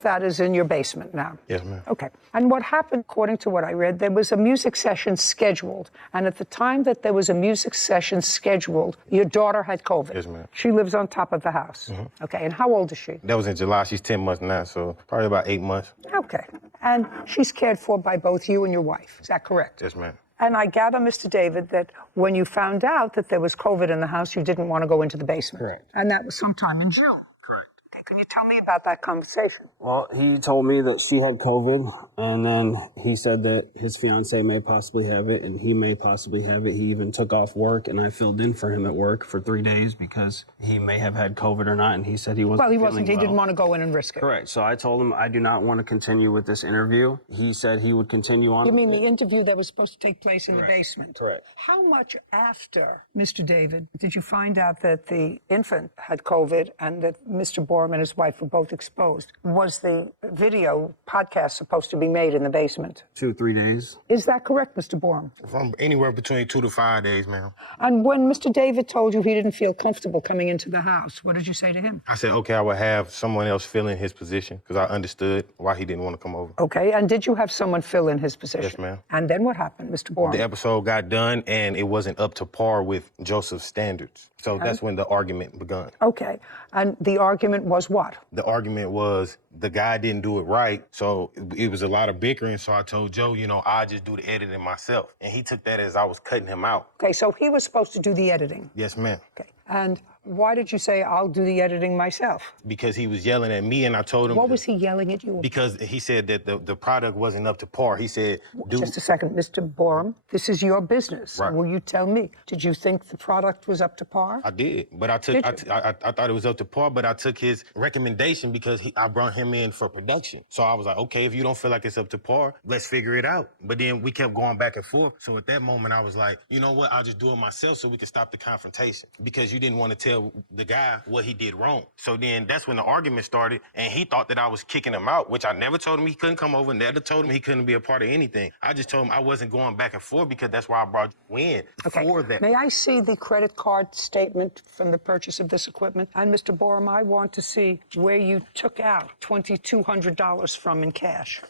That is in your basement now? Yes, ma'am. Okay. And what happened, according to what I read, there was a music session scheduled. And at the time that there was a music session scheduled, your daughter had COVID. Yes, ma'am. She lives on top of the house. Mm-hmm. Okay. And how old is she? That was in July. She's 10 months now, so probably about 8 months. Okay. And she's cared for by both you and your wife. Is that correct? Yes, ma'am. And I gather, Mr. David, that when you found out that there was COVID in the house, you didn't want to go into the basement. Correct. And that was sometime in June. Correct. Okay, can you tell me about that conversation? Well, he told me that she had COVID, and then he said that his fiance may possibly have it, and he may possibly have it. He even took off work, and I filled in for him at work for 3 days because he may have had COVID or not, and he said he wasn't Well, he feeling wasn't. He didn't want to go in and risk it. Correct. So I told him I do not want to continue with this interview. He said he would continue on. You mean the interview that was supposed to take place in the basement? Correct. How much after, Mr. David, did you find out that the infant had COVID and that Mr. Borum and his wife were both exposed? Was the video podcast supposed to be made in the basement? 2-3 days. Is that correct, Mr. Borum? From anywhere between 2 to 5 days, ma'am. And when Mr. David told you he didn't feel comfortable coming into the house, what did you say to him? I said, okay, I would have someone else fill in his position because I understood why he didn't want to come over. Okay, and did you have someone fill in his position? Yes, ma'am. And then what happened, Mr. Borum? The episode got done and it wasn't up to par with Joseph's standards. So that's when the argument begun. Okay, and the argument was what? The argument was the guy didn't do it right, so it was a lot of bickering. So I told Joe, I just do the editing myself. And he took that as I was cutting him out. Okay, so he was supposed to do the editing. Yes, ma'am. Okay, and why did you say, I'll do the editing myself? Because he was yelling at me and I told him... What was he yelling at you? Because he said that the product wasn't up to par. He said... Just a second, Mr. Borum, this is your business. Right. Will you tell me, did you think the product was up to par? I did, but I thought it was up to par, but I took his recommendation because I brought him in for production. So I was like, okay, if you don't feel like it's up to par, let's figure it out. But then we kept going back and forth. So at that moment, I was like, you know what? I'll just do it myself so we can stop the confrontation because you didn't want to tell the guy what he did wrong. So then that's when the argument started, and he thought that I was kicking him out, which I never told him he couldn't come over, never told him he couldn't be a part of anything. I just told him I wasn't going back and forth because that's why I brought you in for that. May I see the credit card statement from the purchase of this equipment? And Mr. Borum, I want to see where you took out $2,200 from in cash.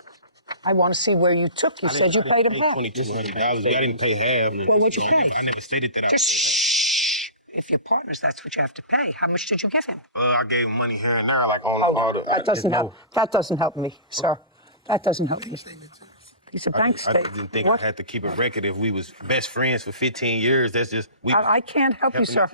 I want to see where you took. You said you paid him half. $2,200. I didn't pay half. Well, what'd you pay? I never stated that. Just shh. If you're partners, that's what you have to pay. How much did you give him? I gave him money here and now, like all the... That doesn't help. That doesn't help me, sir. That doesn't help me. It's a bank statement. I didn't think I had to keep a record if we was best friends for 15 years. That's just... I can't help you, sir.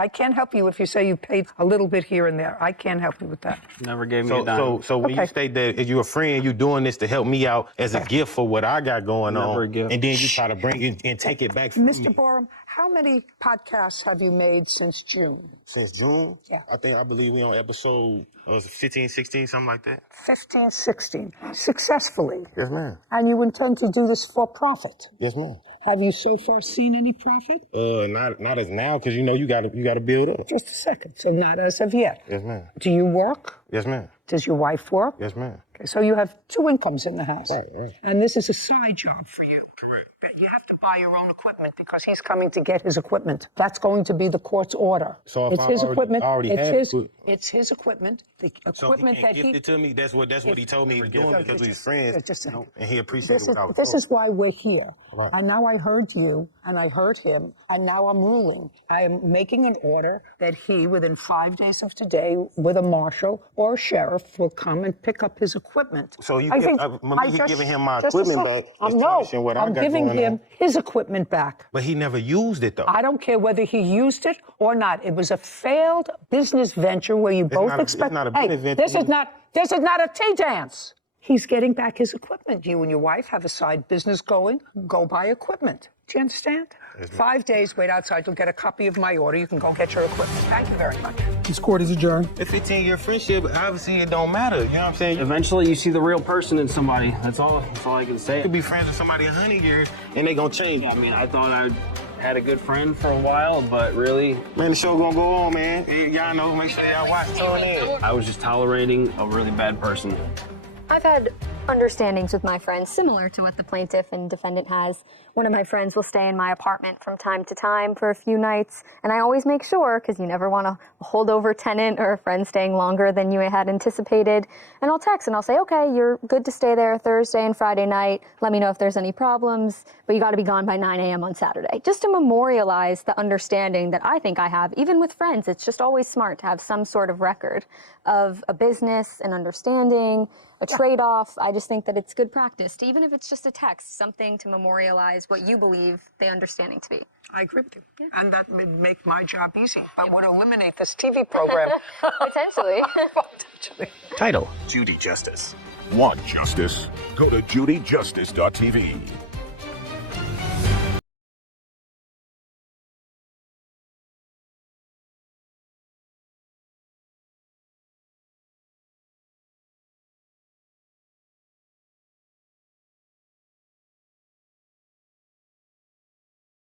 I can't help you if you say you paid a little bit here and there. I can't help you with that. Never gave me a dime. So when you state that if you're a friend, you're doing this to help me out as a gift for what I got going on, and then you try to bring it and take it back from me. Mr. Borum, how many podcasts have you made since June? Since June? Yeah. I believe we on episode 15, 16, something like that. 15, 16. Successfully. Yes, ma'am. And you intend to do this for profit? Yes, ma'am. Have you so far seen any profit? Not as now, because you gotta build up. Just a second. So not as of yet. Yes, ma'am. Do you work? Yes, ma'am. Does your wife work? Yes, ma'am. Okay, so you have 2 incomes in the house. Right. And this is a side job for you. You have to buy your own equipment because he's coming to get his equipment. That's going to be the court's order. So if it's his equipment. It's his equipment. The equipment that he gifted it to me. That's what he told me he was doing because we was friends. And he appreciated what I was doing. This is why we're here. Right. And now I heard you, and I heard him, and now I'm ruling. I am making an order that he, within 5 days of today, with a marshal or a sheriff, will come and pick up his equipment. So he's giving him my equipment back. I'm giving him his equipment back. But he never used it, though. I don't care whether he used it or not. It was a failed business venture where you both expect... It's not a business venture. This is not a tea dance. He's getting back his equipment. You and your wife have a side business going. Go buy equipment. Do you understand? 5 days, wait outside. You'll get a copy of my order. You can go get your equipment. Thank you very much. This court is adjourned. A 15-year friendship, obviously it don't matter. You know what I'm saying? Eventually, you see the real person in somebody. That's all I can say. You could be friends with somebody 100 years, and they gonna change. I mean, I thought I had a good friend for a while, but really... Man, the show gonna go on, man. Y'all know, make sure y'all watch, tune in. I was just tolerating a really bad person. I've had understandings with my friends, similar to what the plaintiff and defendant has. One of my friends will stay in my apartment from time to time for a few nights, and I always make sure, because you never want a holdover tenant or a friend staying longer than you had anticipated, and I'll text and I'll say, okay, you're good to stay there Thursday and Friday night. Let me know if there's any problems, but you got to be gone by 9 a.m. on Saturday. Just to memorialize the understanding that I think I have, even with friends. It's just always smart to have some sort of record of a business, an understanding, a trade-off. I just think that it's good practice, to, even if it's just a text, something to memorialize what you believe the understanding to be. I agree with you. Yeah. And that would make my job easy. But would eliminate this TV program. Potentially. Potentially. Title: Judy Justice. Want justice? Go to judyjustice.tv.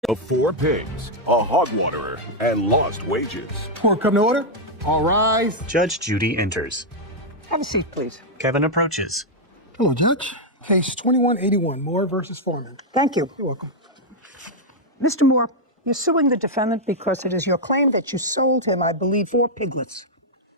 Of 4 pigs, a hog waterer, and lost wages. Court come to order. All rise. Judge Judy enters. Have a seat, please. Kevin approaches. Hello, Judge. Case 2181, Moore versus Foreman. Thank you. You're welcome. Mr. Moore, you're suing the defendant because it is your claim that you sold him, I believe, 4 piglets,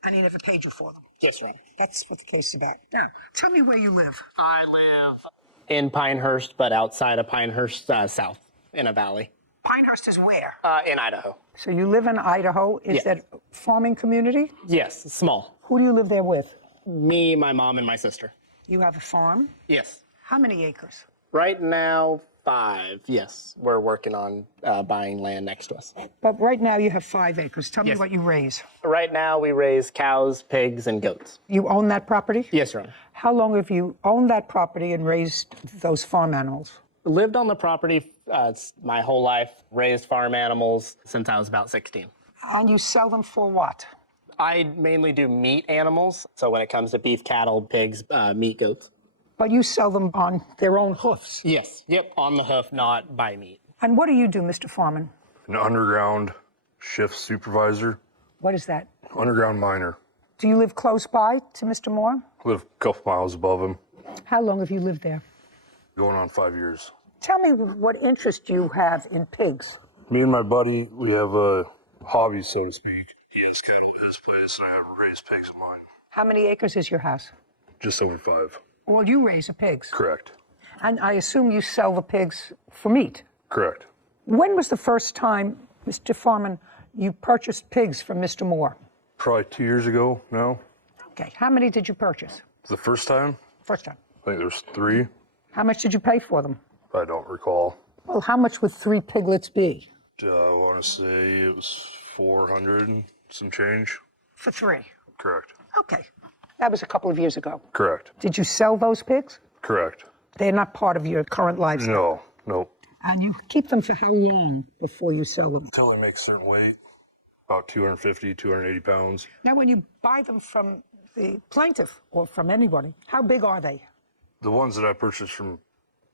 and he never paid you for them. Yes, ma'am. That's what the case is about. Now, tell me where you live. I live in Pinehurst, but outside of Pinehurst, south in a valley. Pinehurst is where? In Idaho. So you live in Idaho. Is Yes. that a farming community? Yes, small. Who do you live there with? Me, my mom, and my sister. You have a farm? Yes. How many acres? Right now, 5. Yes. We're working on buying land next to us. But right now you have 5 acres. Tell me Yes. what you raise. Right now, we raise cows, pigs, and goats. You own that property? Yes, Your Honor. How long have you owned that property and raised those farm animals? Lived on the property my whole life, raised farm animals since I was about 16. And you sell them for what? I mainly do meat animals, so when it comes to beef, cattle, pigs, meat, goats. But you sell them on their own hoofs. Yes, yep, on the hoof, not by meat. And what do you do, Mr. Foreman? An underground shift supervisor, What is that? underground miner. Do you live close by to Mr. Moore? Live a couple miles above him, How long have you lived there? going on 5 years. Tell me what interest you have in pigs. Me and my buddy, we have a hobby, so to speak. He has cattle at his place, and I have raised pigs at mine. How many acres is your house? Just over 5. Well, you raise the pigs. Correct. And I assume you sell the pigs for meat. Correct. When was the first time, Mr. Foreman, you purchased pigs from Mr. Moore? Probably 2 years ago now. Okay, how many did you purchase? The first time, First time. I think there's 3. How much did you pay for them? I don't recall. Well, how much would 3 piglets be? I want to say it was 400 and some change. For 3. Correct. Okay, that was a couple of years ago. Correct. Did you sell those pigs? Correct. They're not part of your current lifestyle. No, nope. And you keep them for how long before you sell them? Until they make a certain weight, about 250, 280 pounds. Now, when you buy them from the plaintiff or from anybody, how big are they? The ones that I purchased from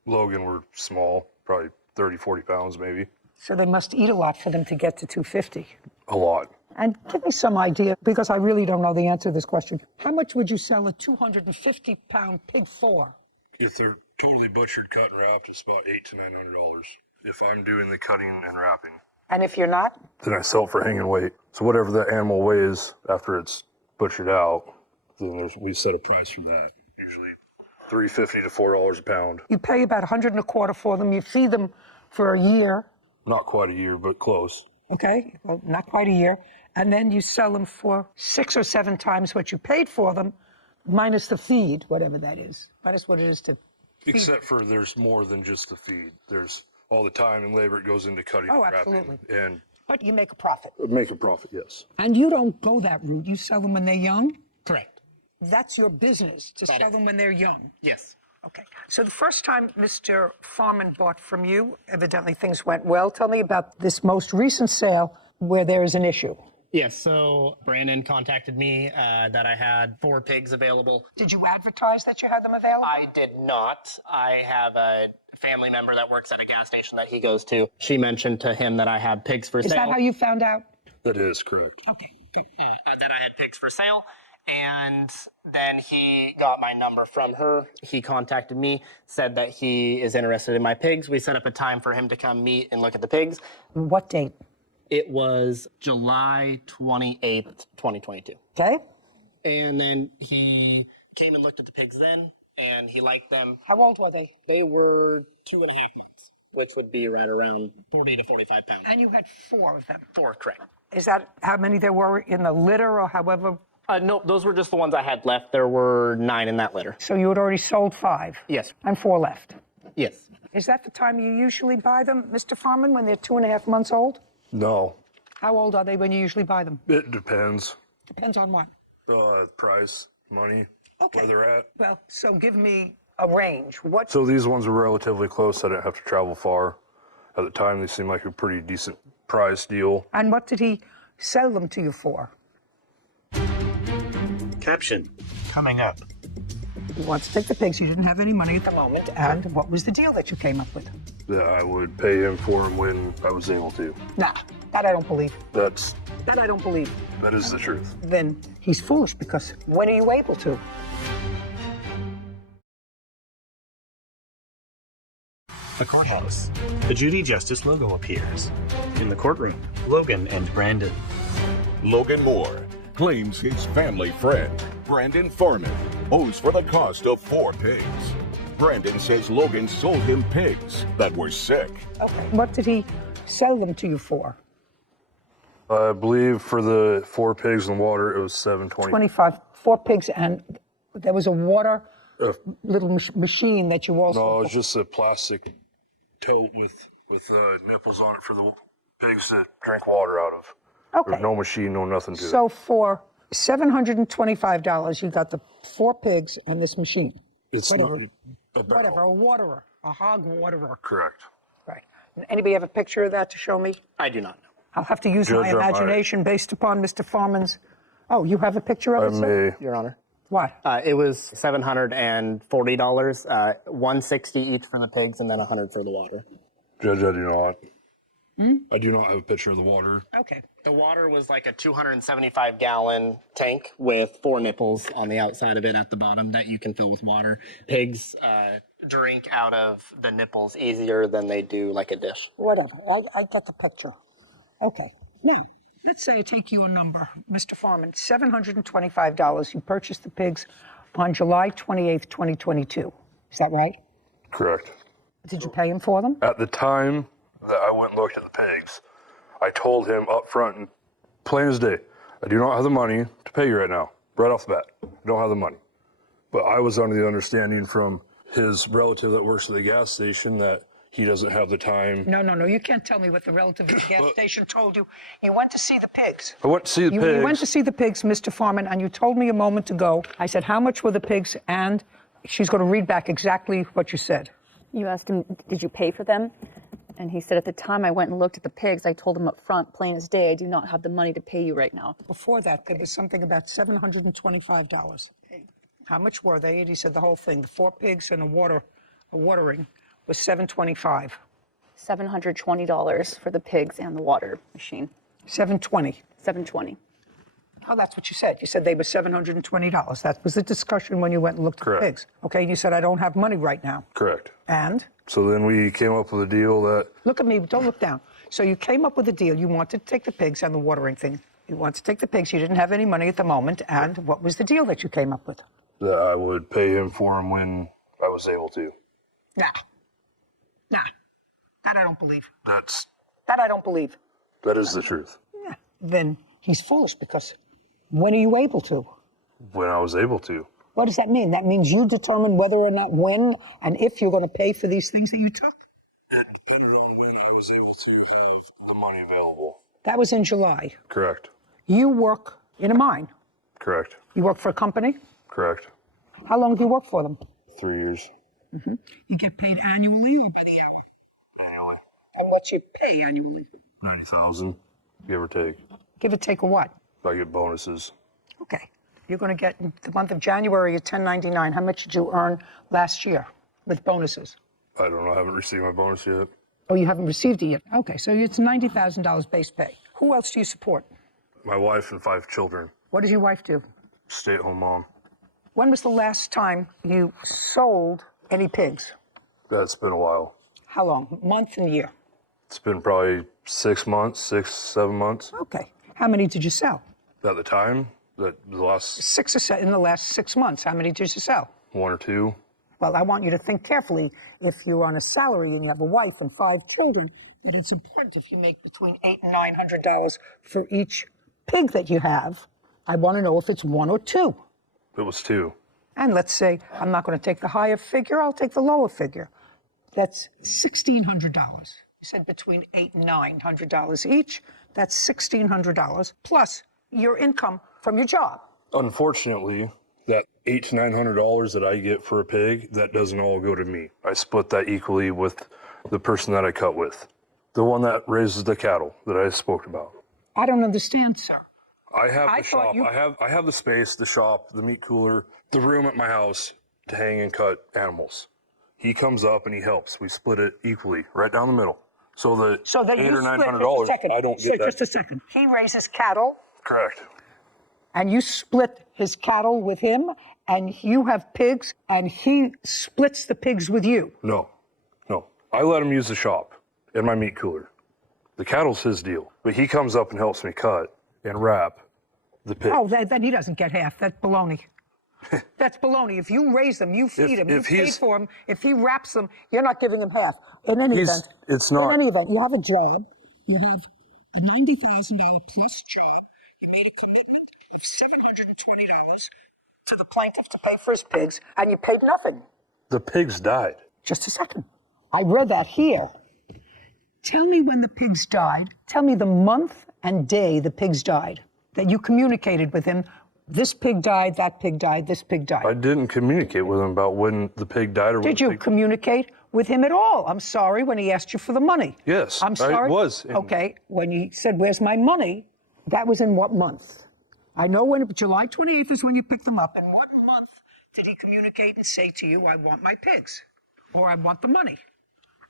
Logan were small, probably 30, 40 pounds maybe. So they must eat a lot for them to get to 250. A lot. And give me some idea, because I really don't know the answer to this question. How much would you sell a 250-pound pig for? If they're totally butchered, cut, and wrapped, it's about $800 to $900. If I'm doing the cutting and wrapping, And if you're not? then I sell it for hanging weight. So whatever the animal weighs after it's butchered out, then we set a price for that. Usually $3.50 to $4 a pound. You pay about $125 for them. You feed them for a year. Not quite a year, but close. Okay, well, not quite a year. And then you sell them for 6 or 7 times what you paid for them, minus the feed, whatever that is. Minus what it is to feed. Except for there's more than just the feed. There's all the time and labor it goes into cutting Oh, and wrapping. absolutely. And But you make a profit. make a profit, yes. And you don't go that route. You sell them when they're young? Correct. That's your business, to sell them when they're young. Yes. Okay. So the first time Mr. Foreman bought from you, evidently things went well. Tell me about this most recent sale where there is an issue. Yes, so Brandon contacted me that I had 4 pigs available. Did you advertise that you had them available? I did not. I have a family member that works at a gas station that he goes to. She mentioned to him that I had pigs for Is sale. that how you found out? That is correct. Okay. That I had pigs for sale. And then he got my number from her. He contacted me, said that he is interested in my pigs. We set up a time for him to come meet and look at the pigs. What date? It was July 28th, 2022. Okay. And then he came and looked at the pigs then, and he liked them. How old were they? They were 2.5 months, which would be right around 40 to 45 pounds. And you had 4 of them. 4, correct. Is that how many there were in the litter or however? No, those were just the ones I had left. There were 9 in that litter. So you had already sold 5? Yes. And 4 left? Yes. Is that the time you usually buy them, Mr. Farman, when they're 2.5 months old? No, How old are they when you usually buy them? it depends. Depends on what. Price, money, Okay. where they're at. Well, so give me a range. What? So these ones were relatively close. I didn't have to travel far. At the time, they seemed like a pretty decent price deal. And what did he sell them to you for? Caption. Coming up. You want to take the pigs. You didn't have any money at the moment. And what was the deal that you came up with? That I would pay him for them when I was able to. Nah, that I don't believe. That I don't believe. is the truth. Then he's foolish because when are you able to? The courthouse. The Judy Justice logo appears. In the courtroom, Logan and Brandon. Logan Moore claims his family friend, Brandon Foreman, owes for the cost of 4 pigs. Brandon says Logan sold him pigs that were sick. Okay. What did he sell them to you for? I believe for the 4 pigs in the water, it was $7.20. 25, 4 pigs, and there was a water little machine that you also. No, it was just a plastic tote with nipples on it for the pigs to drink water out of. Okay. There's no machine, no nothing to it. So for $725, you got the 4 pigs and this machine. It's whatever. not a barrel. Whatever, a waterer, a hog waterer. Correct. Right. Anybody have a picture of that to show me? I do not know. I'll have to use Judge, my I might. imagination based upon Mr. Farman's. Oh, you have a picture of I it, sir? Your Honor. What? It was $740, $160 each for the pigs, and then $100 for the water. Judge, I do not. I do not have a picture of the water. Okay. The water was like a 275-gallon tank with 4 nipples on the outside of it at the bottom that you can fill with water. Pigs drink out of the nipples easier than they do like a dish. Whatever. I get the picture. Okay. Now, let's say I take you a number, Mr. Farman, $725. You purchased the pigs on July 28th, 2022. Is that right? Correct. Did you pay him for them? At the time that I went and looked at the pigs, I told him up front, and plain as day, I do not have the money to pay you right now. Right off the bat, I don't have the money. But I was under the understanding from his relative that works at the gas station that he doesn't have the time. No. You can't tell me what the relative at the gas station told you. You went to see the pigs. I went to see the pigs. You went to see the pigs, Mr. Farman, and you told me a moment ago, I said, how much were the pigs? And she's going to read back exactly what you said. You asked him, did you pay for them? And he said, at the time I went and looked at the pigs, I told him up front, plain as day, I do not have the money to pay you right now. Before that, there was something about $725. How much were they? And he said the whole thing. The 4 pigs and a watering was $725. $720 for the pigs and the water machine. $720. $720. Oh, that's what you said. You said they were $720. That was the discussion when you went and looked at Correct. the pigs. Okay, and you said, I don't have money right now. Correct. And? So then we came up with a deal that Look at me, don't look down. So you came up with a deal. You wanted to take the pigs and the watering thing. You wanted to take the pigs. You didn't have any money at the moment. And what was the deal that you came up with? I would pay him for him when I was able to. Nah. That I don't believe. That I don't believe. is the truth. Yeah. Then he's foolish because when are you able to? When I was able to. What does that mean? That means you determine whether or not when and if you're going to pay for these things that you took? It depended on when I was able to have the money available. That was in July. Correct. You work in a mine. Correct. You work for a company. Correct. How long do you work for them? 3 years. You get paid annually or by the hour? Annually. And what's your pay annually? 90,000, give or take. Give or take a what? I get bonuses. Okay. You're going to get in the month of January at $10.99. How much did you earn last year with bonuses? I don't know. I haven't received my bonus yet. Oh, you haven't received it yet. Okay, so it's $90,000 base pay. Who else do you support? My wife and 5 children. What does your wife do? stay-at-home mom. When was the last time you sold any pigs? That's been a while. How long? Month and year? It's been probably 6 months, 6, 7 months. Okay. How many did you sell? At the time, the last 6 or 7 in the last 6 months. How many did you sell? 1 or 2. Well, I want you to think carefully. If you're on a salary and you have a wife and 5 children, that it's important if you make between $800 and $900 for each pig that you have. I want to know if it's 1 or 2. It was 2. And let's say I'm not going to take the higher figure, I'll take the lower figure. That's $1,600. You said between $800 and $900 each. That's $1,600 plus your income from your job. Unfortunately, that $800 to $900 that I get for a pig, that doesn't all go to me. I split that equally with the person that I cut with, the one that raises the cattle that I spoke about. I don't understand, sir. I have the shop. I have the space, the shop, the meat cooler, the room at my house to hang and cut animals. He comes up and he helps. We split it equally, right down the middle. So the $800 or $900, I don't get that. Just a second. He raises cattle. Correct. And you split his cattle with him, and you have pigs, and he splits the pigs with you. No. I let him use the shop and my meat cooler. The cattle's his deal, but he comes up and helps me cut and wrap the pig. Oh, then he doesn't get half. That's baloney. That's baloney. If you raise them, you feed him, you pay for him. If he wraps them, you're not giving him half. In any event, in any event, you have a job. You have a $90,000 plus job. You made a commitment of $720 to the plaintiff to pay for his pigs, and you paid nothing. The pigs died. Just a second. I read that here. Tell me when the pigs died. Tell me the month and day the pigs died, that you communicated with him. This pig died, that pig died, this pig died. I didn't communicate with him about when the pig died or when Did you communicate with him at all? I'm sorry, when he asked you for the money. Yes, I'm sorry. I was. Okay, when he said, where's my money? That was in what month? I know when, July 28th is when you picked them up. In what month did he communicate and say to you, I want my pigs? Or I want the money?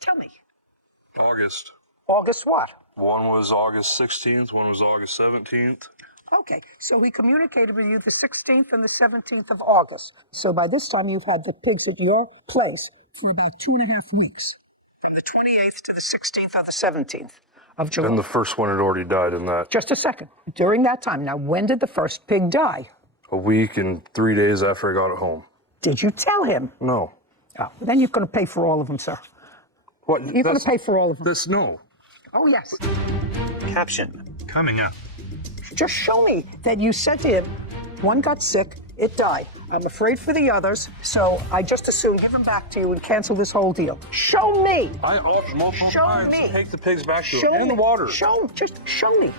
Tell me. August. August what? One was August 16th, one was August 17th. Okay, so he communicated with you the 16th and the 17th of August. So by this time, you've had the pigs at your place for about 2.5 weeks. From the 28th to the 16th or the 17th of July. And the first one had already died in that. Just a second. During that time, now when did the first pig die? A week and 3 days after I got it home. Did you tell him? No. Oh, then you're going to pay for all of them, sir. What? You're going to pay for all of them. No. Oh, yes. Caption coming up. Just show me that you said to him, one got sick, it died. I'm afraid for the others, so I just assume give them back to you and cancel this whole deal. Show me. I offered multiple times to take the pigs back to Show him and me. the water. Just show me.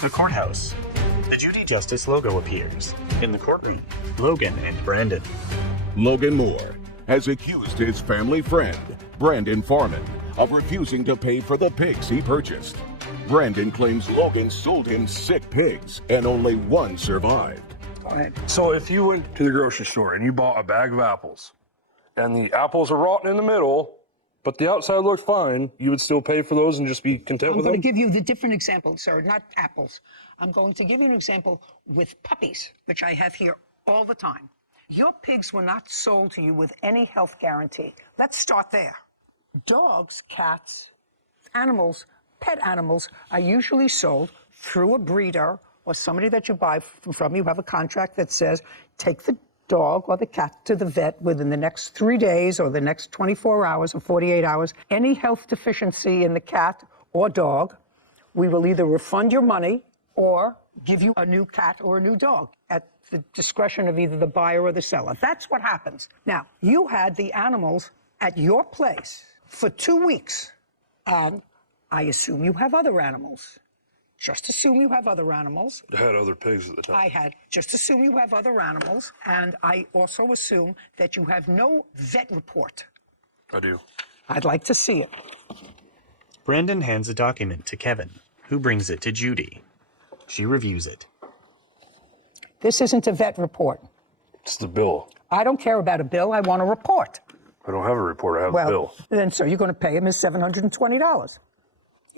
The courthouse. The Judy Justice logo appears. In the courtroom, Logan and Brandon. Logan Moore has accused his family friend, Brandon Foreman, of refusing to pay for the pigs he purchased. Brandon claims Logan sold him sick pigs and only one survived. Go ahead. So if you went to the grocery store and you bought a bag of apples and the apples are rotten in the middle, but the outside looks fine, you would still pay for those and just be content with them? I'm going to give you the different example, sir, not apples. I'm going to give you an example with puppies, which I have here all the time. Your pigs were not sold to you with any health guarantee. Let's start there. Dogs, cats, animals, pet animals are usually sold through a breeder or somebody that you buy from. You have a contract that says take the dog or the cat to the vet within the next 3 days or the next 24 hours or 48 hours. Any health deficiency in the cat or dog, we will either refund your money or give you a new cat or a new dog at the discretion of either the buyer or the seller. That's what happens. Now, you had the animals at your place for 2 weeks, and I assume you have other animals. Just assume you have other animals. I had other pigs at the time. Just assume you have other animals, and I also assume that you have no vet report. I do. I'd like to see it. Brandon hands a document to Kevin, who brings it to Judy. She reviews it. This isn't a vet report. It's the bill. I don't care about a bill. I want a report. I don't have a report. I have a bill. Then, sir, you're going to pay him his $720.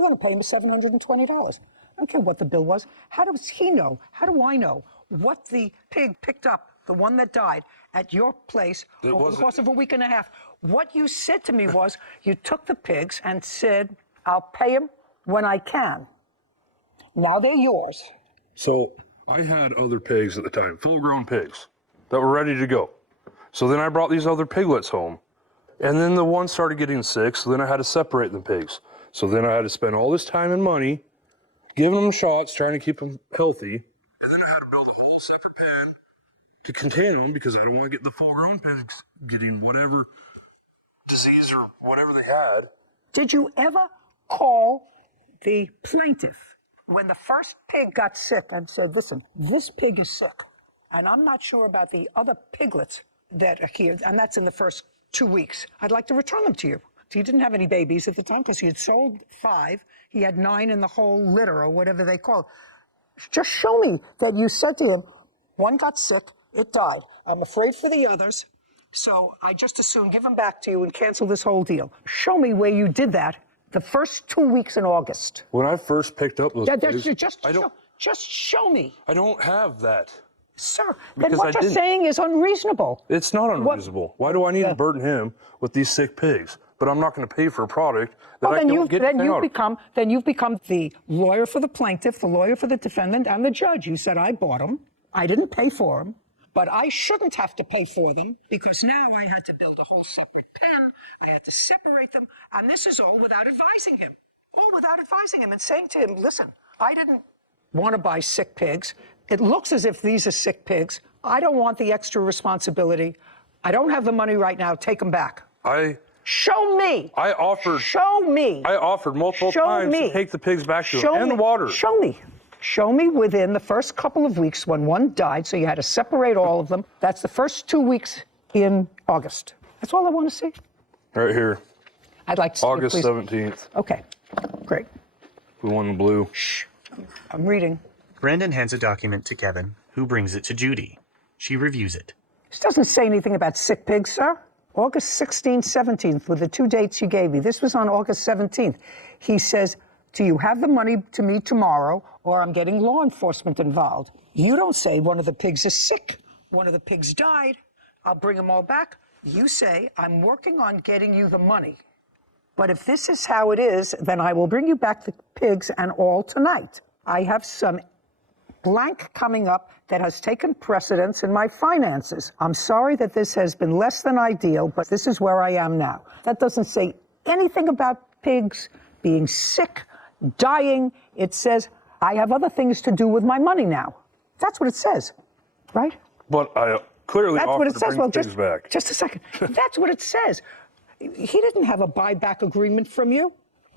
You're going to pay him $720. I don't care what the bill was. How does he know? How do I know what the pig picked up, the one that died, at your place over the course of a week and a half? What you said to me was you took the pigs and said, I'll pay him when I can. Now they're yours. So I had other pigs at the time, full-grown pigs, that were ready to go. So then I brought these other piglets home. And then the one started getting sick, so then I had to separate the pigs. So then I had to spend all this time and money giving them shots, trying to keep them healthy. And then I had to build a whole separate pen to contain them because I don't want to get the full-grown pigs getting whatever disease or whatever they had. Did you ever call the plaintiff when the first pig got sick and said, listen, this pig is sick, and I'm not sure about the other piglets that are here, and that's in the first 2 weeks. I'd like to return them to you. He didn't have any babies at the time because he had sold 5. He had 9 in the whole litter or whatever they call it. Just show me that you said to him, one got sick, it died. I'm afraid for the others, so I just as soon give them back to you and cancel this whole deal. Show me where you did that the first 2 weeks in August. When I first picked up those pigs, just show me. I don't have that. Sir, then what you're saying is unreasonable. It's not unreasonable. Why do I need to burden him with these sick pigs? But I'm not going to pay for a product that I don't get then you've become the lawyer for the plaintiff, the lawyer for the defendant, and the judge. You said, I bought them. I didn't pay for them. But I shouldn't have to pay for them because now I had to build a whole separate pen. I had to separate them. And this is all without advising him. All without advising him and saying to him, listen, I didn't want to buy sick pigs. It looks as if these are sick pigs. I don't want the extra responsibility. I don't have the money right now. Take them back. Show me. Show me. I offered multiple times to take the pigs back to him and the water. Show me. Show me within the first couple of weeks when one died, so you had to separate all of them. That's the first 2 weeks in August. That's all I want to see. Right here. I'd like to see August it, 17th. Okay, great. We won the blue. Shh, I'm reading. Brandon hands a document to Kevin, who brings it to Judy. She reviews it. This doesn't say anything about sick pigs, sir. August 16th, 17th were the 2 dates you gave me. This was on August 17th. He says, do you have the money to me tomorrow, or I'm getting law enforcement involved? You don't say one of the pigs is sick. One of the pigs died. I'll bring them all back. You say, I'm working on getting you the money. But if this is how it is, then I will bring you back the pigs and all tonight. I have some blank coming up that has taken precedence in my finances. I'm sorry that this has been less than ideal, but this is where I am now. That doesn't say anything about pigs being sick, dying. It says, I have other things to do with my money now. That's what it says, right? But I clearly That's offered what it to says. bring the pigs back. Just a second. That's what it says. He didn't have a buyback agreement from you.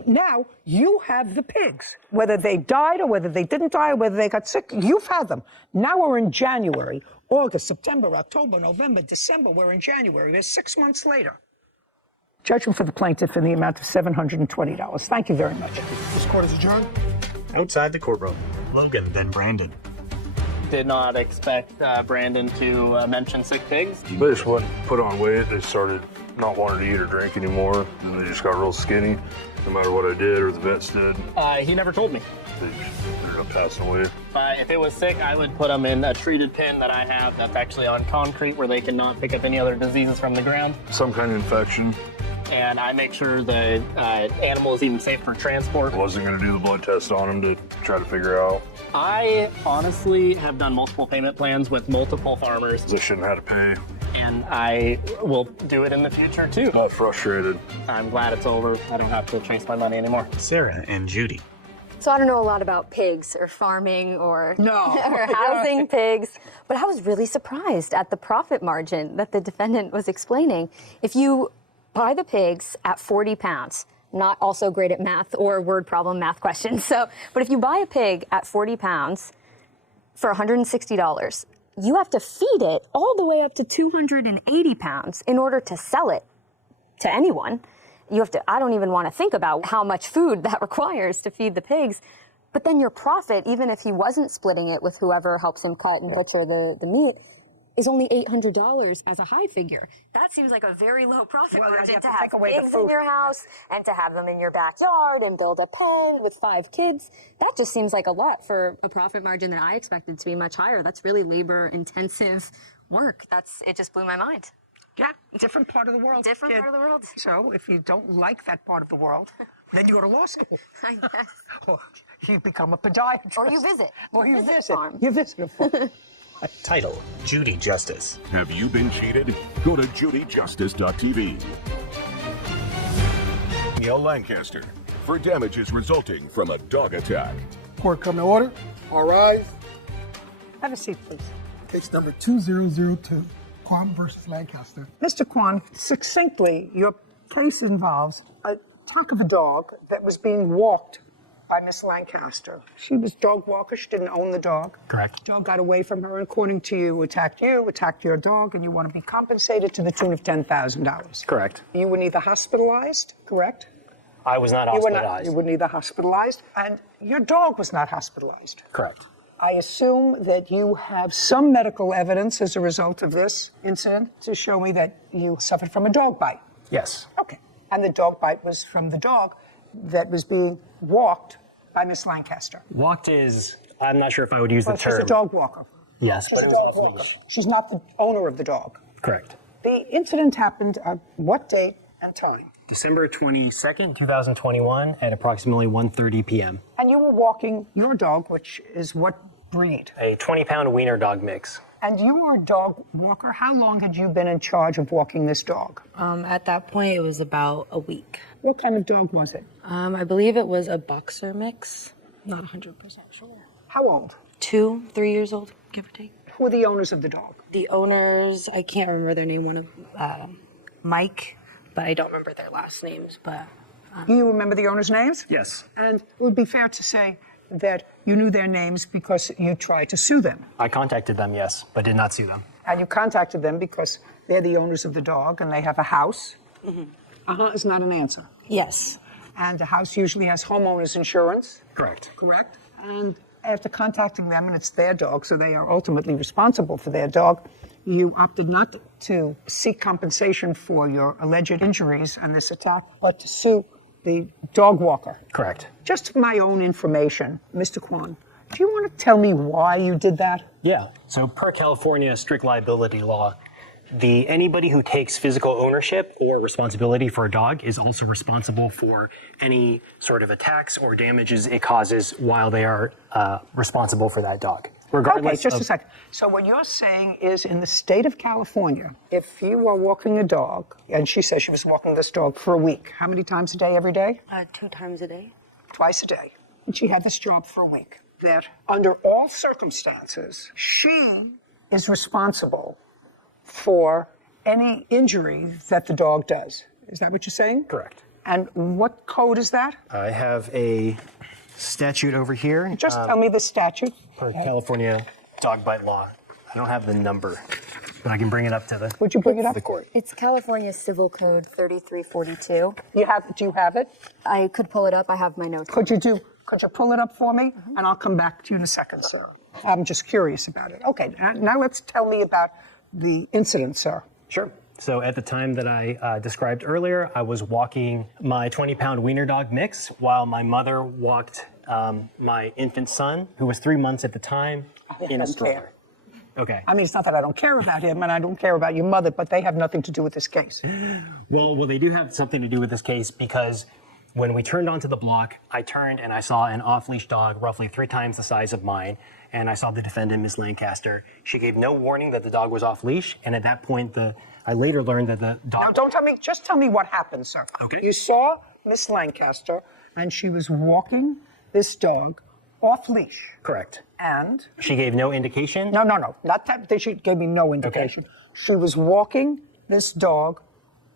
Now you have the pigs. Whether they died or whether they didn't die or whether they got sick, you've had them. Now we're in January, August, September, October, November, December. We're in January. We're 6 months later. Judgment for the plaintiff in the amount of $720. Thank you very much. This court is adjourned. Outside the courtroom, Logan, then Brandon. Did not expect Brandon to mention sick pigs. They just wouldn't put on weight. They started not wanting to eat or drink anymore. And they just got real skinny, no matter what I did or the vets did. He never told me. They ended up passing away. If it was sick, I would put them in a treated pen that I have that's actually on concrete where they cannot pick up any other diseases from the ground. Some kind of infection. And I make sure the animal is even safe for transport. I wasn't going to do the blood test on him to try to figure out. I honestly have done multiple payment plans with multiple farmers. They shouldn't have to pay. And I will do it in the future too. Not frustrated. I'm glad it's over. I don't have to chase my money anymore. Sarah and Judy. So I don't know a lot about pigs or farming or, or housing pigs, but I was really surprised at the profit margin that the defendant was explaining. If you buy the pigs at 40 pounds, not also great at math or word problem math questions. But if you buy a pig at 40 pounds for $160, you have to feed it all the way up to 280 pounds in order to sell it to anyone. You have to, I don't even want to think about how much food that requires to feed the pigs. But then your profit, even if he wasn't splitting it with whoever helps him cut and butcher the meat, is only $800 as a high figure. That seems like a very low profit margin to have pigs in your house and to have them in your backyard and build a pen with 5 kids. That just seems like a lot for a profit margin that I expected to be much higher. That's really labor-intensive work. It just blew my mind. Yeah, different part of the world. Different kid. part of the world. So if you don't like that part of the world, then you go to law school. I guess. Or you become a podiatrist. Or you visit. Or you visit. Farm. You visit a farm. Title: Judy Justice. Have you been cheated? Go to judyjustice.tv. Neil Lancaster for damages resulting from a dog attack. Court come to order. All rise. Have a seat, please. Case number 2002, Kwan versus Lancaster. Mr. Kwan, succinctly, your case involves a attack of a dog that was being walked by Miss Lancaster. She was dog walker. She didn't own the dog. Correct. Dog got away from her, and according to you, attacked your dog, and you want to be compensated to the tune of $10,000. Correct. You were neither hospitalized, correct? I was not hospitalized. You were neither hospitalized, and your dog was not hospitalized. Correct. I assume that you have some medical evidence as a result of this incident to show me that you suffered from a dog bite. Yes. Okay. And the dog bite was from the dog that was being walked by Miss Lancaster. Walked is, I'm not sure if I would use the term. She's a dog walker. Yes, She's but a it was dog off walker. leash. She's not the owner of the dog. Correct. The incident happened at what date and time? December 22nd, 2021 at approximately 1:30 p.m. And you were walking your dog, which is what breed? A 20-pound wiener dog mix. And you were a dog walker. How long had you been in charge of walking this dog? At that point, it was about a week. What kind of dog was it? I believe it was a boxer mix. Not 100% sure. How old? 2, 3 years old, give or take. Who are the owners of the dog? The owners, I can't remember their name. One of Mike, but I don't remember their last names. But Do you remember the owners' names? Yes. And it would be fair to say that you knew their names because you tried to sue them. I contacted them, yes, but did not sue them. And you contacted them because they're the owners of the dog and they have a house. Mm-hmm. Is not an answer. yes, And a house usually has homeowners insurance. Correct. Correct. And after contacting them, and it's their dog, so they are ultimately responsible for their dog, you opted not to seek compensation for your alleged injuries and this attack, but to sue the dog walker. Correct. Just my own information, Mr. Kwan, do you want to tell me why you did that? Yeah. So per California strict liability law, anybody who takes physical ownership or responsibility for a dog is also responsible for any sort of attacks or damages it causes while they are responsible for that dog. Regardless Okay, just a second. So what you're saying is in the state of California, if you are walking a dog, and she says she was walking this dog for a week, how many times a day, every day? 2 times a day. Twice a day. And she had this job for a week. That under all circumstances, she is responsible for any injury that the dog does. Is that what you're saying? Correct. And what code is that? I have a statute over here. Just tell me the statute. Per California dog bite law. I don't have the number, but I can bring it up to the, Would you bring it up? the court. It's California Civil Code 3342. Do you have it? I could pull it up. I have my notes. Could you pull it up for me? And I'll come back to you in a second, sir. I'm just curious about it. Okay, now let's tell me about the incident, sir. Sure. So at the time that I described earlier, I was walking my 20-pound wiener dog mix while my mother walked my infant son, who was 3 months at the time, in a stroller. Okay. I mean, it's not that I don't care about him and I don't care about your mother, but they have nothing to do with this case. Well, they do have something to do with this case because when we turned onto the block, I turned and I saw an off-leash dog roughly 3 times the size of mine, and I saw the defendant, Miss Lancaster. She gave no warning that the dog was off-leash, and at that point, I later learned that the dog... Now, don't tell me, just tell me what happened, sir. Okay. You saw Miss Lancaster, and she was walking this dog off-leash. Correct. And? She gave no indication? No, not that. She gave me no indication. Okay. She was walking this dog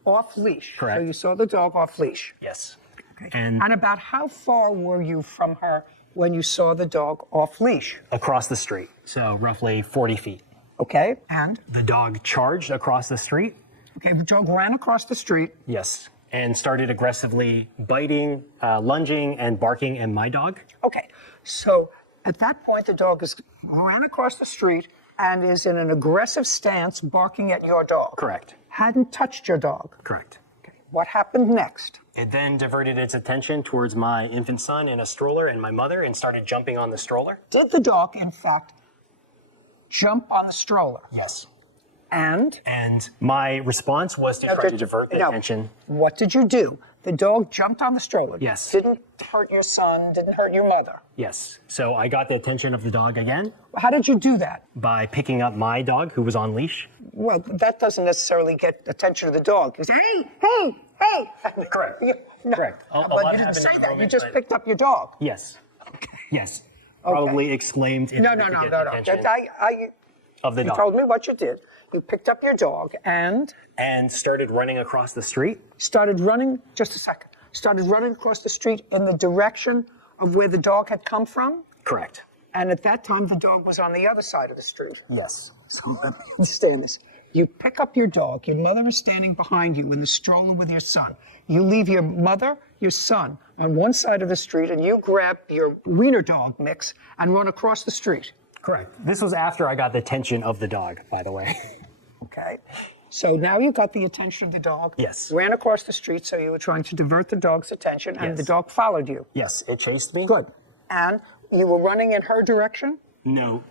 off-leash. Correct. So you saw the dog off-leash. Yes. Okay. And about how far were you from her when you saw the dog off-leash? Across the street, so roughly 40 feet. Okay, and? The dog charged across the street. Okay, the dog ran across the street. Yes, and started aggressively biting, lunging, and barking at my dog. Okay, so at that point, the dog ran across the street, and is in an aggressive stance barking at your dog. Correct. Hadn't touched your dog. Correct. Okay. What happened next? It then diverted its attention towards my infant son in a stroller and my mother and started jumping on the stroller. Did the dog, in fact, jump on the stroller? Yes. And? And my response was to try to divert the attention. What did you do? The dog jumped on the stroller. Yes. Didn't hurt your son, didn't hurt your mother. Yes. So I got the attention of the dog again. How did you do that? By picking up my dog who was on leash. Well, that doesn't necessarily get attention of the dog. You say, hey, hey, hey. Correct. No, Correct. but you didn't say that. You just picked up your dog. Yes. Okay. Yes. Probably exclaimed. No. Of the you dog. told me what you did. You picked up your dog and started running across the street. Started running across the street in the direction of where the dog had come from? Correct. And at that time, the dog was on the other side of the street. Yes. So let me understand this. You pick up your dog. Your mother is standing behind you in the stroller with your son. You leave your mother, your son on one side of the street, and you grab your wiener dog mix and run across the street. Correct. This was after I got the attention of the dog, by the way. Okay. So now you got the attention of the dog. Yes. Ran across the street, so you were trying to divert the dog's attention, and Yes. the dog followed you. Yes, it chased me. Good. And you were running in her direction? No.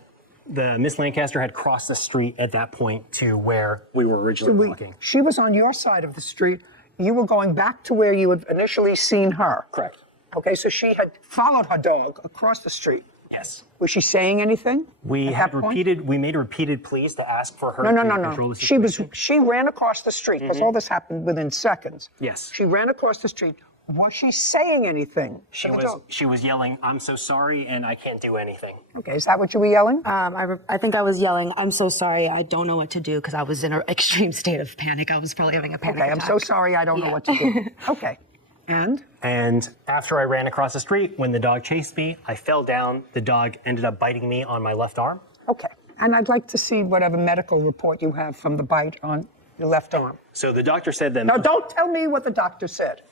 The Miss Lancaster had crossed the street at that point to where we were originally walking. She was on your side of the street. You were going back to where you had initially seen her. Correct. Okay, so she had followed her dog across the street. Yes. Was she saying anything? We made repeated pleas to ask for her to control the No. situation. She ran across the street because all this happened within seconds. Yes. She ran across the street. Was she saying anything? She was yelling, "I'm so sorry, and I can't do anything." Okay, is that what you were yelling? I think I was yelling, "I'm so sorry, I don't know what to do," because I was in an extreme state of panic. I was probably having a panic Okay, attack. I'm so sorry, I don't know what to do. Okay. And after I ran across the street, when the dog chased me, I fell down. The dog ended up biting me on my left arm. Okay. And I'd like to see whatever medical report you have from the bite on your left arm. So the doctor said that. Now, don't tell me what the doctor said.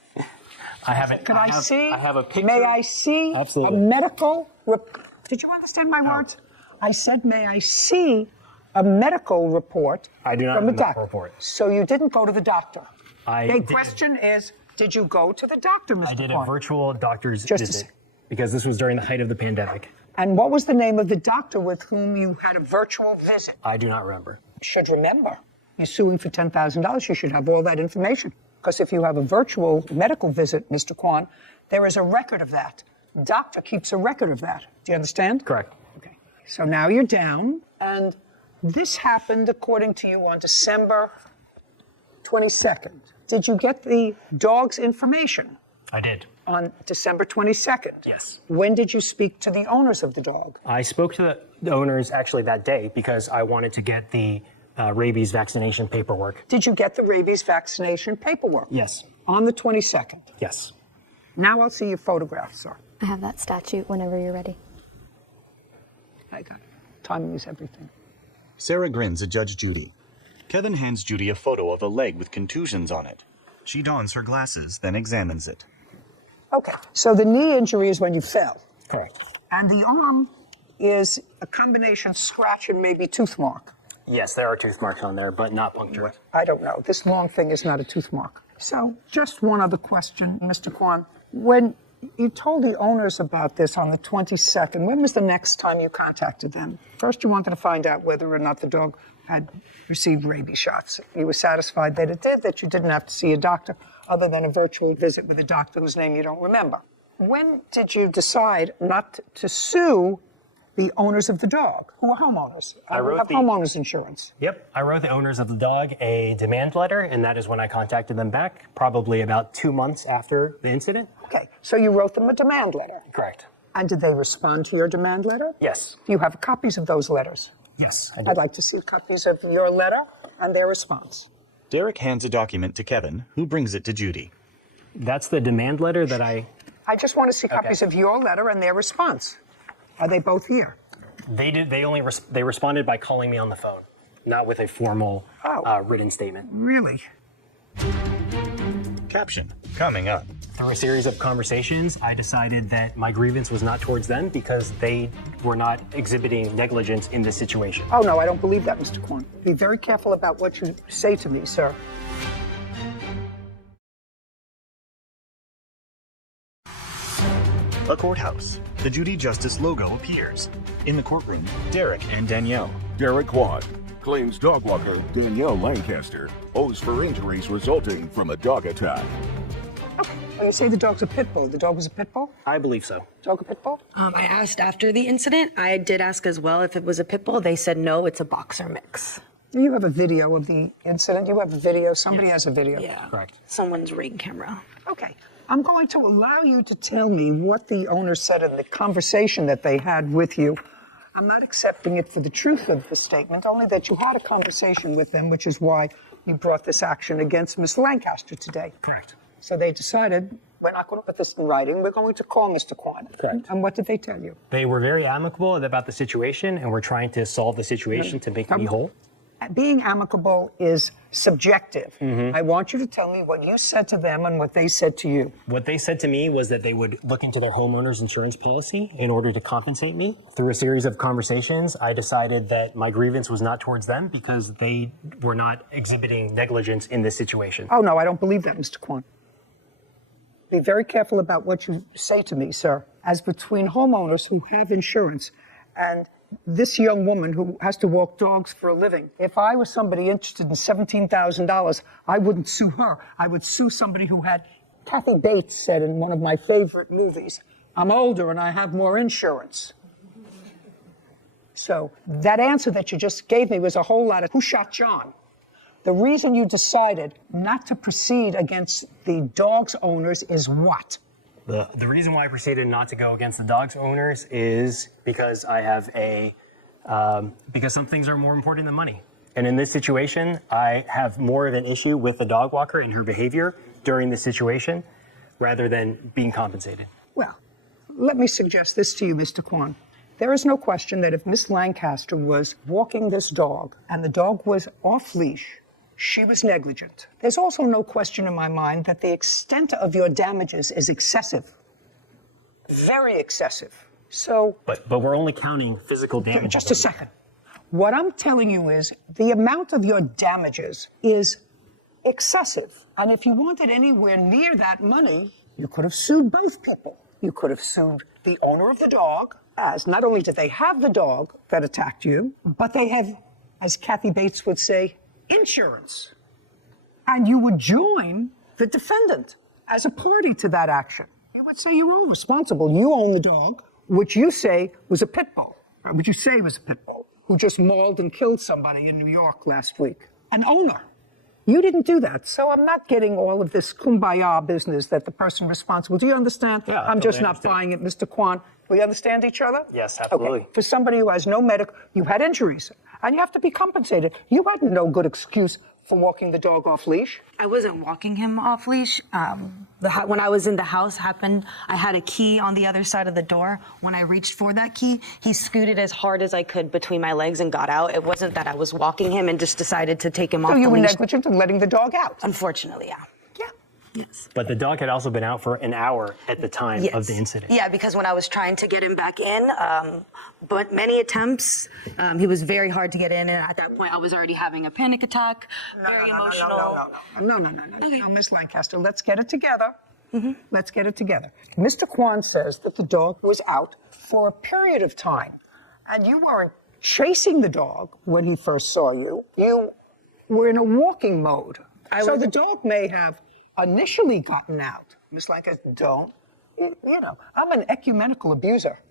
I haven't. Can I see? I have a picture. May I see Absolutely. a medical report? Did you understand my words? I said, may I see a medical report I do not from have the a medical doctor? report. So you didn't go to the doctor? I The did. question is, did you go to the doctor, Mr. I did a Kwan? virtual doctor's Just to visit see. because this was during the height of the pandemic. And what was the name of the doctor with whom you had a virtual visit? I do not remember. You should remember. You're suing for $10,000. You should have all that information. Because if you have a virtual medical visit, Mr. Kwan, there is a record of that. Doctor keeps a record of that. Do you understand? Correct. Okay. So now you're down, and this happened, according to you, on December 22nd. Did you get the dog's information? I did. On December 22nd? Yes. When did you speak to the owners of the dog? I spoke to the owners actually that day because I wanted to get the rabies vaccination paperwork. Did you get the rabies vaccination paperwork? Yes. On the 22nd? Yes. Now I'll see your photograph, sir. I have that statute whenever you're ready. I got it. Timing is everything. Sarah grins at Judge Judy. Kevin hands Judy a photo of a leg with contusions on it. She dons her glasses, then examines it. Okay, so the knee injury is when you fell. Correct. And the arm is a combination scratch and maybe tooth mark. Yes, there are tooth marks on there, but not punctured. I don't know. This long thing is not a tooth mark. So just one other question, Mr. Kwan. When you told the owners about this on the 22nd, when was the next time you contacted them? First, you wanted to find out whether or not the dog had received rabies shots. You were satisfied that it did, that you didn't have to see a doctor other than a virtual visit with a doctor whose name you don't remember. When did you decide not to sue the owners of the dog, who are homeowners? I wrote have homeowners insurance. Yep, I wrote the owners of the dog a demand letter, and that is when I contacted them back, probably about 2 months after the incident. Okay, so you wrote them a demand letter. Correct. And did they respond to your demand letter? Yes. Do you have copies of those letters? Yes, I do. I'd like to see copies of your letter and their response. Derek hands a document to Kevin, who brings it to Judy. That's the demand letter that I just want to see copies of your letter and their response. Are they both here? They did. They responded by calling me on the phone, not with a formal written statement. Really? Caption: Coming up. Through a series of conversations, I decided that my grievance was not towards them because they were not exhibiting negligence in this situation. Oh, no, I don't believe that, Mr. Kwan. Be very careful about what you say to me, sir. A courthouse. The Judy Justice logo appears. In the courtroom, Derek and Danielle. Derek Kwan claims dog walker Danielle Lancaster owes for injuries resulting from a dog attack. When you say the dog's a pit bull, the dog was a pit bull? I believe so. Dog a pit bull? I asked after the incident. I did ask as well if it was a pit bull. They said no, it's a boxer mix. You have a video of the incident. You have a video. Somebody has a video. Yeah. Correct. Someone's ring camera. Okay. I'm going to allow you to tell me what the owner said in the conversation that they had with you. I'm not accepting it for the truth of the statement, only that you had a conversation with them, which is why you brought this action against Miss Lancaster today. Correct. So they decided, we're not going to put this in writing, we're going to call Mr. Kwan. Correct. And what did they tell you? They were very amicable about the situation, and we're trying to solve the situation to make me whole. Being amicable is subjective. I want you to tell me what you said to them and what they said to you. What they said to me was that they would look into their homeowner's insurance policy in order to compensate me. Through a series of conversations, I decided that my grievance was not towards them because they were not exhibiting negligence in this situation. Oh, no, I don't believe that, Mr. Kwan. Be very careful about what you say to me, sir. As between homeowners who have insurance and this young woman who has to walk dogs for a living, if I was somebody interested in $17,000, I wouldn't sue her. I would sue somebody who had, Kathy Bates said in one of my favorite movies, I'm older and I have more insurance. So that answer that you just gave me was a whole lot of, who shot John? The reason you decided not to proceed against the dog's owners is what? The reason why I proceeded not to go against the dog's owners is because I have because some things are more important than money. And in this situation, I have more of an issue with the dog walker and her behavior during this situation rather than being compensated. Well, let me suggest this to you, Mr. Kwan. There is no question that if Miss Lancaster was walking this dog and the dog was off leash, she was negligent. There's also no question in my mind that the extent of your damages is excessive. Very excessive. So... But we're only counting physical damage. Just a second. What I'm telling you is the amount of your damages is excessive. And if you wanted anywhere near that money, you could have sued both people. You could have sued the owner of the dog, as not only did they have the dog that attacked you, but they have, as Kathy Bates would say, insurance. And you would join the defendant as a party to that action. You would say you're all responsible. You own the dog, which you say was a pit bull, or which you say was a pit bull, who just mauled and killed somebody in New York last week. An owner. You didn't do that. So I'm not getting all of this kumbaya business that the person responsible. Do you understand? Yeah, I'm just not buying it, Mr. Kwan. We understand each other? Yes, absolutely. Okay. For somebody who has no medical, you had injuries, and you have to be compensated. You had no good excuse for walking the dog off leash. I wasn't walking him off leash. When I was in the house happened, I had a key on the other side of the door. When I reached for that key, he scooted as hard as I could between my legs and got out. It wasn't that I was walking him and just decided to take him off the leash. So you were negligent in letting the dog out? Unfortunately, yeah. Yes. But the dog had also been out for an hour at the time of the incident. Yeah, because when I was trying to get him back in, but many attempts, he was very hard to get in, and at that point I was already having a panic attack, very emotional. No. Okay. Now, Miss Lancaster, let's get it together. Let's get it together. Mr. Kwan says that the dog was out for a period of time, and you weren't chasing the dog when he first saw you. You were in a walking mode. So the dog may have initially gotten out. Miss Lancaster, I'm an ecumenical abuser.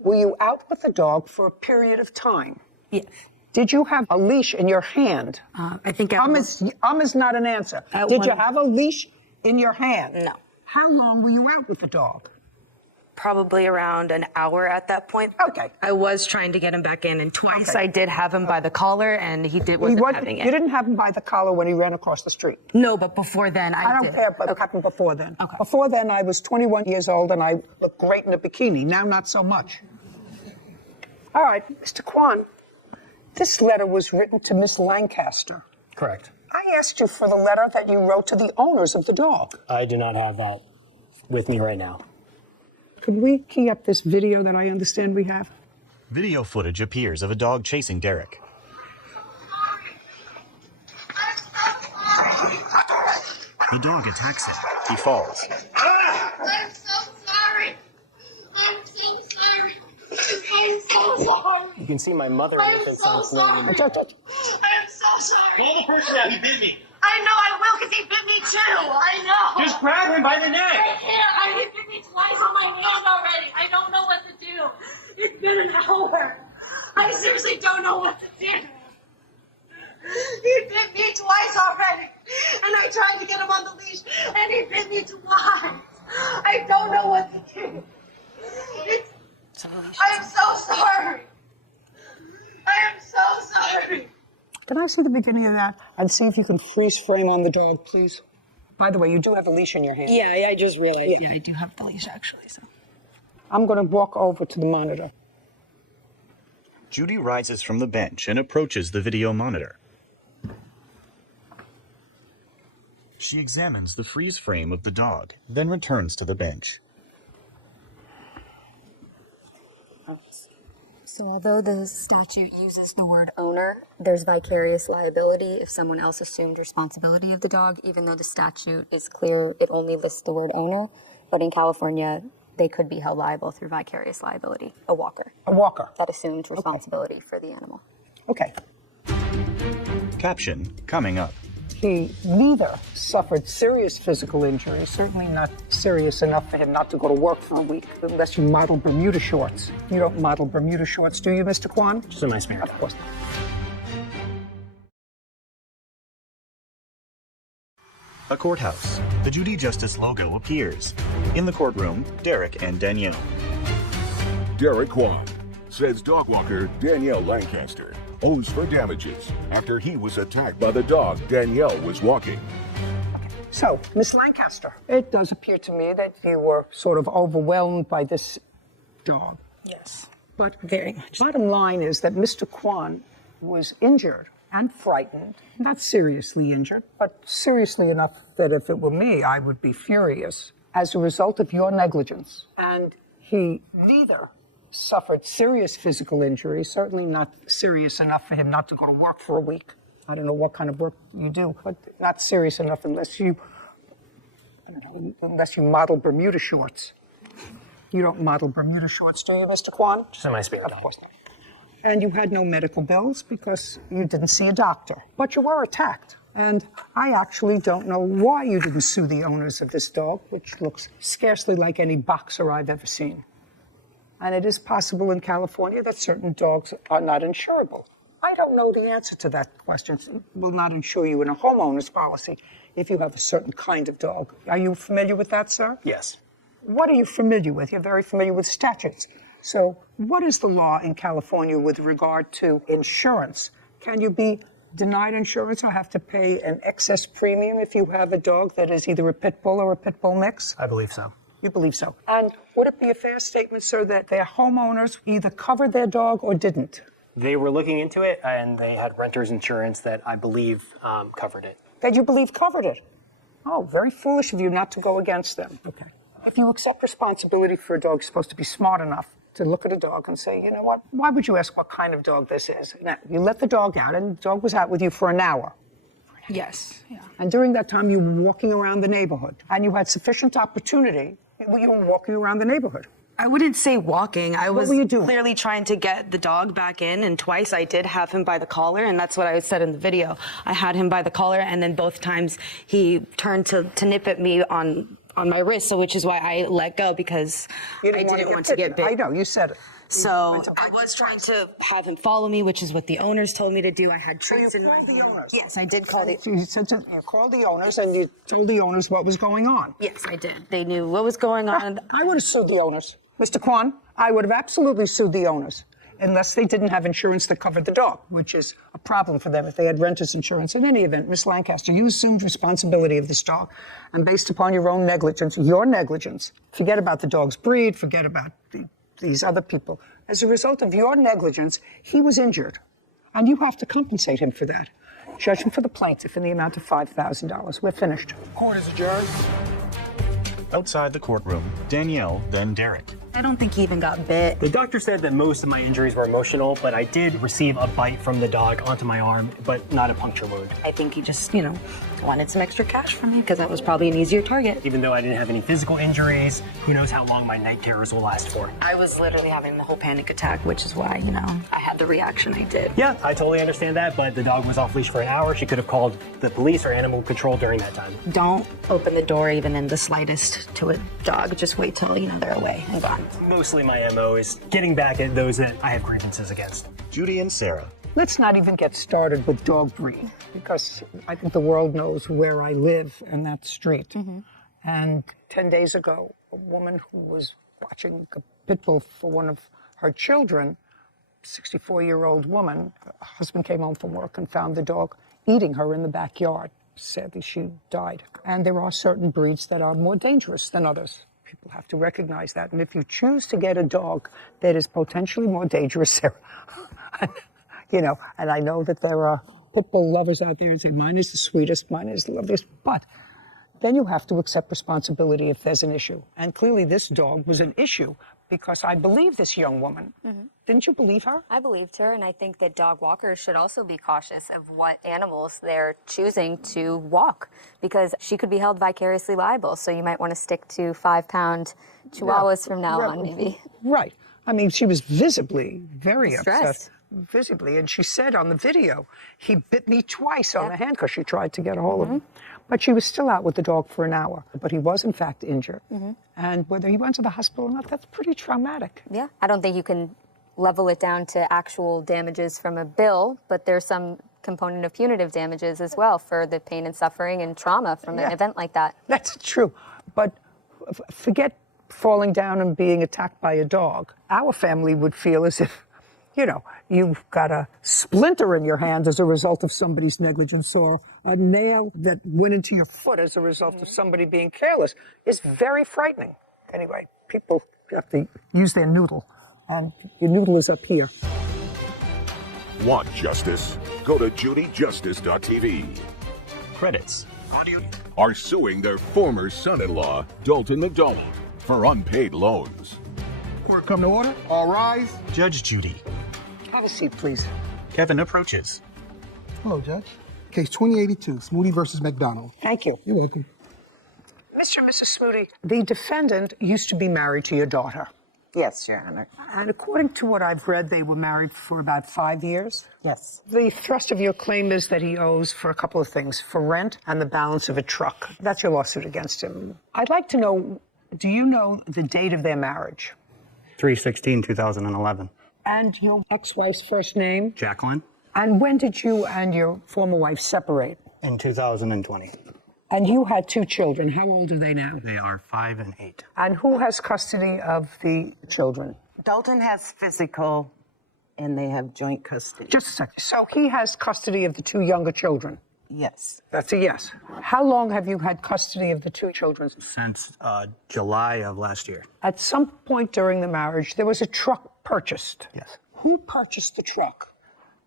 Were you out with the dog for a period of time? Yes. Did you have a leash in your hand? I think is not an answer. Did you have a leash in your hand? No. How long were you out with the dog? Probably around an hour at that point. Okay. I was trying to get him back in, and twice I did have him by the collar, and he wasn't having it. You didn't have him by the collar when he ran across the street? No, but before then I did. I don't care what happened before then. Okay. Before then, I was 21 years old, and I looked great in a bikini. Now, not so much. All right, Mr. Kwan, this letter was written to Miss Lancaster. Correct. I asked you for the letter that you wrote to the owners of the dog. I do not have that with me right now. Could we key up this video that I understand we have? Video footage appears of a dog chasing Derek. The dog attacks him. He falls. I'm so sorry. I'm so sorry. I'm so sorry. You can see my mother. I'm so sorry. I'm so sorry. Call the person that he bit me. I know I will because he bit me too. I know. Just grab him by the neck. I can't. He bit me twice on my hand already. I don't know what to do. It's been an hour. I seriously don't know what to do. He bit me twice already. And I tried to get him on the leash, and he bit me twice. I don't know what to do. I am so sorry. I am so sorry. Can I see the beginning of that and see if you can freeze frame on the dog, please? By the way, you do have a leash in your hand. Yeah, I just realized. Yeah, I do have the leash actually, so. I'm going to walk over to the monitor. Judy rises from the bench and approaches the video monitor. She examines the freeze frame of the dog, then returns to the bench. So although the statute uses the word owner, there's vicarious liability if someone else assumed responsibility of the dog, even though the statute is clear, it only lists the word owner. But in California, they could be held liable through vicarious liability. A walker. A walker. That assumed responsibility for the animal. Okay. Caption coming up. He neither suffered serious physical injury, certainly not serious enough for him not to go to work for a week, unless you model Bermuda shorts. You don't model Bermuda shorts, do you, Mr. Kwan? Just in my spare time. Of course not. A courthouse. The Judy Justice logo appears. In the courtroom, Derek and Danielle. Derek Kwan says dog walker Danielle Lancaster owes for damages after he was attacked by the dog Danielle was walking. So, Miss Lancaster, it does appear to me that you were sort of overwhelmed by this dog. Yes. But very much. Bottom line is that Mr. Kwan was injured and frightened, not seriously injured, but seriously enough that if it were me, I would be furious as a result of your negligence. And he neither suffered serious physical injury, certainly not serious enough for him not to go to work for a week. I don't know what kind of work you do, but not serious enough unless you, unless you model Bermuda shorts. You don't model Bermuda shorts, do you, Mr. Kwan? Just in my spare time. Of course not. And you had no medical bills because you didn't see a doctor. But you were attacked. And I actually don't know why you didn't sue the owners of this dog, which looks scarcely like any boxer I've ever seen. And it is possible in California that certain dogs are not insurable. I don't know the answer to that question. It will not insure you in a homeowner's policy if you have a certain kind of dog. Are you familiar with that, sir? Yes. What are you familiar with? You're very familiar with statutes. So what is the law in California with regard to insurance? Can you be denied insurance or have to pay an excess premium if you have a dog that is either a pit bull or a pit bull mix? I believe so. You believe so. And would it be a fair statement, sir, that their homeowners either covered their dog or didn't? They were looking into it, and they had renter's insurance that I believe covered it. That you believe covered it? Oh, very foolish of you not to go against them. Okay. If you accept responsibility for a dog, you're supposed to be smart enough to look at a dog and say, you know what, why would you ask what kind of dog this is? Now, you let the dog out, and the dog was out with you for an hour. Yes, yeah. And during that time, you were walking around the neighborhood, and you had sufficient opportunity. You were walking around the neighborhood. I wouldn't say walking. I was were you doing? Clearly trying to get the dog back in, and twice I did have him by the collar, and that's what I said in the video. I had him by the collar, and then both times he turned to nip at me on my wrist, so which is why I let go, because I didn't want to get bit. I know, you said it. So I was trying to have him follow me, which is what the owners told me to do. I had treats in my hand. the owners? Yes, I did call the. You called the owners and you told the owners what was going on. Yes, I did. They knew what was going on. I would have sued the owners. Mr. Kwan, I would have absolutely sued the owners unless they didn't have insurance that covered the dog, which is a problem for them if they had renter's insurance. In any event, Miss Lancaster, you assumed responsibility of this dog, and based upon your own negligence, your negligence, forget about the dog's breed, forget about these other people. As a result of your negligence, he was injured, and you have to compensate him for that. Judgment for the plaintiff in the amount of $5,000. We're finished. Court is adjourned. Outside the courtroom, Danielle, then Derek. I don't think he even got bit. The doctor said that most of my injuries were emotional, but I did receive a bite from the dog onto my arm, but not a puncture wound. I think he just, wanted some extra cash from me because that was probably an easier target. Even though I didn't have any physical injuries, who knows how long my night terrors will last for. I was literally having the whole panic attack, which is why, I had the reaction I did. Yeah, I totally understand that, but the dog was off leash for an hour. She could have called the police or animal control during that time. Don't open the door even in the slightest to a dog. Just wait till, they're away and gone. Mostly my MO is getting back at those that I have grievances against. Judy and Sarah. Let's not even get started with dog breed, because I think the world knows where I live in that street. And 10 days ago, a woman who was watching a pit bull for one of her children, 64-year-old woman, her husband came home from work and found the dog eating her in the backyard. Sadly, she died. And there are certain breeds that are more dangerous than others. People have to recognize that. And if you choose to get a dog that is potentially more dangerous, Sarah, and I know that there are pit bull lovers out there and say, mine is the sweetest, mine is the loveliest, but then you have to accept responsibility if there's an issue. And clearly this dog was an issue because I believe this young woman. Didn't you believe her? I believed her, and I think that dog walkers should also be cautious of what animals they're choosing to walk, because she could be held vicariously liable. So you might want to stick to 5-pound chihuahuas from now on, maybe. Right. I mean, she was visibly very Stressed. upset. Visibly, and she said on the video, he bit me twice on the hand because she tried to get a hold of him. But she was still out with the dog for an hour. But he was, in fact, injured. And whether he went to the hospital or not, that's pretty traumatic. Yeah, I don't think you can level it down to actual damages from a bill, but there's some component of punitive damages as well for the pain and suffering and trauma from an event like that. That's true. But forget falling down and being attacked by a dog. Our family would feel as if, you've got a splinter in your hand as a result of somebody's negligence, or a nail that went into your foot as a result of somebody being careless. Is very frightening. Anyway, people have to use their noodle, and your noodle is up here. Want justice? Go to judyjustice.tv. Credits. Are suing their former son-in-law, Dalton McDonald, for unpaid loans. Court come to order. All rise. Judge Judy. Have a seat, please. Kevin approaches. Hello, Judge. Case 2082, Smoody versus McDonald. Thank you. You're welcome. Mr. and Mrs. Smoody, the defendant used to be married to your daughter. Yes, Your Honor. And according to what I've read, they were married for about 5 years. Yes. The thrust of your claim is that he owes for a couple of things, for rent and the balance of a truck. That's your lawsuit against him. I'd like to know, do you know the date of their marriage? 3/16/2011. And your ex-wife's first name? Jacqueline. And when did you and your former wife separate? In 2020. And you had 2 children. How old are they now? They are 5 and 8. And who has custody of the children? Dalton has physical, and they have joint custody. Just a second. So he has custody of the 2 younger children? Yes. That's a yes. How long have you had custody of the 2 children? Since July of last year. At some point during the marriage, there was a truck purchased. Yes. Who purchased the truck?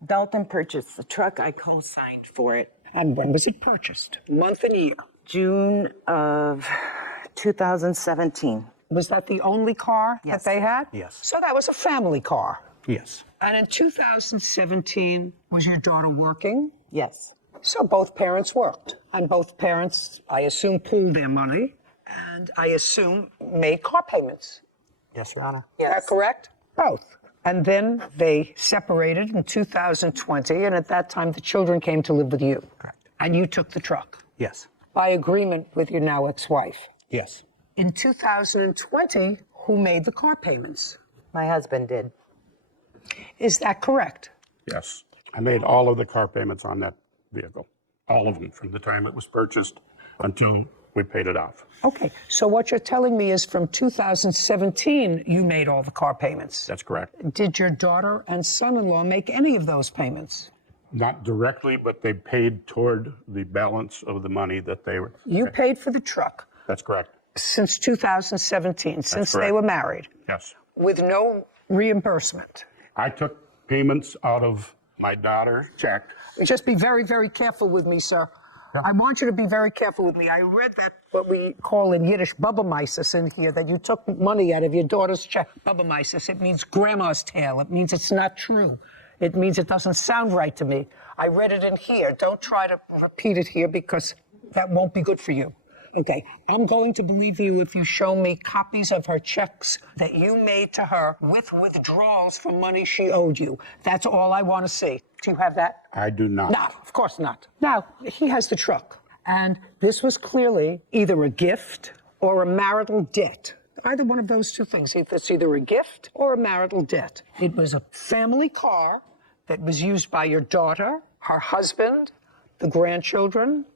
Dalton purchased the truck. I co-signed for it. And when was it purchased? Month and year? June of 2017. Was that the only car that they had? Yes. So that was a family car? Yes. And in 2017, was your daughter working? Yes. So both parents worked. And both parents, I assume, pooled their money. And I assume made car payments. Yes, Your Honor. Is that correct? Both. And then they separated in 2020, and at that time the children came to live with you. Correct. And you took the truck. Yes. By agreement with your now ex-wife. Yes. In 2020, who made the car payments? My husband did. Is that correct? Yes. I made all of the car payments on that vehicle. All of them, from the time it was purchased until we paid it off. Okay, so what you're telling me is from 2017, you made all the car payments. That's correct. Did your daughter and son-in-law make any of those payments? Not directly, but they paid toward the balance of the money that they were. You paid for the truck. That's correct. Since 2017, since they correct. were married. Yes. With no reimbursement. I took payments out of My daughter checked. Just be very, very careful with me, sir. I want you to be very careful with me. I read that, what we call in Yiddish, babamaisis in here, that you took money out of your daughter's check. Babamaisis, it means grandma's tale. It means it's not true. It means it doesn't sound right to me. I read it in here. Don't try to repeat it here because that won't be good for you. Okay, I'm going to believe you if you show me copies of her checks that you made to her with withdrawals from money she owed you. That's all I want to see. Do you have that? I do not. No, of course not. Now, he has the truck, and this was clearly either a gift or a marital debt. Either one of those two things. It's either a gift or a marital debt. It was a family car that was used by your daughter, her husband, the grandchildren,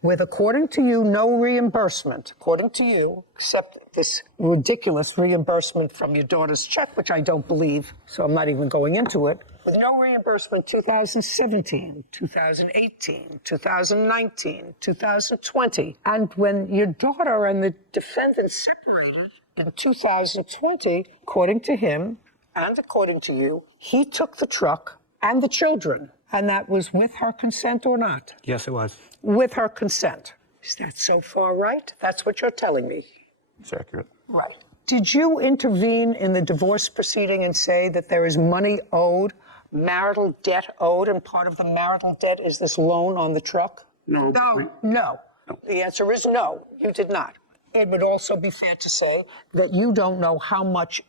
with, according to you, no reimbursement, according to you, except this ridiculous reimbursement from your daughter's check, which I don't believe, so I'm not even going into it, with no reimbursement 2017, 2018, 2019, 2020. And when your daughter and the defendant separated in 2020, according to him and according to you, he took the truck and the children. And that was with her consent or not? Yes, it was. With her consent. Is that so far right? That's what you're telling me. It's accurate. Right. Did you intervene in the divorce proceeding and say that there is money owed, marital debt owed, and part of the marital debt is this loan on the truck? No. No. The answer is no, you did not. It would also be fair to say that you don't know how much,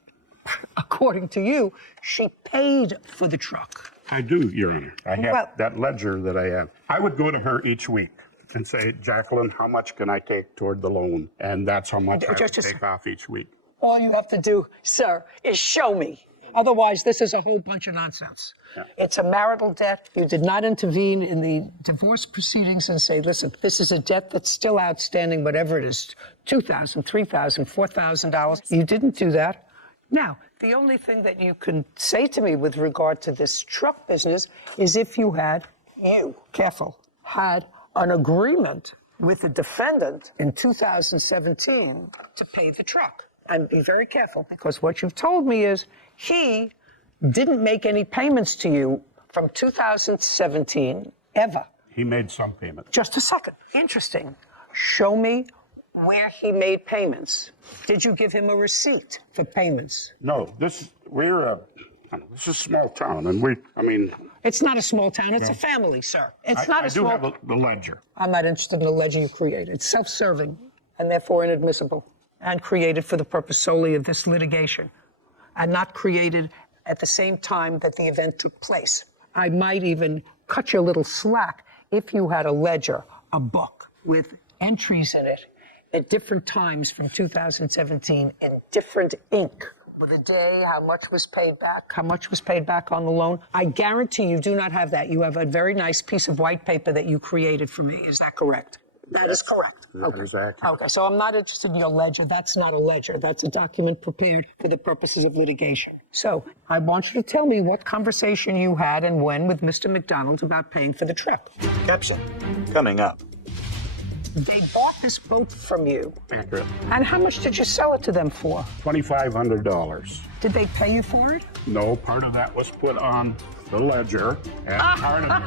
according to you, she paid for the truck. I do, Your Honor. I have Well- that ledger that I have. I would go to her each week and say, Jacqueline, how much can I take toward the loan? And that's how much I would take off each week. All you have to do, sir, is show me. Otherwise, this is a whole bunch of nonsense. Yeah. It's a marital debt. You did not intervene in the divorce proceedings and say, listen, this is a debt that's still outstanding, whatever it is, $2,000, $3,000, $4,000. You didn't do that. Now, the only thing that you can say to me with regard to this truck business is if you had an agreement with the defendant in 2017 to pay the truck. And be very careful, because what you've told me is he didn't make any payments to you from 2017 ever. He made some payment. Just a second. Interesting. Show me where he made payments. Did you give him a receipt for payments? No, this is a small town, and It's not a small town, it's a family, sir. It's not a small... I do have the ledger. I'm not interested in the ledger you created. It's self-serving and therefore inadmissible and created for the purpose solely of this litigation and not created at the same time that the event took place. I might even cut you a little slack if you had a ledger, a book with entries in it at different times from 2017 in different ink. With a day, how much was paid back on the loan. I guarantee you do not have that. You have a very nice piece of white paper that you created for me. Is that correct? That is correct. That is accurate. Okay, so I'm not interested in your ledger. That's not a ledger. That's a document prepared for the purposes of litigation. So I want you to tell me what conversation you had and when with Mr. McDonald about paying for the truck. Caption coming up. They bought this boat from you. Accurate. And how much did you sell it to them for? $2,500. Did they pay you for it? No, part of that was put on the ledger, and part of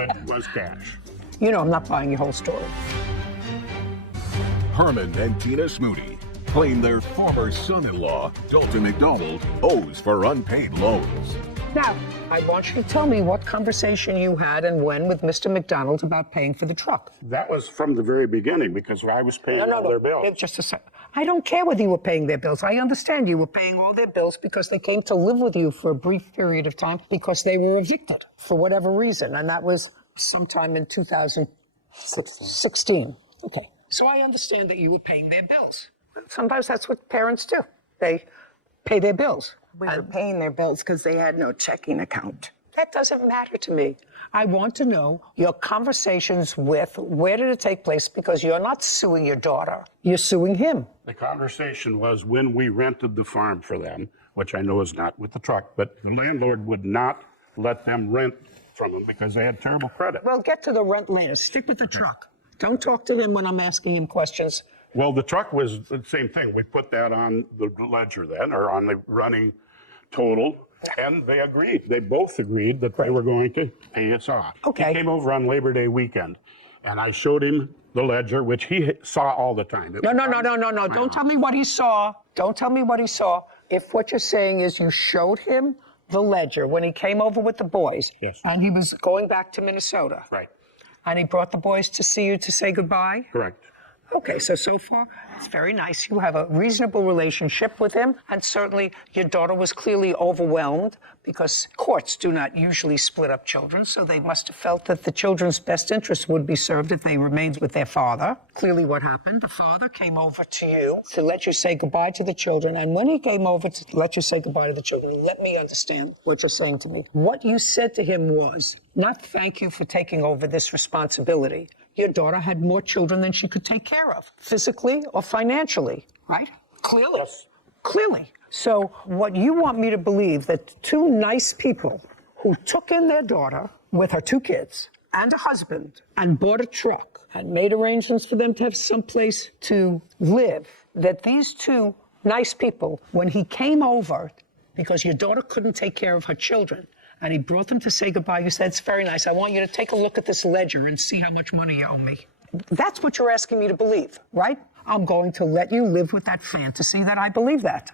it was cash. You know I'm not buying your whole story. Herman and Tina Smoody claim their former son-in-law, Dalton McDonald, owes for unpaid loans. Now, I want you to tell me what conversation you had and when with Mr. McDonald about paying for the truck. That was from the very beginning because I was paying all their bills. Just a second. I don't care whether you were paying their bills. I understand you were paying all their bills because they came to live with you for a brief period of time because they were evicted for whatever reason. And that was sometime in 2016. Okay. So I understand that you were paying their bills. Sometimes that's what parents do. They pay their bills. We were paying their bills because they had no checking account. That doesn't matter to me. I want to know your conversations with, where did it take place? Because you're not suing your daughter, you're suing him. The conversation was when we rented the farm for them, which I know is not with the truck, but the landlord would not let them rent from him because they had terrible credit. Well, get to the rent later. Stick with the truck. Don't talk to him when I'm asking him questions. Well, the truck was the same thing. We put that on the ledger then, or on the running total And they agreed. They both agreed that they were going to pay us off. Okay. He came over on Labor Day weekend, and I showed him the ledger, which he saw all the time. No. Don't tell me what he saw. Don't tell me what he saw. If what you're saying is you showed him the ledger when he came over with the boys, yes, and he was going back to Minnesota. Right. And he brought the boys to see you to say goodbye? Correct. Okay, so far, it's very nice. You have a reasonable relationship with him, and certainly your daughter was clearly overwhelmed because courts do not usually split up children, so they must have felt that the children's best interest would be served if they remained with their father. Clearly what happened, the father came over to you to let you say goodbye to the children, and when he came over to let you say goodbye to the children, let me understand what you're saying to me. What you said to him was, not thank you for taking over this responsibility. Your daughter had more children than she could take care of, physically or financially, right? Clearly. Yes. Clearly. So what you want me to believe that two nice people who took in their daughter with her two kids and a husband and bought a truck and made arrangements for them to have someplace to live, that these two nice people, when he came over, because your daughter couldn't take care of her children, and he brought them to say goodbye, you said, it's very nice. I want you to take a look at this ledger and see how much money you owe me. That's what you're asking me to believe, right? I'm going to let you live with that fantasy that I believe that.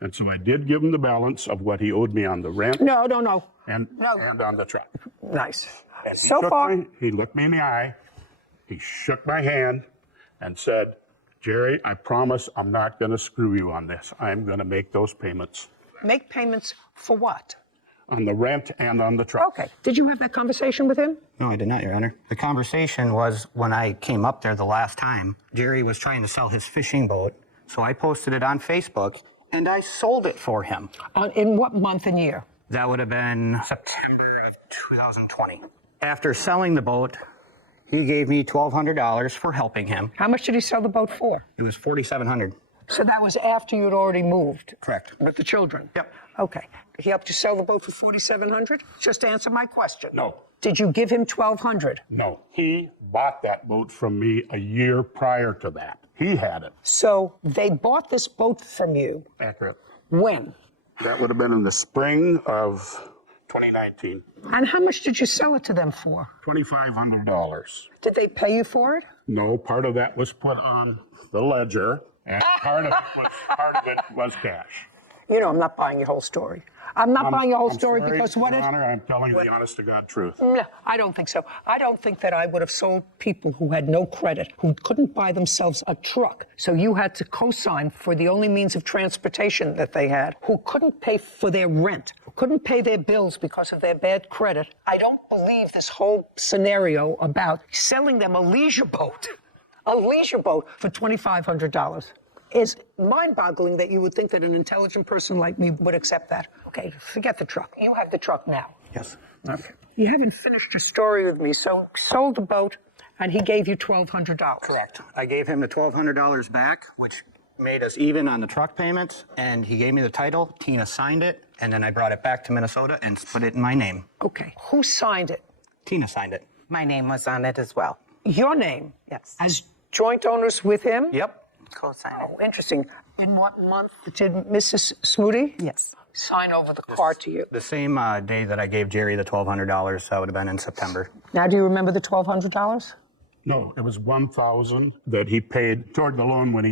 And so I did give him the balance of what he owed me on the rent. No. And on the truck. Nice. And So far, he looked me in the eye, he shook my hand and said, Jerry, I promise I'm not going to screw you on this. I'm going to make those payments. make payments for what? On the rent and on the truck. Okay. Did you have that conversation with him? No, I did not, Your Honor. The conversation was when I came up there the last time, Jerry was trying to sell his fishing boat, so I posted it on Facebook, and I sold it for him. In what month and year? That would have been September of 2020. After selling the boat, he gave me $1,200 for helping him. How much did he sell the boat for? It was $4,700. So that was after you'd already moved? Correct. With the children? Yep. Okay. He helped you sell the boat for $4,700? Just answer my question. No. Did you give him $1,200? No. He bought that boat from me a year prior to that. He had it. So they bought this boat from you. Accurate. When? That would have been in the spring of 2019. And how much did you sell it to them for? $2,500. Did they pay you for it? No, part of that was put on the ledger, and part of it was cash. You know, I'm not buying your whole story. I'm not buying your whole story sorry, because what Your it... Honor, I'm telling you the honest-to-God truth. No, I don't think so. I don't think that I would have sold people who had no credit, who couldn't buy themselves a truck, so you had to co-sign for the only means of transportation that they had, who couldn't pay for their rent, who couldn't pay their bills because of their bad credit. I don't believe this whole scenario about selling them a leisure boat for $2,500. It's mind-boggling that you would think that an intelligent person like me would accept that. Okay, forget the truck. You have the truck now. Yes. Okay. You haven't finished your story with me, so sold the boat, and he gave you $1,200. Correct. I gave him the $1,200 back, which made us even on the truck payment, and he gave me the title. Tina signed it, and then I brought it back to Minnesota and put it in my name. Okay. Who signed it? Tina signed it. My name was on it as well. Your name? Yes. As joint owners with him? Yep. Co-sign it. Oh, interesting. In what month did Mrs. Smoody? Yes. Sign over the car to you? The same day that I gave Jerry the $1,200, that would have been in September. Now, do you remember the $1,200? No, it was $1,000 that he paid toward the loan when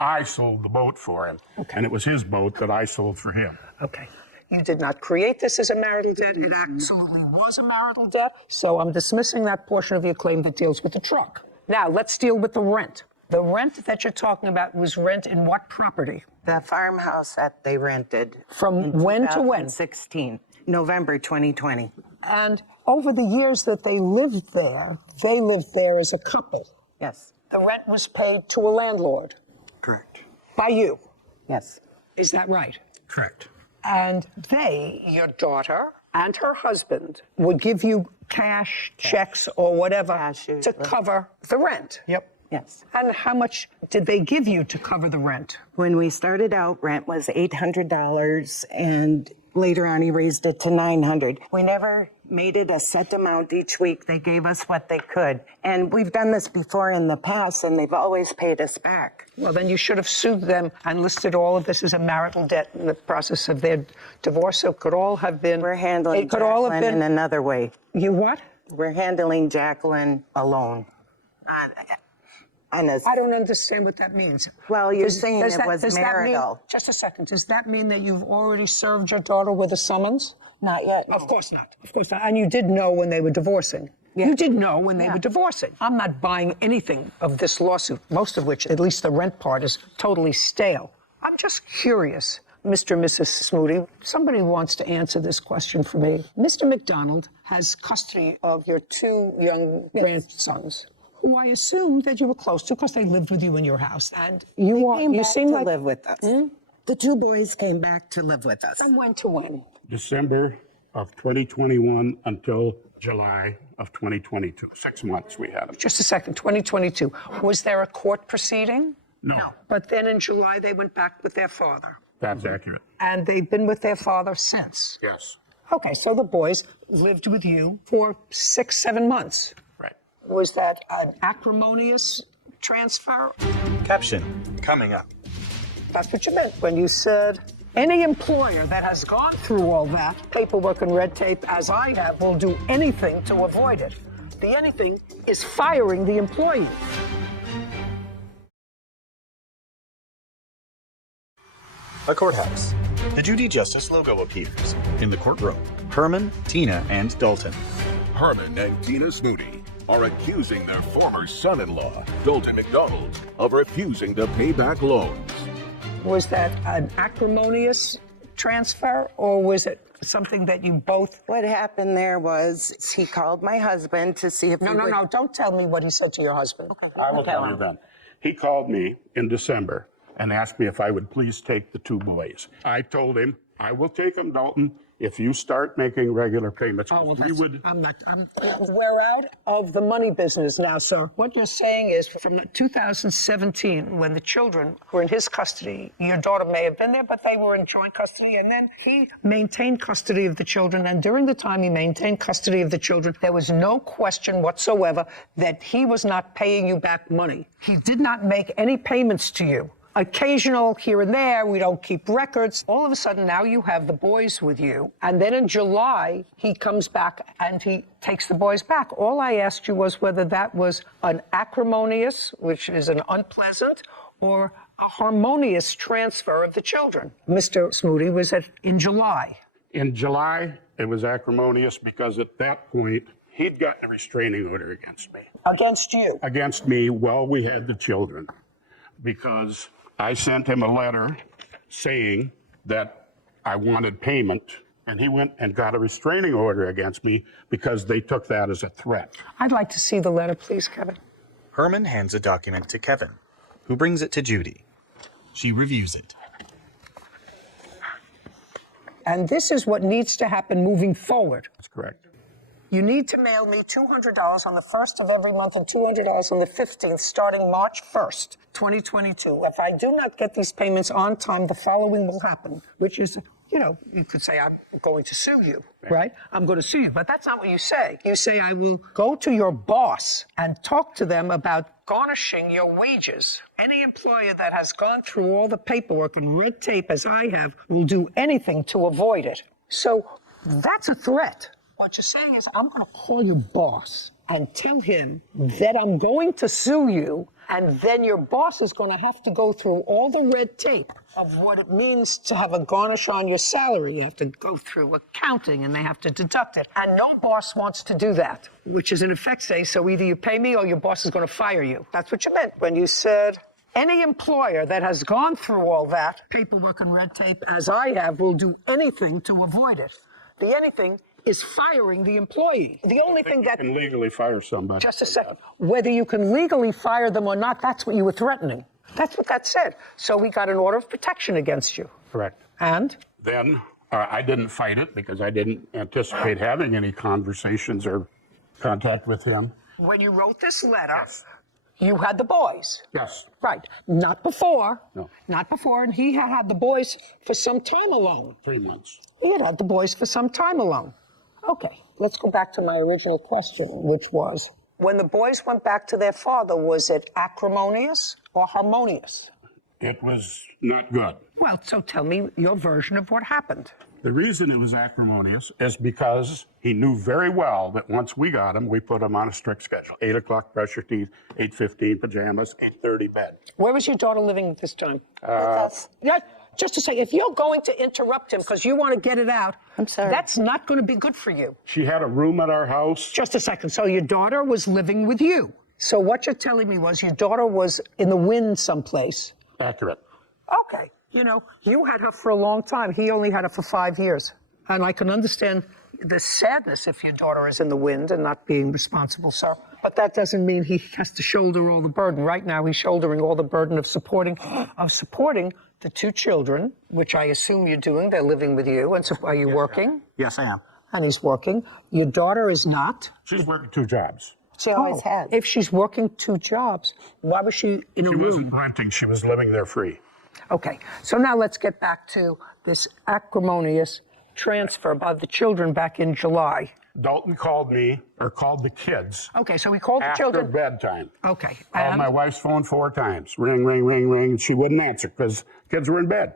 I sold the boat for him. Okay. And it was his boat that I sold for him. Okay. You did not create this as a marital debt. It absolutely was a marital debt. So I'm dismissing that portion of your claim that deals with the truck. Now, let's deal with the rent. The rent that you're talking about was rent in what property? The farmhouse that they rented. From when to when? 2016, November 2020. And over the years that they lived there as a couple. Yes. The rent was paid to a landlord. Correct. By you. Yes. Is that right? Correct. And they, your daughter and her husband, would give you cash, checks, or whatever to cover the rent. Yep. Yes. And how much did they give you to cover the rent? When we started out, rent was $800, and later on he raised it to 900. We never made it a set amount each week. They gave us what they could. And we've done this before in the past, and they've always paid us back. Well, then you should have sued them and listed all of this as a marital debt in the process of their divorce. So it could all have been. We're handling Jacqueline in another way. You what? We're handling Jacqueline alone. I don't understand what that means. Well, you're saying it was does that mean, marital. just a second. Does that mean that you've already served your daughter with a summons? Not yet. No. Of course not. Of course not. And you did know when they were divorcing. Yeah. You did know when they were divorcing. I'm not buying anything of this lawsuit, most of which, at least the rent part, is totally stale. I'm just curious, Mr. and Mrs. Smoody, somebody wants to answer this question for me. Mr. McDonald has custody of your two young grandsons, who I assume that you were close to because they lived with you in your house. And you seem like live with us. The two boys came back to live with us. And when to when? December of 2021 until July of 2022. 6 months we had them. Just a second, 2022. Was there a court proceeding? No. But then in July, they went back with their father. That's accurate. And they've been with their father since? Yes. Okay, so the boys lived with you for 6, 7 months. Right. Was that an acrimonious transfer? Caption coming up. That's what you meant when you said, any employer that has gone through all that paperwork and red tape, as I have, will do anything to avoid it. The anything is firing the employee. A courthouse. The Judy Justice logo appears. In the courtroom, Herman, Tina, and Dalton. Herman and Tina Smoody are accusing their former son-in-law, Dalton McDonald, of refusing to pay back loans. Was that an acrimonious transfer, or was it something that you both... What happened there was he called my husband to see if No, don't tell me what he said to your husband. Okay. I will tell you then. He called me in December and asked me if I would please take the two boys. I told him, I will take them, Dalton, if you start making regular payments. Oh, well, we're out of the money business now, sir. What you're saying is from 2017, when the children were in his custody, your daughter may have been there, but they were in joint custody, and then he maintained custody of the children, and during the time he maintained custody of the children, there was no question whatsoever that he was not paying you back money. He did not make any payments to you. Occasional here and there, we don't keep records. All of a sudden, now you have the boys with you. And then in July, he comes back and he takes the boys back. All I asked you was whether that was an acrimonious, which is an unpleasant, or a harmonious transfer of the children. Mr. Smoody, was it in July? In July, it was acrimonious because at that point, he'd gotten a restraining order against me. Against you? Against me while we had the children. Because I sent him a letter saying that I wanted payment, and he went and got a restraining order against me because they took that as a threat. I'd like to see the letter, please, Kevin. Herman hands a document to Kevin, who brings it to Judy. She reviews it. And this is what needs to happen moving forward. That's correct. You need to mail me $200 on the 1st of every month and $200 on the 15th, starting March 1st, 2022. If I do not get these payments on time, the following will happen, which is, you could say I'm going to sue you, right? I'm going to sue you, but that's not what you say. You say I will go to your boss and talk to them about garnishing your wages. Any employer that has gone through all the paperwork and red tape as I have will do anything to avoid it. So that's a threat. What you're saying is I'm going to call your boss and tell him that I'm going to sue you, and then your boss is going to have to go through all the red tape of what it means to have a garnish on your salary. You have to go through accounting, and they have to deduct it. And no boss wants to do that, which is in effect say, so either you pay me or your boss is going to fire you. That's what you meant when you said any employer that has gone through all that paperwork and red tape, as I have, will do anything to avoid it. The anything is firing the employee. The only thing that you can legally fire somebody. Just a second. Whether you can legally fire them or not, that's what you were threatening. That's what that said. So we got an order of protection against you. Correct. And? Then I didn't fight it because I didn't anticipate having any conversations or contact with him. When you wrote this letter, You had the boys. Yes. Right. Not before. No. Not before. And he had the boys for some time alone. 3 months. He had the boys for some time alone. Okay, let's go back to my original question, which was, when the boys went back to their father, was it acrimonious or harmonious? It was not good. Well, so tell me your version of what happened. The reason it was acrimonious is because he knew very well that once we got him, we put him on a strict schedule. 8 o'clock, brush your teeth, 8:15, pajamas, 8:30, bed. Where was your daughter living at this time? With us. Yeah, just to say, if you're going to interrupt him because you want to get it out, I'm sorry, that's not going to be good for you. She had a room at our house. Just a second. So your daughter was living with you. So what you're telling me was your daughter was in the wind someplace. Accurate. Okay. You know, you had her for a long time. He only had her for 5 years. And I can understand the sadness if your daughter is in the wind and not being responsible, sir. But that doesn't mean he has to shoulder all the burden. Right now, he's shouldering all the burden of supporting the 2 children, which I assume you're doing. They're living with you. And so are you working? Yes, I am. And he's working. Your daughter is not. She's working 2 jobs. She always has. If she's working 2 jobs, why was she in a room? She wasn't renting. She was living there free. Okay, so now let's get back to this acrimonious transfer by the children back in July. Dalton called me, or called the kids. Okay, so he called the children. After bedtime. Okay. Called my wife's phone 4 times. Ring, ring, ring, ring. And she wouldn't answer because kids were in bed.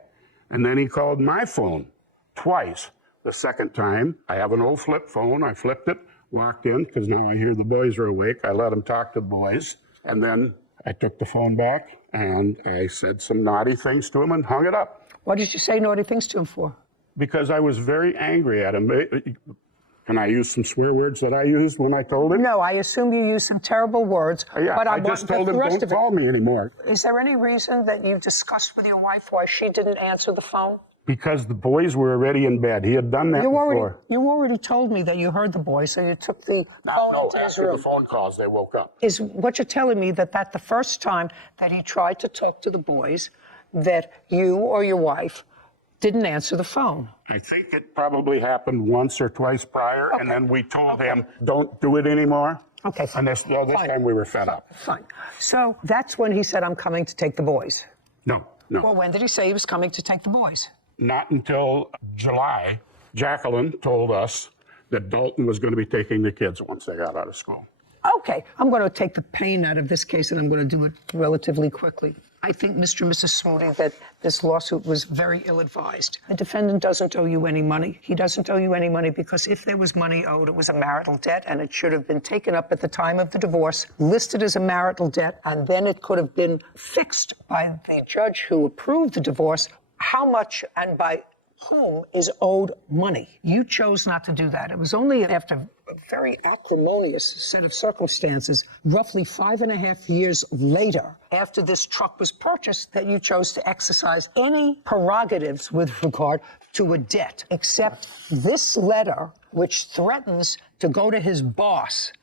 And then he called my phone twice. The second time, I have an old flip phone. I flipped it, walked in, because now I hear the boys are awake. I let him talk to the boys. And then I took the phone back and I said some naughty things to him and hung it up. What did you say naughty things to him for? Because I was very angry at him. Can I use some swear words that I used when I told him? No, I assume you used some terrible words. Yeah, but I just told him, don't call me anymore. Is there any reason that you've discussed with your wife why she didn't answer the phone? Because the boys were already in bed. He had done that before. You already told me that you heard the boys, so you took the phone into his room. After the phone calls, they woke up. Is what you're telling me that the first time that he tried to talk to the boys, that you or your wife didn't answer the phone? I think it probably happened once or twice prior, and then we told him, don't do it anymore. Okay, fine. And this time we were fed up. Fine. So that's when he said, I'm coming to take the boys. No. Well, when did he say he was coming to take the boys? Not until July. Jacqueline told us that Dalton was going to be taking the kids once they got out of school. Okay, I'm going to take the pain out of this case, and I'm going to do it relatively quickly. I think, Mr. and Mrs. Moody, that this lawsuit was very ill-advised. The defendant doesn't owe you any money. He doesn't owe you any money because if there was money owed, it was a marital debt, and it should have been taken up at the time of the divorce, listed as a marital debt, and then it could have been fixed by the judge who approved the divorce how much and by whom is owed money. You chose not to do that. It was only after a very acrimonious set of circumstances, roughly 5.5 years later, after this truck was purchased, that you chose to exercise any prerogatives with regard to a debt, except this letter, which threatens to go to his boss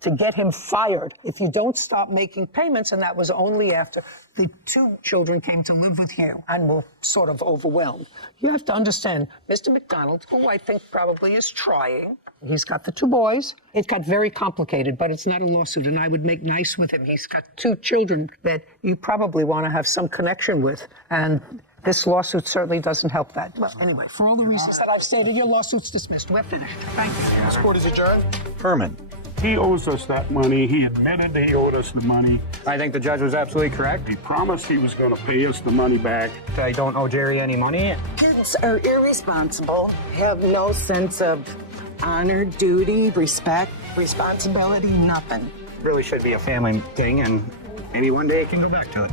to get him fired if you don't stop making payments, and that was only after the 2 children came to live with you and were sort of overwhelmed. You have to understand, Mr. McDonald, who I think probably is trying, he's got the 2 boys. It got very complicated, but it's not a lawsuit, and I would make nice with him. He's got 2 children that you probably want to have some connection with, and this lawsuit certainly doesn't help that. Well, anyway, for all the reasons that I've stated, your lawsuit's dismissed. We're finished. Thank you. This court is adjourned. Herman. He owes us that money. He admitted he owed us the money. I think the judge was absolutely correct. He promised he was going to pay us the money back. I don't owe Jerry any money. Kids are irresponsible, have no sense of honor, duty, respect, responsibility, nothing. Really should be a family thing, and maybe one day it can go back to it.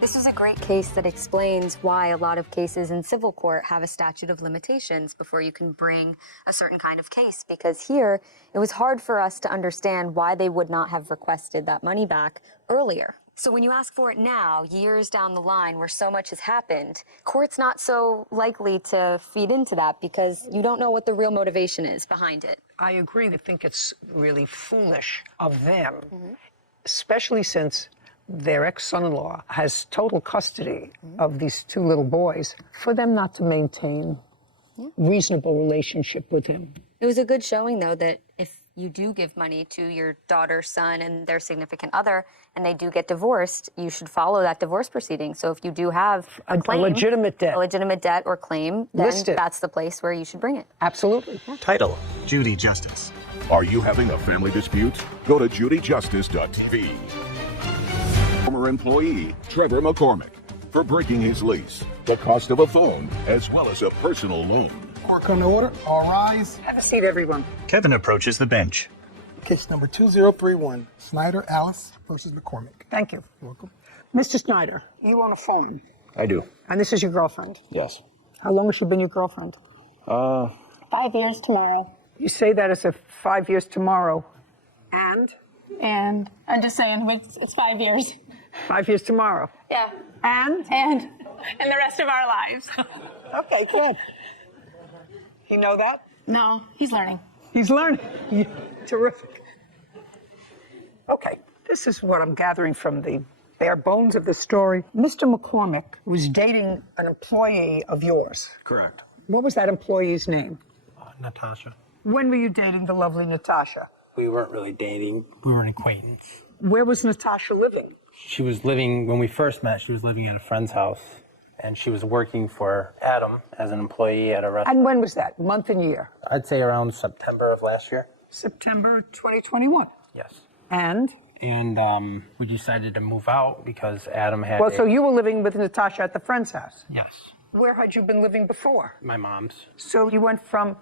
This is a great case that explains why a lot of cases in civil court have a statute of limitations before you can bring a certain kind of case, because here it was hard for us to understand why they would not have requested that money back earlier. So when you ask for it now, years down the line where so much has happened, court's not so likely to feed into that because you don't know what the real motivation is behind it. I agree. I think it's really foolish of them, especially since their ex-son-in-law has total custody of these 2 little boys, for them not to maintain reasonable relationship with him. It was a good showing, though, that if you do give money to your daughter, son, and their significant other, and they do get divorced, you should follow that divorce proceeding. So if you do have a claim, legitimate debt or claim, then List it. that's the place where you should bring it. Absolutely. Title: Judy Justice. Are you having a family dispute? Go to judyjustice.tv. Former employee Trevor McCormick for breaking his lease, the cost of a phone, as well as a personal loan. Court come to order. All rise. Have a seat, everyone. Kevin approaches the bench. Case number 2031, Snyder Alice versus McCormick. Thank you. Welcome. Mr. Snyder, you own a farm, I do. and this is your girlfriend. Yes. How long has she been your girlfriend? 5 years tomorrow. You say that as if 5 years tomorrow. And? And I'm just saying, it's 5 years. 5 years tomorrow. Yeah. And the rest of our lives. Okay, good. You know that? No, he's learning. He's learning. Terrific. Okay, this is what I'm gathering from the bare bones of the story. Mr. McCormick was dating an employee of yours. Correct. What was that employee's name? Natasha. When were you dating the lovely Natasha? We weren't really dating. We were an acquaintance. Where was Natasha living? She was living, when we first met, she was living at a friend's house. And she was working for Adam as an employee at a restaurant. And when was that? Month and year? I'd say around September of last year. September 2021. Yes. And? And we decided to move out because Adam had Well, so you were living with Natasha at the friend's house? Yes. Where had you been living before? My mom's. So you went from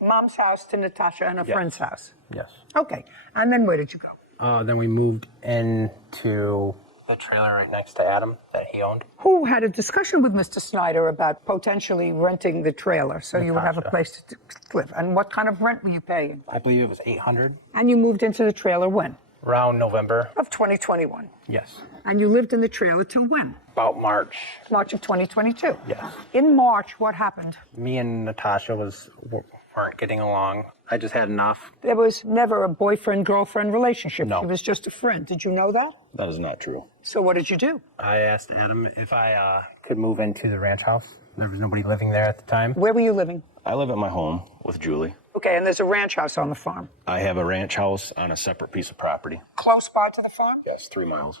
mom's house to Natasha and a Yes. friend's house? Yes. Okay. And then where did you go? Then we moved into the trailer right next to Adam that he owned. Who had a discussion with Mr. Snyder about potentially renting the trailer so you would have a Natasha. place to live? And what kind of rent were you paying? I believe it was $800. And you moved into the trailer when? Around November. Of 2021. Yes. And you lived in the trailer till when? About March. March of 2022. Yes. In March, what happened? Me and Natasha weren't getting along. I just had enough. There was never a boyfriend-girlfriend relationship. No. She was just a friend. Did you know that? That is not true. So what did you do? I asked Adam if I could move into the ranch house. There was nobody living there at the time. Where were you living? I live at my home with Julie. Okay, and there's a ranch house on the farm. I have a ranch house on a separate piece of property. Close by to the farm? Yes, 3 miles.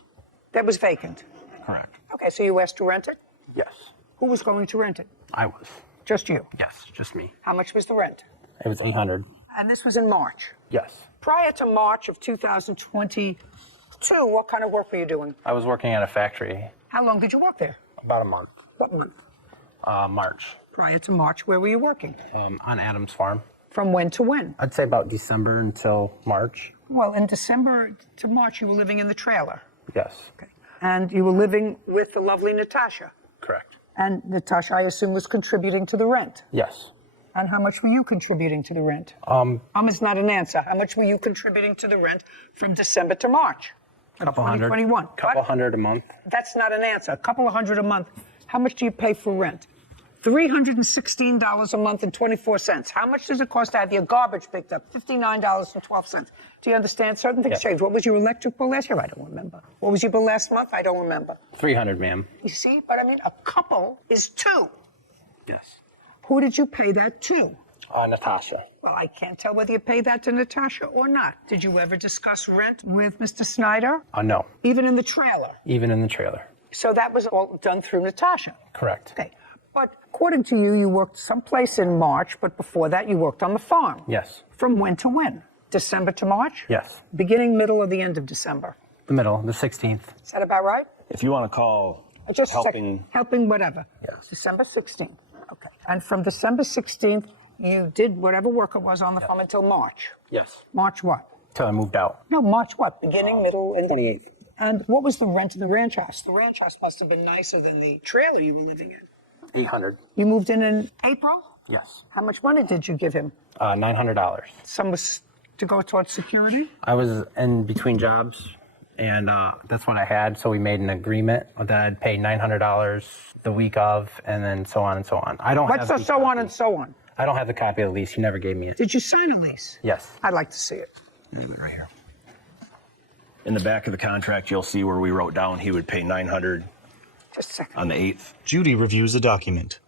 That was vacant. Correct. Okay, so you asked to rent it? Yes. Who was going to rent it? I was. Just you? Yes, just me. How much was the rent? It was $800. And this was in March. Yes. Prior to March of 2022, what kind of work were you doing? I was working at a factory. How long did you work there? About a month. What month? March. Prior to March, where were you working? On Adam's farm. From when to when? I'd say about December until March. Well, in December to March, you were living in the trailer. Yes. Okay. And you were living with the lovely Natasha. Correct. And Natasha, I assume, was contributing to the rent. Yes. And how much were you contributing to the rent? Is not an answer. How much were you contributing to the rent from December to March of Couple hundred. 2021? Couple hundred a month. That's not an answer. A couple of hundred a month. How much do you pay for rent? $316 a month and 24 cents. How much does it cost to have your garbage picked up? $59.12. Do you understand? Certain things Yes. change. What was your electric bill last year? I don't remember. What was your bill last month? I don't remember. $300, ma'am. You see? But I mean, a couple is two. Yes. Who did you pay that to? Natasha. Well, I can't tell whether you paid that to Natasha or not. Did you ever discuss rent with Mr. Snyder? No. Even in the trailer? Even in the trailer. So that was all done through Natasha? Correct. Okay. But according to you, you worked someplace in March, but before that you worked on the farm. Yes. From when to when? December to March? Yes. Beginning, middle, or the end of December? The middle, the 16th. Is that about right? If you want to call Just helping... helping whatever. Yes. December 16th. Okay. And from December 16th, you did whatever work it was on the farm until March? Yes. March what? Till I moved out. No, March what? Beginning, middle, and... 28th. And what was the rent of the ranch house? The ranch house must have been nicer than the trailer you were living in. $800. You moved in April? Yes. How much money did you give him? $900. Some was to go towards security? I was in between jobs, and that's what I had. So we made an agreement that I'd pay $900 the week of, and then so on and so on. I don't What's have the so on and so on? I don't have the copy of the lease. He never gave me it. Did you sign a lease? Yes. I'd like to see it. Right here. In the back of the contract, you'll see where we wrote down he would pay $900 Just a second. on the 8th. Judy reviews the document.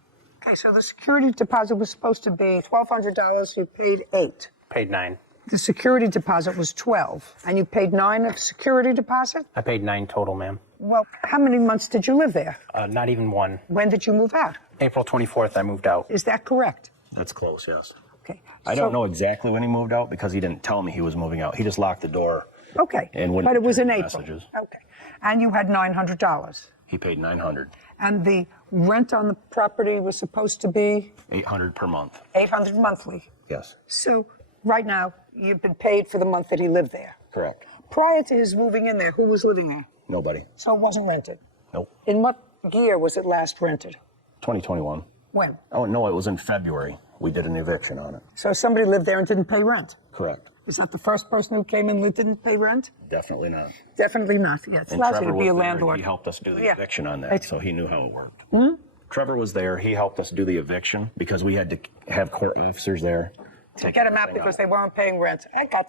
Okay, so the security deposit was supposed to be $1,200. You paid $8. Paid $9. The security deposit was 12, and you paid 9 of security deposit? I paid 9 total, ma'am. Well, how many months did you live there? Not even 1. When did you move out? April 24th, I moved out. Is that correct? That's close, yes. Okay. I don't know exactly when he moved out because he didn't tell me he was moving out. He just locked the door. Okay. And wouldn't but it was in return April. messages. Okay. And you had $900. He paid $900. And the rent on the property was supposed to be? $800 per month. $800 monthly. Yes. So right now, you've been paid for the month that he lived there. Correct. Prior to his moving in there, who was living there? Nobody. So it wasn't rented? Nope. In what year was it last rented? 2021. When? Oh, no, it was in February. We did an eviction on it. So somebody lived there and didn't pay rent? Correct. Is that the first person who came in and didn't pay rent? Definitely not. Definitely not. Yeah, it's And lousy Trevor to be a was there, landlord. He helped us do the Yeah. eviction on that, so he knew how it worked. Hmm? Trevor was there. He helped us do the eviction because we had to have court officers there. To get him out because they weren't paying rent.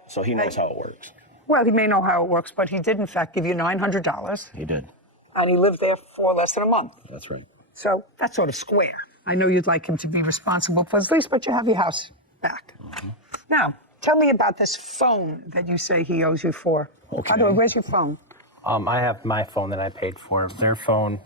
So he knows how it works. Well, he may know how it works, but he did, in fact, give you $900. He did. And he lived there for less than a month. That's right. So that's sort of square. I know you'd like him to be responsible for his lease, but you have your house back. Mm-hmm. Now, tell me about this phone that you say he owes you for. Okay. By the way, where's your phone? I have my phone that I paid for. Their phone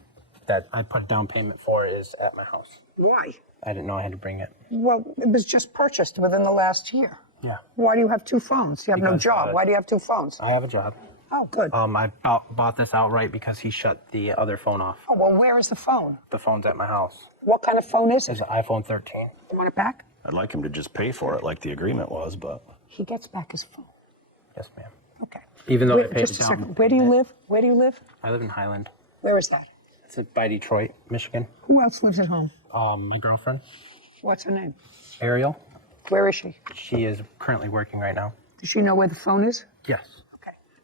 that I put down payment for is at my house. Why? I didn't know I had to bring it. Well, it was just purchased within the last year. Yeah. Why do you have 2 phones? You have no Because, job. Why do you have 2 phones? I have a job. Oh, good. I bought this outright because he shut the other phone off. Oh, well, where is the phone? The phone's at my house. What kind of phone is it? It's an iPhone 13. You want it back? I'd like him to just pay for it like the agreement was, but... He gets back his phone. Yes, ma'am. Okay. Even though I Wait, paid just it a down. second. Where do you live? Where do you live? I live in Highland. Where is that? It's by Detroit, Michigan. Who else lives at home? My girlfriend, What's her name? Ariel. Where is she? She is currently working right now. Does she know where the phone is? Yes.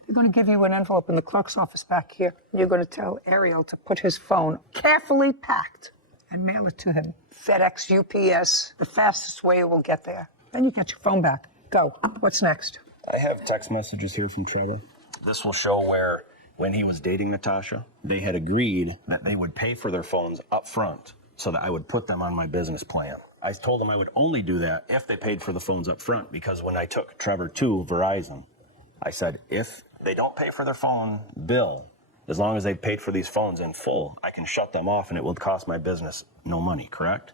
We're going to give you an envelope in the clerk's office back here. You're going to tell Ariel to put his phone carefully packed and mail it to him. FedEx, UPS, the fastest way it will get there. Then you get your phone back. Go. What's next? I have text messages here from Trevor. This will show where, when he was dating Natasha, they had agreed that they would pay for their phones up front so that I would put them on my business plan. I told them I would only do that if they paid for the phones up front, because when I took Trevor to Verizon, I said, if they don't pay for their phone bill, as long as they paid for these phones in full, I can shut them off and it will cost my business no money, correct?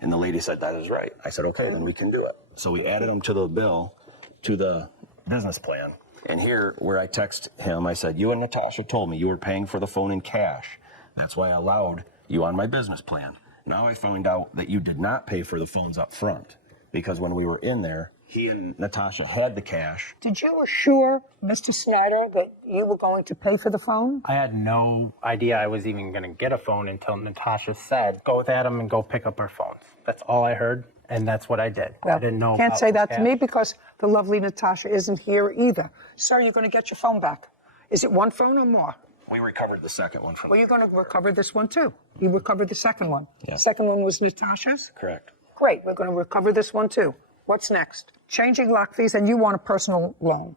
And the lady said, that is right. I said, okay, then we can do it. So we added them to the bill, to the business plan. And here, where I text him, I said, you and Natasha told me you were paying for the phone in cash. That's why I allowed you on my business plan. Now I found out that you did not pay for the phones up front, because when we were in there, he and Natasha had the cash. Did you assure Mr. Snyder that you were going to pay for the phone? I had no idea I was even going to get a phone until Natasha said, go with Adam and go pick up our phones. That's all I heard, and that's what I did. Well, I didn't know. Can't about say the that to cash. me because the lovely Natasha isn't here either. Sir, you're going to get your phone back. Is it one phone or more? We recovered the second one from Well, you're going to recover this one too. You recovered the second one. Yeah. Second one was Natasha's? Correct. Great, we're going to recover this one too. What's next? Changing lock fees, and you want a personal loan.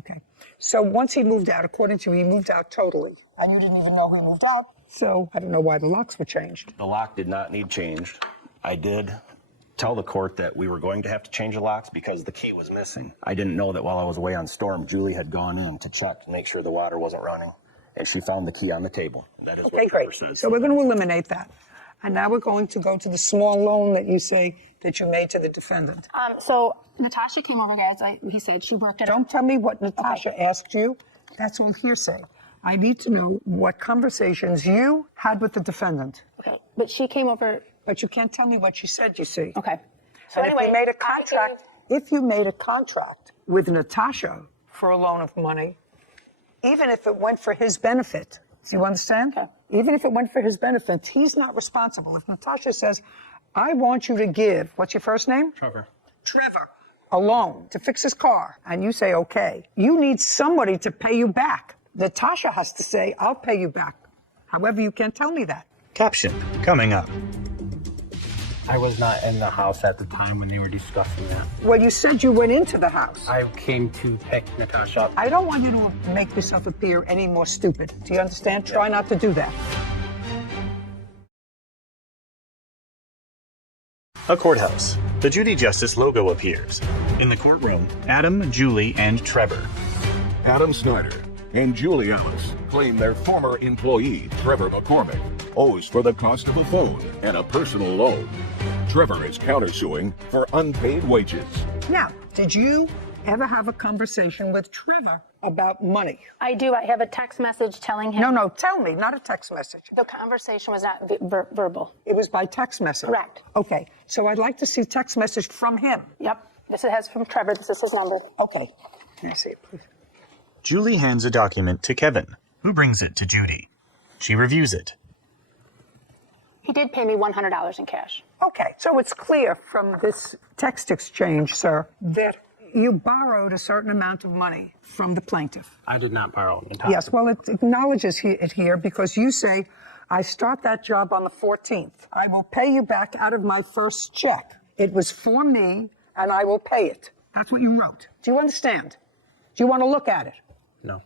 Okay. So once he moved out, according to you, he moved out totally, and you didn't even know he moved out. So I don't know why the locks were changed. The lock did not need changed. I did tell the court that we were going to have to change the locks because the key was missing. I didn't know that while I was away on storm, Julie had gone in to check to make sure the water wasn't running, and she found the key on the table. That is Okay, what Trevor great. says. So we're going to eliminate that. And now we're going to go to the small loan that you say that you made to the defendant. So Natasha came over, guys. He said she worked at. Don't tell me what Natasha asked you. That's all hearsay. I need to know what conversations you had with the defendant. Okay, but she came over. But you can't tell me what she said, you see. Okay. So and anyway, if you made a contract with Natasha for a loan of money, even if it went for his benefit, do you understand? Okay. Even if it went for his benefit, he's not responsible. If Natasha says, I want you to give, what's your first name? Trevor. Trevor, a loan to fix his car, and you say, okay, you need somebody to pay you back. Natasha has to say, I'll pay you back. However, you can't tell me that. Caption coming up. I was not in the house at the time when they were discussing that. Well, you said you went into the house. I came to pick Natasha up. I don't want you to make yourself appear any more stupid. Do you understand? Try not to do that. A courthouse. The Judy Justice logo appears. In the courtroom, Adam, Julie, and Trevor. Adam Snyder and Julie Alice claim their former employee, Trevor McCormick, owes for the cost of a phone and a personal loan. Trevor is countersuing for unpaid wages. Now, did you ever have a conversation with Trevor about money? I do. I have a text message telling him. No, tell me, not a text message. The conversation was not verbal. It was by text message? Correct. Okay, so I'd like to see text message from him. Yep. This has from Trevor. This is his number. Okay. Can I see it, please? Julie hands a document to Kevin, who brings it to Judy. She reviews it. He did pay me $100 in cash. Okay, so it's clear from this text exchange, sir, that you borrowed a certain amount of money from the plaintiff. I did not borrow Natasha. Yes, well, it acknowledges it here because you say, I start that job on the 14th. I will pay you back out of my first check. It was for me, and I will pay it. That's what you wrote. Do you understand? Do you want to look at it? No.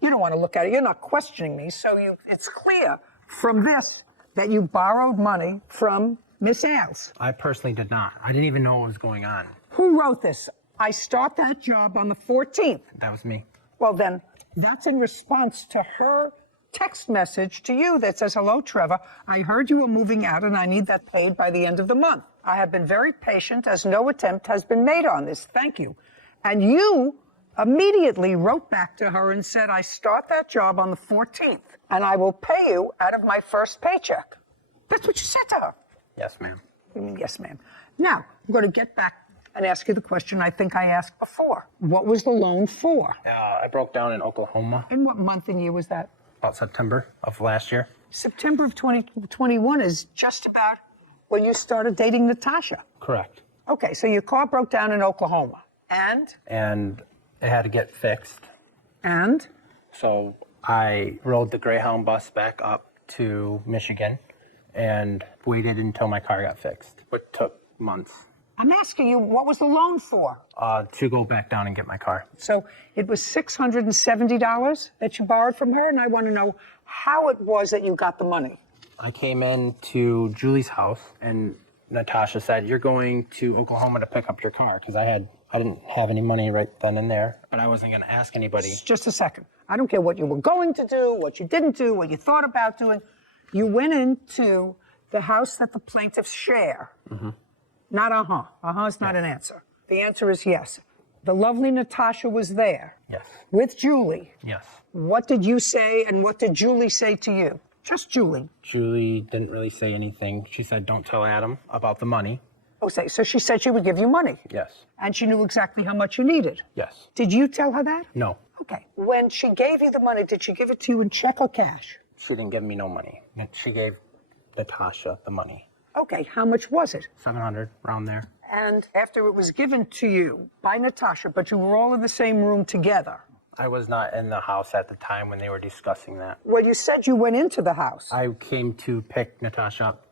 You don't want to look at it. You're not questioning me, so it's clear from this that you borrowed money from Miss Ailes. I personally did not. I didn't even know what was going on. Who wrote this? I start that job on the 14th. That was me. Well, then, that's in response to her text message to you that says, hello, Trevor. I heard you were moving out and I need that paid by the end of the month. I have been very patient as no attempt has been made on this. Thank you. And you immediately wrote back to her and said, I start that job on the 14th and I will pay you out of my first paycheck. That's what you said to her. Yes, ma'am. You mean, yes, ma'am. Now, I'm going to get back and ask you the question I think I asked before. What was the loan for? I broke down in Oklahoma. In what month and year was that? About September of last year. September of 2021 is just about when you started dating Natasha. Correct. Okay, so your car broke down in Oklahoma. And? And it had to get fixed. And? So I rode the Greyhound bus back up to Michigan and waited until my car got fixed. It took months. I'm asking you, what was the loan for? To go back down and get my car. So it was $670 that you borrowed from her, and I want to know how it was that you got the money. I came in to Julie's house, and Natasha said, you're going to Oklahoma to pick up your car, because I didn't have any money right then and there, but I wasn't going to ask anybody. Just a second. I don't care what you were going to do, what you didn't do, what you thought about doing. You went into the house that the plaintiffs share. Mm-hmm. Not uh-huh. Uh-huh is not an answer. The answer is yes. The lovely Natasha was there. Yes. With Julie. Yes. What did you say and what did Julie say to you? Just Julie. Julie didn't really say anything. She said, don't tell Adam about the money. Oh, so she said she would give you money. Yes. And she knew exactly how much you needed. Yes. Did you tell her that? No. Okay. When she gave you the money, did she give it to you in check or cash? She didn't give me no money. She gave Natasha the money. Okay, how much was it? $700, around there. And after it was given to you by Natasha, but you were all in the same room together. I was not in the house at the time when they were discussing that. Well, you said you went into the house. I came to pick Natasha up.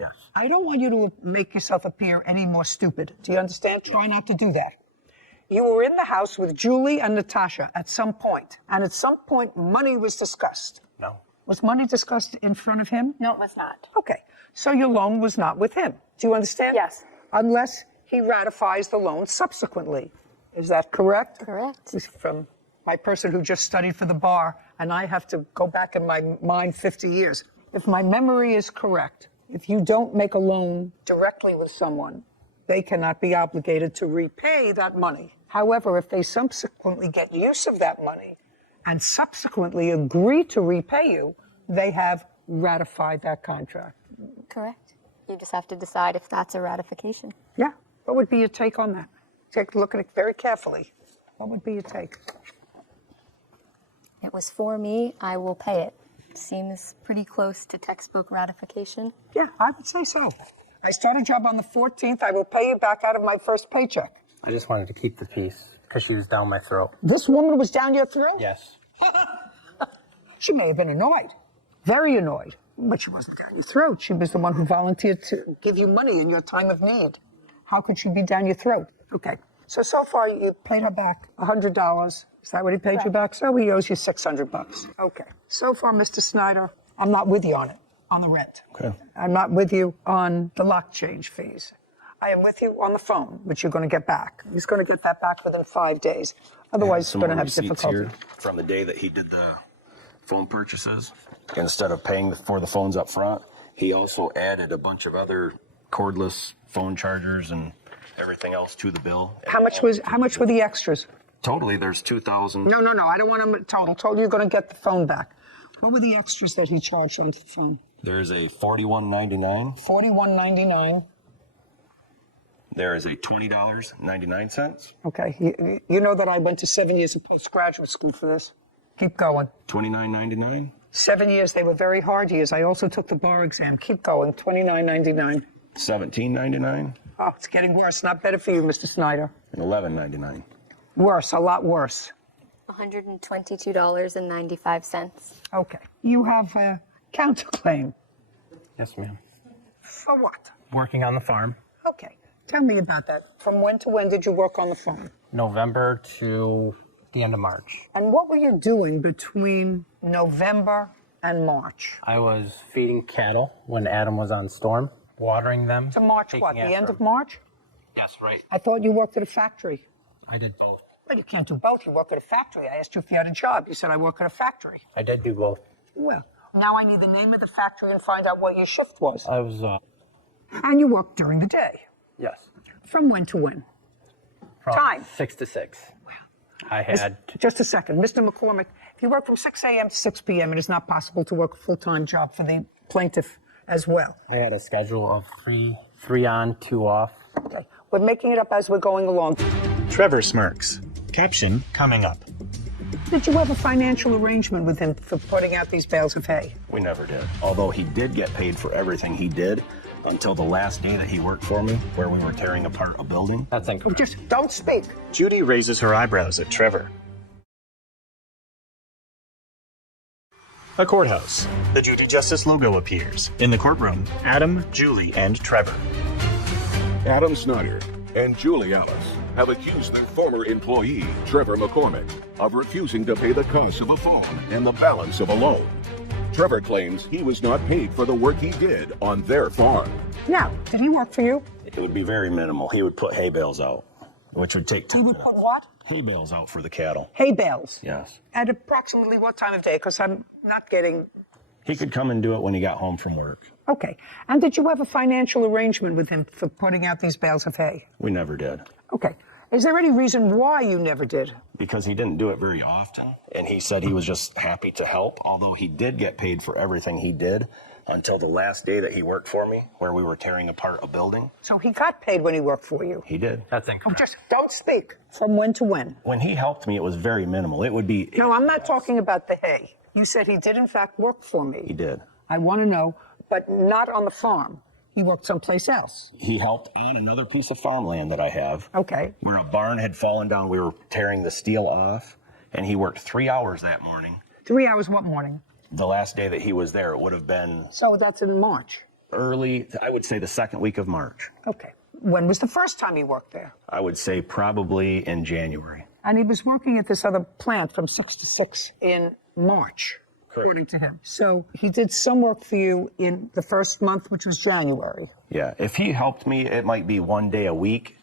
Yes. I don't want you to make yourself appear any more stupid. Do you understand? Try not to do that. You were in the house with Julie and Natasha at some point, and at some point money was discussed. No. Was money discussed in front of him? No, it was not. Okay. So your loan was not with him. Do you understand? Yes. Unless he ratifies the loan subsequently. Is that correct? Correct. This is from my person who just studied for the bar, and I have to go back in my mind 50 years. If my memory is correct, if you don't make a loan directly with someone, they cannot be obligated to repay that money. However, if they subsequently get use of that money and subsequently agree to repay you, they have ratified that contract. Correct. You just have to decide if that's a ratification. Yeah. What would be your take on that? Take a look at it very carefully. What would be your take? It was for me, I will pay it. Seems pretty close to textbook ratification. Yeah, I would say so. I start a job on the 14th. I will pay you back out of my first paycheck. I just wanted to keep the peace because she was down my throat. This woman was down your throat? Yes. She may have been annoyed, very annoyed, but she wasn't down your throat. She was the one who volunteered to give you money in your time of need. How could she be down your throat? Okay. So far you paid her back $100. Is that what he paid you back? So he owes you $600. Okay. So far, Mr. Snyder, I'm not with you on it. on the rent. Okay. I'm not with you on the lock change fees. I am with you on the phone, which you're going to get back. He's going to get that back within 5 days. Otherwise, he's going to have difficulty. Here from the day that he did the phone purchases. Instead of paying for the phones up front, he also added a bunch of other cordless phone chargers and everything else to the bill. How much were the extras? Totally, there's 2,000. No. I don't want him total. Told you're going to get the phone back. What were the extras that he charged onto the phone? There's a $41.99. $41.99. There is a $20.99. Okay. You know that I went to 7 years of postgraduate school for this. Keep going. $29.99. 7 years. They were very hard years. I also took the bar exam. Keep going. $29.99. $17.99. Oh, it's getting worse. Not better for you, Mr. Snyder. And $11.99. Worse. A lot worse. $122.95. Okay. You have a counterclaim. Yes, ma'am. For what? Working on the farm. Okay. Tell me about that. From when to when did you work on the farm? November to the end of March. And what were you doing between November and March? I was feeding cattle when Adam was on storm, watering them. To March what? The end of March? Yes, right. I thought you worked at a factory. I did both. Well, you can't do both. You work at a factory. I asked you if you had a job. You said I work at a factory. I did do both. Well, now I need the name of the factory and find out what your shift was. I was, And you worked during the day. yes. From when to when? From Time. 6 to 6. I had... Just a second. Mr. McCormick, if you work from 6 a.m. to 6 p.m., it is not possible to work a full-time job for the plaintiff as well. I had a schedule of three on, 2 off. Okay. We're making it up as we're going along. Trevor smirks. Caption coming up. Did you have a financial arrangement with him for putting out these bales of hay? We never did. Although he did get paid for everything he did until the last day that he worked for me, where we were tearing apart a building. That's incorrect. Just don't speak. Judy raises her eyebrows at Trevor. A courthouse. The Judy Justice logo appears. In the courtroom, Adam, Julie, and Trevor. Adam Snyder and Julie Alice have accused their former employee, Trevor McCormick, of refusing to pay the cost of a phone and the balance of a loan. Trevor claims he was not paid for the work he did on their farm. Now, did he work for you? It would be very minimal. He would put hay bales out, which would take He would put what? hay bales out for the cattle. Hay bales. Yes. At approximately what time of day? Because I'm not getting... He could come and do it when he got home from work. Okay. And did you have a financial arrangement with him for putting out these bales of hay? We never did. Okay. Is there any reason why you never did? Because he didn't do it very often, and he said he was just happy to help, although he did get paid for everything he did until the last day that he worked for me, where we were tearing apart a building. So he got paid when he worked for you? He did. That's incorrect. Just don't speak. From when to when? When he helped me, it was very minimal. It would be... No, I'm not talking about the hay. You said he did, in fact, work for me. He did. I want to know, but not on the farm. He worked someplace else. He helped on another piece of farmland that I have. Okay. Where a barn had fallen down. We were tearing the steel off, and he worked 3 hours that morning. 3 hours what morning? The last day that he was there, it would have been... So that's in March? Early, I would say the second week of March. Okay. When was the first time he worked there? I would say probably in January. And he was working at this other plant from 6 to 6 in March. According to him. So he did some work for you in the first month, which was January. Yeah, if he helped me, it might be 1 day a week.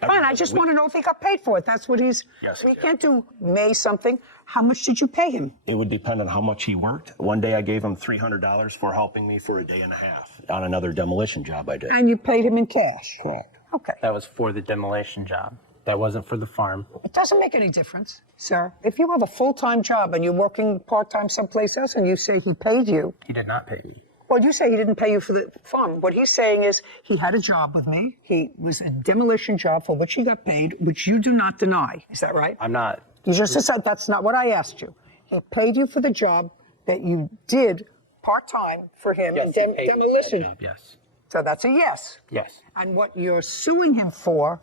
Fine, I just want to know if he got paid for it. That's what he's... Yes. We can't do May something. How much did you pay him? It would depend on how much he worked. One day I gave him $300 for helping me for a day and a half on another demolition job I did. And you paid him in cash? Correct. Okay. That was for the demolition job. That wasn't for the farm. It doesn't make any difference, sir. If you have a full-time job and you're working part-time someplace else and you say he paid you... He did not pay me. Well, you say he didn't pay you for the farm. What he's saying is he had a job with me. He was a demolition job for which he got paid, which you do not deny. Is that right? I'm not. You just said that's not what I asked you. He paid you for the job that you did part-time for him in demolition. Job, yes. So that's a yes. Yes. And what you're suing him for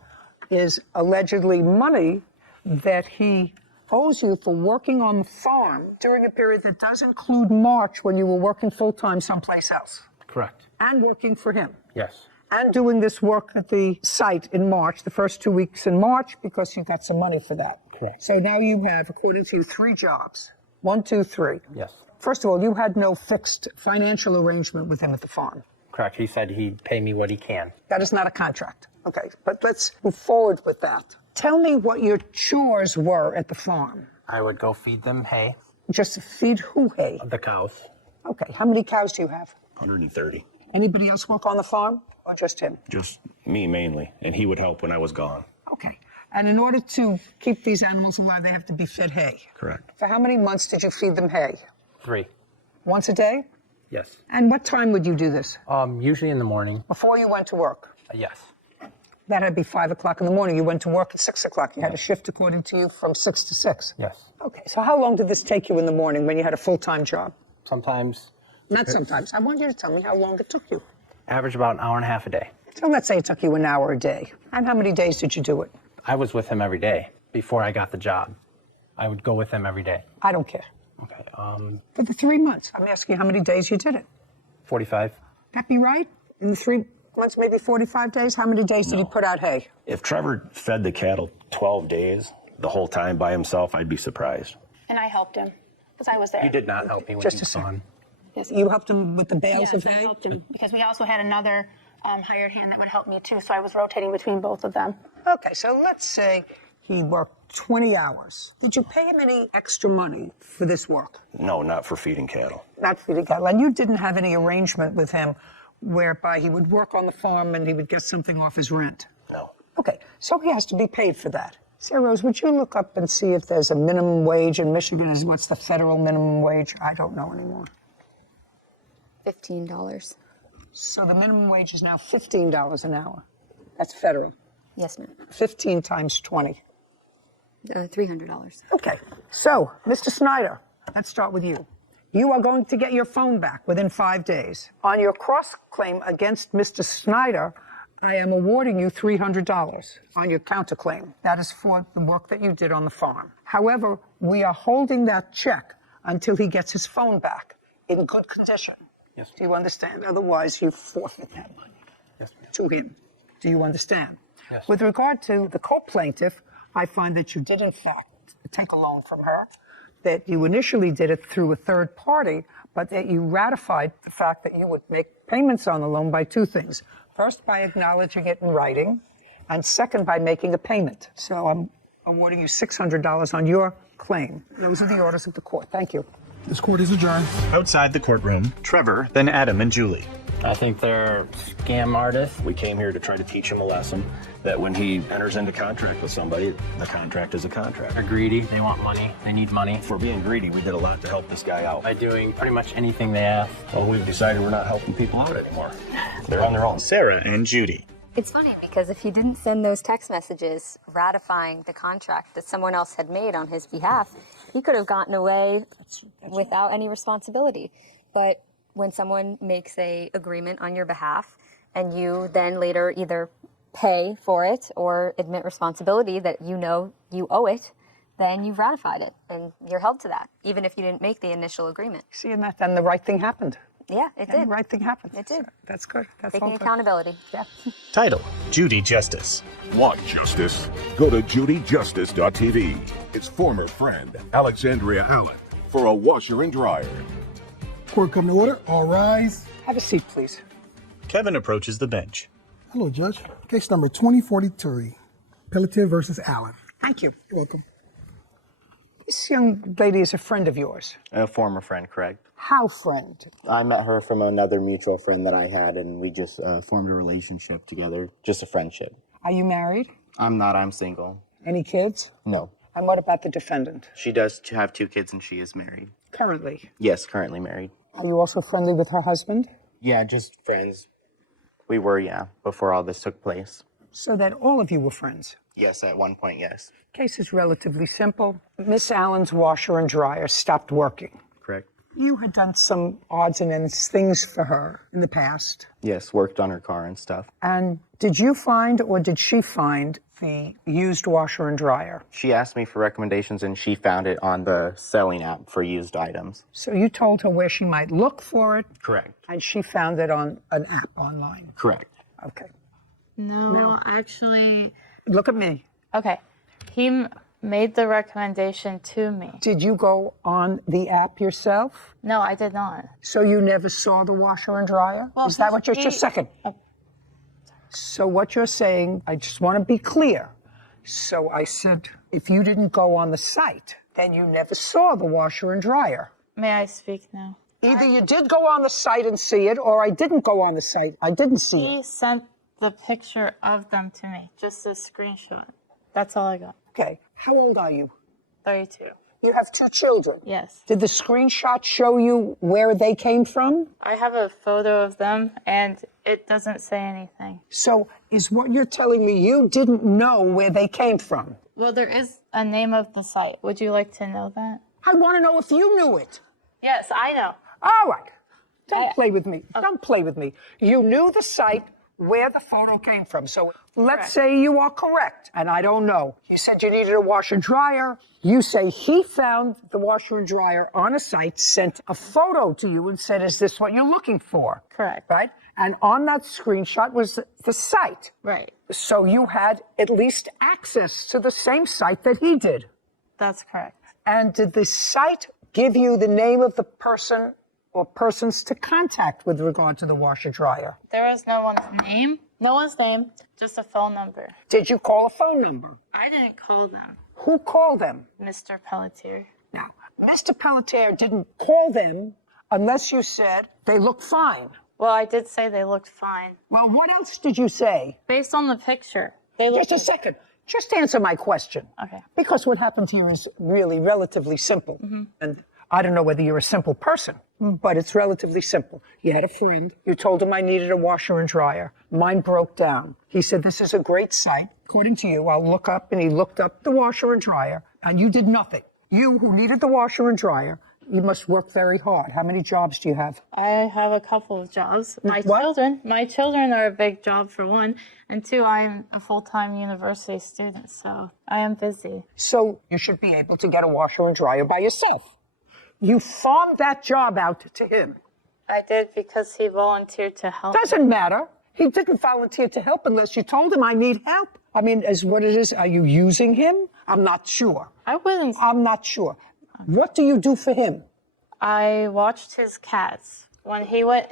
is allegedly money that he owes you for working on the farm during a period that does include March when you were working full-time someplace else. Correct. And working for him. Yes. And doing this work at the site in March, the first 2 weeks in March, because you got some money for that. Correct. So now you have, according to you, 3 jobs. 1, 2, 3. Yes. First of all, you had no fixed financial arrangement with him at the farm. Correct. He said he'd pay me what he can. That is not a contract. Okay, but let's move forward with that. Tell me what your chores were at the farm. I would go feed them hay. Just to feed who hay? The cows. Okay, how many cows do you have? 130. Anybody else work on the farm or just him? Just me mainly, and he would help when I was gone. Okay. And in order to keep these animals alive, they have to be fed hay. Correct. For how many months did you feed them hay? 3. Once a day? Yes. And what time would you do this? Usually in the morning. Before you went to work? Yes. That had to be 5 o'clock in the morning. You went to work at 6 o'clock. You had a shift, according to you, from 6 to 6. Yes. Okay, so how long did this take you in the morning when you had a full-time job? Sometimes. Not sometimes. I want you to tell me how long it took you. Average about an hour and a half a day. So let's say it took you an hour a day. And how many days did you do it? I was with him every day before I got the job. I would go with him every day. I don't care. Okay. For the 3 months, I'm asking you how many days you did it. 45. That be right? In the 3 months, maybe 45 days? How many days did he put out hay? If Trevor fed the cattle 12 days the whole time by himself, I'd be surprised. And I helped him because I was there. You did not help me when Just he a was gone. Yes. You helped him with the bales of I hay? helped him because we also had another hired hand that would help me too. So I was rotating between both of them. Okay, so let's say he worked 20 hours. Did you pay him any extra money for this work? No, not for feeding cattle. Not feeding cattle. And you didn't have any arrangement with him whereby he would work on the farm and he would get something off his rent? No. Okay, so he has to be paid for that. Sarah Rose, would you look up and see if there's a minimum wage in Michigan? What's the federal minimum wage? I don't know anymore. $15. So the minimum wage is now $15 an hour. That's federal. Yes, ma'am. 15 times 20. $300. Okay, so, Mr. Snyder, let's start with you. You are going to get your phone back within 5 days. On your cross-claim against Mr. Snyder, I am awarding you $300 on your counterclaim. That is for the work that you did on the farm. However, we are holding that check until he gets his phone back in good condition. Yes. Do you understand? Otherwise, you forfeit that money to him. Do you understand? Yes. With regard to the co-plaintiff, I find that you did, in fact, take a loan from her, that you initially did it through a third party, but that you ratified the fact that you would make payments on the loan by 2 things. First, by acknowledging it in writing, and second, by making a payment. So I'm awarding you $600 on your claim. Those are the orders of the court. Thank you. This court is adjourned. Outside the courtroom, Trevor, then Adam and Julie. I think they're scam artists. We came here to try to teach him a lesson that when he enters into contract with somebody, the contract is a contract. They're greedy. They want money. They need money. For being greedy, we did a lot to help this guy out. By doing pretty much anything they ask. Well, we've decided we're not helping people out anymore. They're on their own. Sarah and Judy. It's funny because if he didn't send those text messages ratifying the contract that someone else had made on his behalf, he could have gotten away without any responsibility. But when someone makes an agreement on your behalf and you then later either pay for it or admit responsibility that you know you owe it, then you've ratified it and you're held to that, even if you didn't make the initial agreement. See, and then the right thing happened. Yeah, it And did. the right thing happened. It did. So that's good. That's Taking all good. accountability. Yeah. Title, Judy Justice. Want justice? Go to judyjustice.tv. It's former friend Alexandria Allen for a washer and dryer. Court come to order. All rise. Have a seat, please. Kevin approaches the bench. Hello, Judge. Case number 2043, Pelletier versus Allen. Thank you. You're welcome. This young lady is a friend of yours. A former friend, correct. How friend? I met her from another mutual friend that I had, and we just formed a relationship together, just a friendship. Are you married? I'm not, I'm single. Any kids? No. And what about the defendant? She does have 2 kids, and she is married. Currently? Yes, currently married. Are you also friendly with her husband? Yeah, just friends. We were, yeah, before all this took place. So that all of you were friends? Yes, at one point, yes. Case is relatively simple. Miss Allen's washer and dryer stopped working. Correct. You had done some odds and ends things for her in the past. Yes, worked on her car and stuff. And did you find or did she find the used washer and dryer? She asked me for recommendations, and she found it on the selling app for used items. So you told her where she might look for it? Correct. And she found it on an app online? Correct. Okay. No, actually. Look at me. Okay. made the recommendation to me. Did you go on the app yourself? No, I did not. So you never saw the washer and dryer? Well, Is that what you're just a second? So what you're saying, I just want to be clear. So I said, if you didn't go on the site, then you never saw the washer and dryer. May I speak now? Either you did go on the site and see it, or I didn't go on the site. I didn't see it. He sent the picture of them to me, just a screenshot. That's all I got. Okay. How old are you? 32. You have 2 children? Yes. Did the screenshot show you where they came from? I have a photo of them, and it doesn't say anything. So is what you're telling me you didn't know where they came from? Well, there is a name of the site. Would you like to know that? I want to know if you knew it. Yes, I know. All right. Don't play with me. Don't play with me. You knew the site where the photo came from. So let's say you are correct, and I don't know. You said you needed a washer and dryer. You say he found the washer and dryer on a site, sent a photo to you and said, is this what you're looking for? Correct. Right? And on that screenshot was the site. Right. So you had at least access to the same site that he did. That's correct. And did the site give you the name of the person or persons to contact with regard to the washer dryer? There was no one's name. No one's name, just a phone number. Did you call a phone number? I didn't call them. Who called them? Mr. Pelletier. Now, Mr. Pelletier didn't call them unless you said they look fine. Well, I did say they looked fine. Well, what else did you say? Based on the picture, they looked. Just a second. Just answer my question. Okay. Because what happened here is really relatively simple. And I don't know whether you're a simple person, but it's relatively simple. You had a friend. You told him I needed a washer and dryer. Mine broke down. He said, this is a great site. According to you, I'll look up, and he looked up the washer and dryer, and you did nothing. You, who needed the washer and dryer, you must work very hard. How many jobs do you have? I have a couple of jobs. My children are a big job for one, and 2, I'm a full-time university student, so I am busy. So you should be able to get a washer and dryer by yourself. You farmed that job out to him. I did because he volunteered to help. Doesn't matter. He didn't volunteer to help unless you told him I need help. I mean, as what it is, are you using him? I'm not sure. I wouldn't. I'm not sure. What do you do for him? I watched his cats. When he went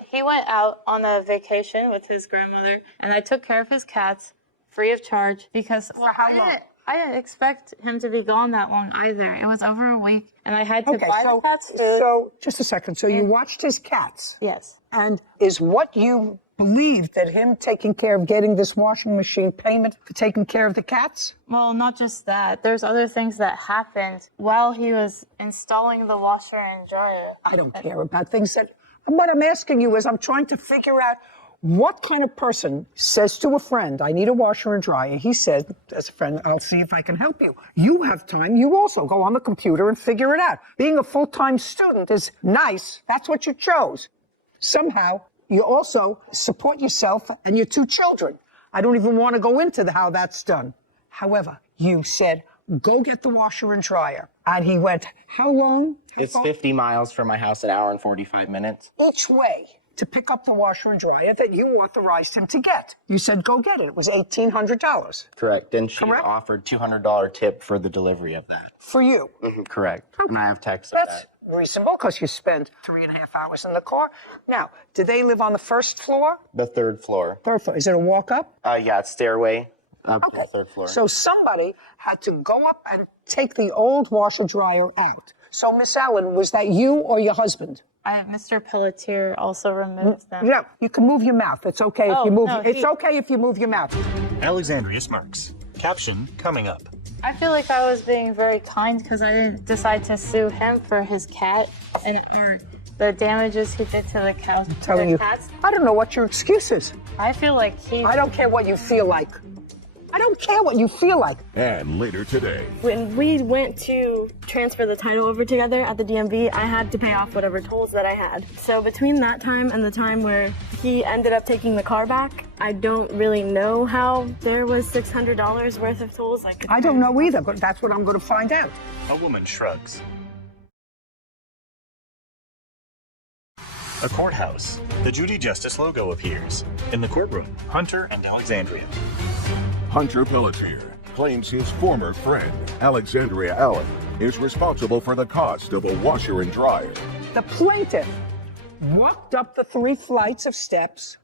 out on a vacation with his grandmother, and I took care of his cats free of charge because for how long? I didn't expect him to be gone that long either. It was over a week, and I had to buy the cats food. So, just a second. So you watched his cats? Yes. And is what you believe that him taking care of getting this washing machine payment for taking care of the cats? Well, not just that. There's other things that happened while he was installing the washer and dryer. I don't care about things that... What I'm asking you is I'm trying to figure out what kind of person says to a friend, I need a washer and dryer. He said, as a friend, I'll see if I can help you. You have time. You also go on the computer and figure it out. Being a full-time student is nice. That's what you chose. Somehow, you also support yourself and your 2 children. I don't even want to go into how that's done. However, you said, go get the washer and dryer. And he went, how long? It's 50 miles from my house, an hour and 45 minutes. Each way to pick up the washer and dryer that you authorized him to get. You said, go get it. It was $1,800. Correct. And she offered $200 tip for the delivery of that. For you? Correct. Okay. And I have text of That's that. reasonable because you spent 3.5 hours in the car. Now, do they live on the 1st floor? The 3rd floor. 3rd floor. Is it a walk up? Yeah, it's stairway up to the 3rd floor. So somebody had to go up and take the old washer dryer out. So, Miss Allen, was that you or your husband? Mr. Pelletier also removed them. Yeah, you can move your mouth. It's okay if you move. No, it's okay if you move your mouth. Alexandria Smarks. Caption coming up. I feel like I was being very kind because I didn't decide to sue him for his cat or the damages he did to the cats. I'm telling you, I don't know what your excuse is. I feel like I don't care what you feel like. I don't care what you feel like. And later today. When we went to transfer the title over together at the DMV, I had to pay off whatever tolls that I had. So between that time and the time where he ended up taking the car back, I don't really know how there was $600 worth of tolls. I don't know either, but that's what I'm going to find out. A woman shrugs. A courthouse. The Judy Justice logo appears. In the courtroom, Hunter and Alexandria. Hunter Pelletier, claims his former friend, Alexandria Allen, is responsible for the cost of a washer and dryer. The plaintiff walked up the 3 flights of steps,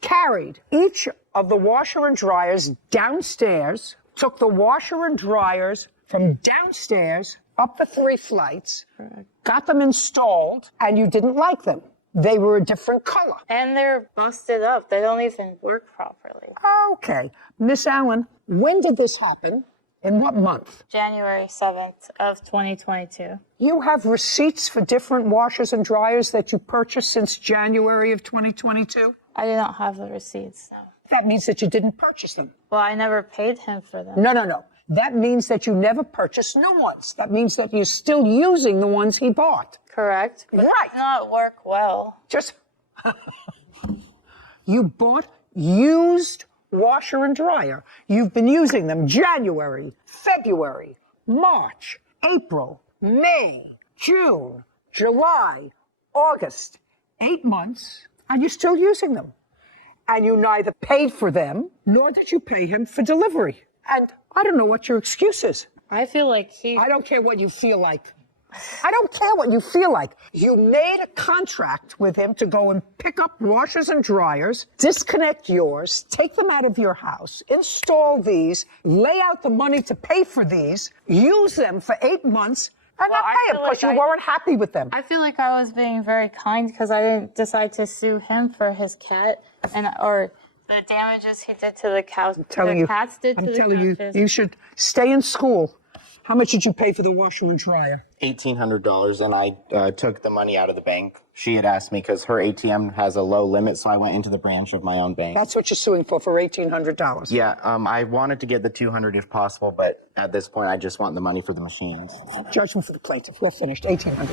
carried each of the washer and dryers downstairs, took the washer and dryers from downstairs up the 3 flights, got them installed, and you didn't like them. They were a different color. And they're busted up. They don't even work properly. Okay. Miss Allen, when did this happen? In what month? January 7th of 2022. You have receipts for different washers and dryers that you purchased since January of 2022? I do not have the receipts, no. That means that you didn't purchase them. Well, I never paid him for them. No. That means that you never purchased new ones. That means that you're still using the ones he bought. Correct. But Right. They do not work well. Just, you bought used washer and dryer. You've been using them January, February, March, April, May, June, July, August. 8 months, and you're still using them. And you neither paid for them, nor did you pay him for delivery. And I don't know what your excuse is. I feel like I don't care what you feel like. I don't care what you feel like. You made a contract with him to go and pick up washers and dryers, disconnect yours, take them out of your house, install these, lay out the money to pay for these, use them for 8 months, and not pay them because you weren't happy with them. I feel like I was being very kind because I didn't decide to sue him for his cat or the damages he did to the cows. I'm telling you, you should stay in school. How much did you pay for the washer and dryer? $1,800, and I took the money out of the bank. She had asked me because her ATM has a low limit, so I went into the branch of my own bank. That's what you're suing for $1,800. Yeah, I wanted to get the $200 if possible, but at this point, I just want the money for the machines. Judgment for the plaintiff. We're finished. $1,800.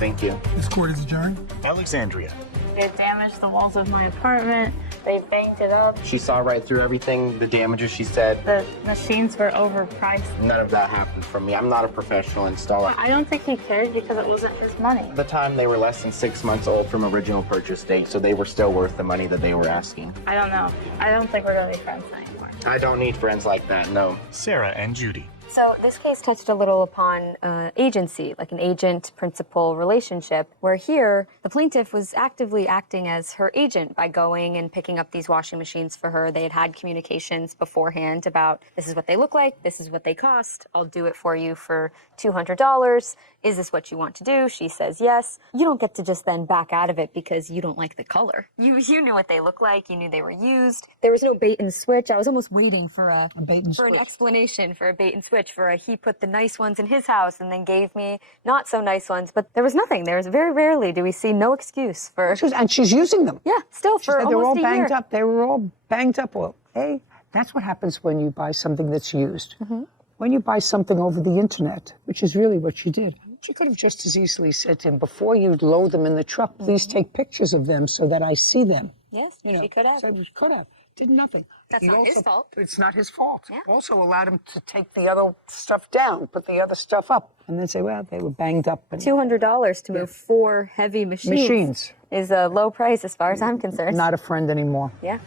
Thank you. This court is adjourned. Alexandria. They damaged the walls of my apartment. They banged it up. She saw right through everything, the damages, she said. The machines were overpriced. None of that happened for me. I'm not a professional installer. I don't think he cared because it wasn't his money. At the time, they were less than 6 months old from original purchase date, so they were still worth the money that they were asking. I don't know. I don't think we're going to be friends anymore. I don't need friends like that, no. Sarah and Judy. So this case touched a little upon agency, like an agent-principal relationship, where here the plaintiff was actively acting as her agent by going and picking up these washing machines for her. They had had communications beforehand about this is what they look like, this is what they cost, I'll do it for you for $200. Is this what you want to do? She says yes. You don't get to just then back out of it because you don't like the color. You knew what they look like, you knew they were used. There was no bait and switch. I was almost waiting for an explanation for a bait and switch. He put the nice ones in his house and then gave me not so nice ones, but there was nothing. There was very rarely do we see no excuse for. And she's using them. Yeah, still for almost they're all a banged year. up. They were all banged up. Well, hey, that's what happens when you buy something that's used. Mm-hmm. When you buy something over the internet, which is really what she did. She could have just as easily said to him, before you load them in the truck, please take pictures of them so that I see them. Yes, she could have. She could have. Did nothing. That's not his fault. It's not his fault. Yeah. Also allowed him to take the other stuff down, put the other stuff up, and then say, well, they were banged up. And $200 to move 4 heavy machines is a low price as far as I'm concerned. Not a friend anymore. Yeah.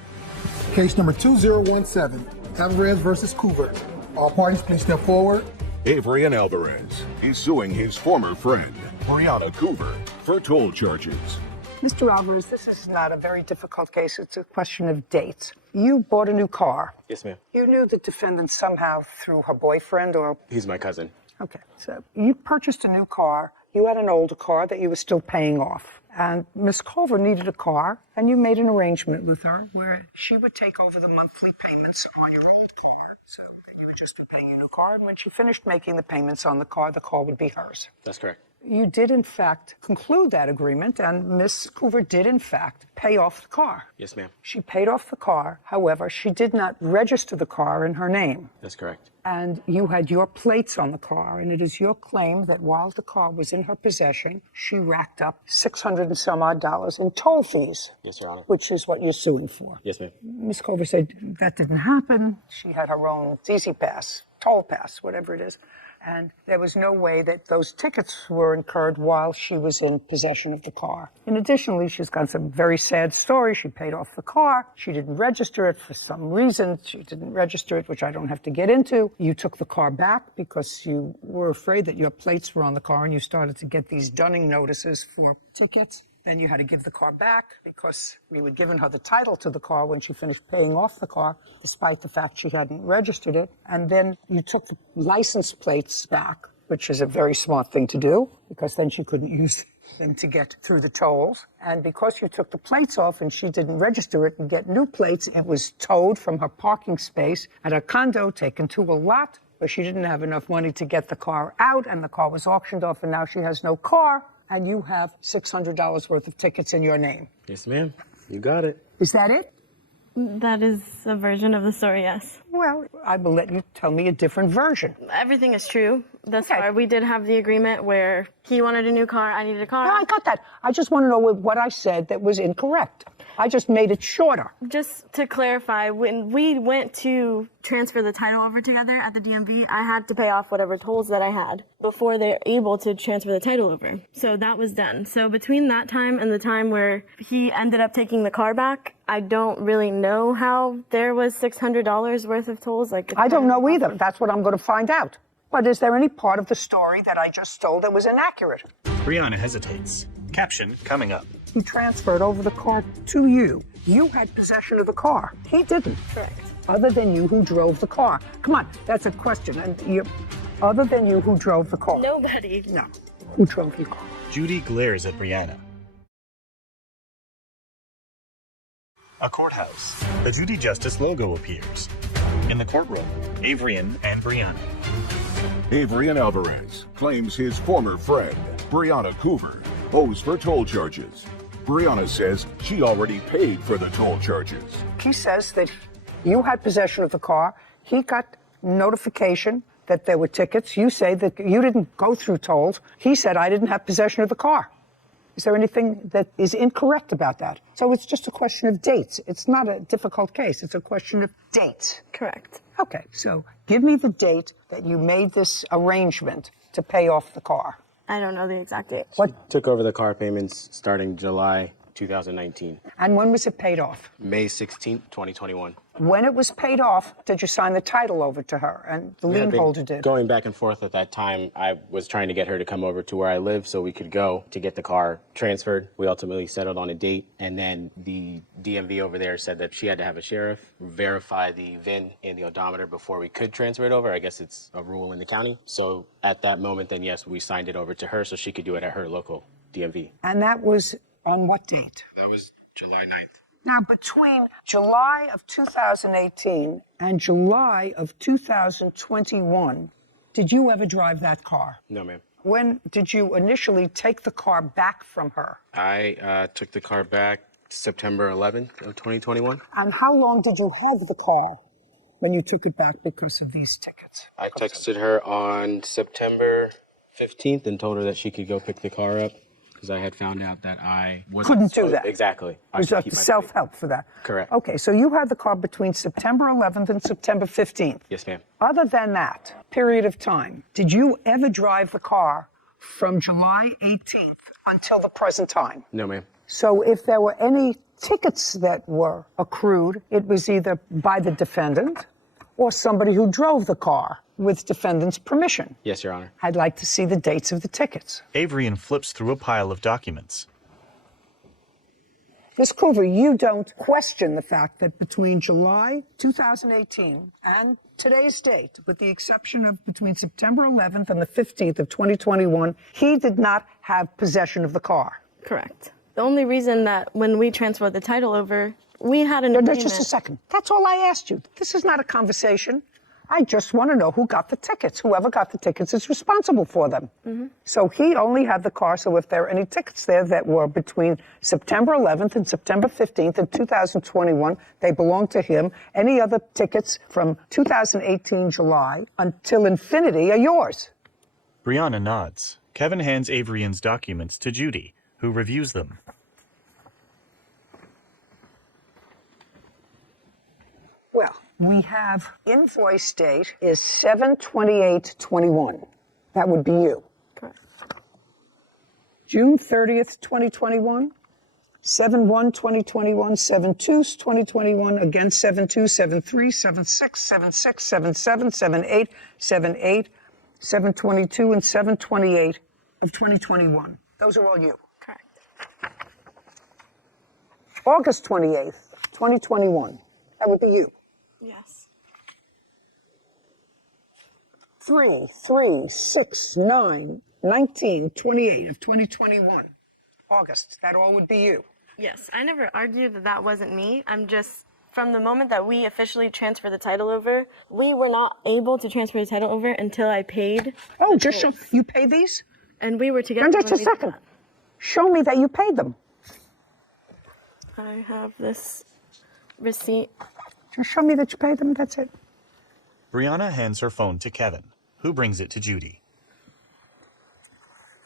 Case number 2017, Alvarez versus Coover. All parties, please step forward. Avery and Alvarez is suing his former friend, Brianna Coover, for toll charges. Mr. Alvarez, this is not a very difficult case. It's a question of dates. You bought a new car. Yes, ma'am. You knew the defendant somehow through her boyfriend or... He's my cousin. Okay, so you purchased a new car. You had an older car that you were still paying off. And Miss Culver needed a car, and you made an arrangement with her where she would take over the monthly payments on your old car. So you would just be paying a new car, and when she finished making the payments on the car would be hers. That's correct. You did, in fact, conclude that agreement, and Miss Coover did, in fact, pay off the car. Yes, ma'am. She paid off the car. However, she did not register the car in her name. That's correct. And you had your plates on the car, and it is your claim that while the car was in her possession, she racked up $600 and some odd in toll fees. Yes, Your Honor. Which is what you're suing for. Yes, ma'am. Miss Coover said that didn't happen. She had her own Easy Pass toll pass, whatever it is. And there was no way that those tickets were incurred while she was in possession of the car. And additionally, she's got some very sad story. She paid off the car. She didn't register it for some reason. She didn't register it, which I don't have to get into. You took the car back because you were afraid that your plates were on the car, and you started to get these dunning notices for tickets. Then you had to give the car back because you had given her the title to the car when she finished paying off the car, despite the fact she hadn't registered it. And then you took the license plates back, which is a very smart thing to do, because then she couldn't use them to get through the tolls. And because you took the plates off and she didn't register it and get new plates, it was towed from her parking space at her condo, taken to a lot where she didn't have enough money to get the car out, and the car was auctioned off, and now she has no car. And you have $600 worth of tickets in your name. Yes, ma'am. You got it. Is that it? That is a version of the story, yes. Well, I will let you tell me a different version. Everything is true thus far. We did have the agreement where he wanted a new car, I needed a car. No, I got that. I just want to know what I said that was incorrect. I just made it shorter. Just to clarify, when we went to transfer the title over together at the DMV, I had to pay off whatever tolls that I had before they're able to transfer the title over. So that was done. So between that time and the time where he ended up taking the car back, I don't really know how there was $600 worth of tolls. I don't know either. That's what I'm going to find out. But is there any part of the story that I just told that was inaccurate? Brianna hesitates. Caption coming up. He transferred over the car to you. You had possession of the car. He didn't. Correct. Other than you who drove the car. Come on, that's a question. And other than you who drove the car. Nobody. No. Who drove the car? Judy glares at Brianna. A courthouse. The Judy Justice logo appears. In the courtroom, Avrian and Brianna. Avrian Alvarez claims his former friend, Brianna Coover, owes for toll charges. Brianna says she already paid for the toll charges. He says that you had possession of the car. He got notification that there were tickets. You say that you didn't go through tolls. He said, I didn't have possession of the car. Is there anything that is incorrect about that? So it's just a question of dates. It's not a difficult case. It's a question of dates. Correct. Okay, so give me the date that you made this arrangement to pay off the car. I don't know the exact date. What? Took over the car payments starting July 2019. And when was it paid off? May 16th, 2021. When it was paid off, did you sign the title over to her and the lien holder did? Going back and forth at that time, I was trying to get her to come over to where I live so we could go to get the car transferred. We ultimately settled on a date, and then the DMV over there said that she had to have a sheriff verify the VIN and the odometer before we could transfer it over. I guess it's a rule in the county. So at that moment, then yes, we signed it over to her so she could do it at her local DMV. And that was on what date? That was July 9th. Now, between July of 2018 and July of 2021, did you ever drive that car? No, ma'am. When did you initially take the car back from her? I took the car back September 11th of 2021. And how long did you have the car when you took it back because of these tickets? I texted her on September 15th and told her that she could go pick the car up because I had found out that I couldn't do that. Exactly. You have self-help for that. Correct. Okay, so you had the car between September 11th and September 15th. Yes, ma'am. Other than that period of time, did you ever drive the car from July 18th until the present time? No, ma'am. So if there were any tickets that were accrued, it was either by the defendant or somebody who drove the car with defendant's permission. Yes, Your Honor. I'd like to see the dates of the tickets. Avrian flips through a pile of documents. Ms. Coover, you don't question the fact that between July 2018 and today's date, with the exception of between September 11th and the 15th of 2021, he did not have possession of the car. Correct. The only reason that when we transferred the title over, we had an agreement. Just a second. That's all I asked you. This is not a conversation. I just want to know who got the tickets. Whoever got the tickets is responsible for them. Mm-hmm. So he only had the car, so if there are any tickets there that were between September 11th and September 15th of 2021, they belong to him. Any other tickets from 2018 July until infinity are yours. Brianna nods. Kevin hands Avrian's documents to Judy, who reviews them. Well, We have invoice date is 7/28/21. That would be you. Correct. June 30th, 2021. 7/1/2021, 7/2/2021, again 7/2, 7/3, 7/6, 7/6, 7/7, 7/8, 7/8, 7/22, and 7/28 of 2021. Those are all you. Correct. August 28th, 2021. That would be you. Yes. 3, 3, 6, 9, 19, 28 of 2021. August. That all would be you. Yes. I never argued that that wasn't me. I'm just, from the moment that we officially transferred the title over, we were not able to transfer the title over until I paid. Oh, just show, you pay these? And we were together. And just a when we did second. that. Show me that you paid them. I have this receipt. Just show me that you paid them, that's it. Brianna hands her phone to Kevin, who brings it to Judy.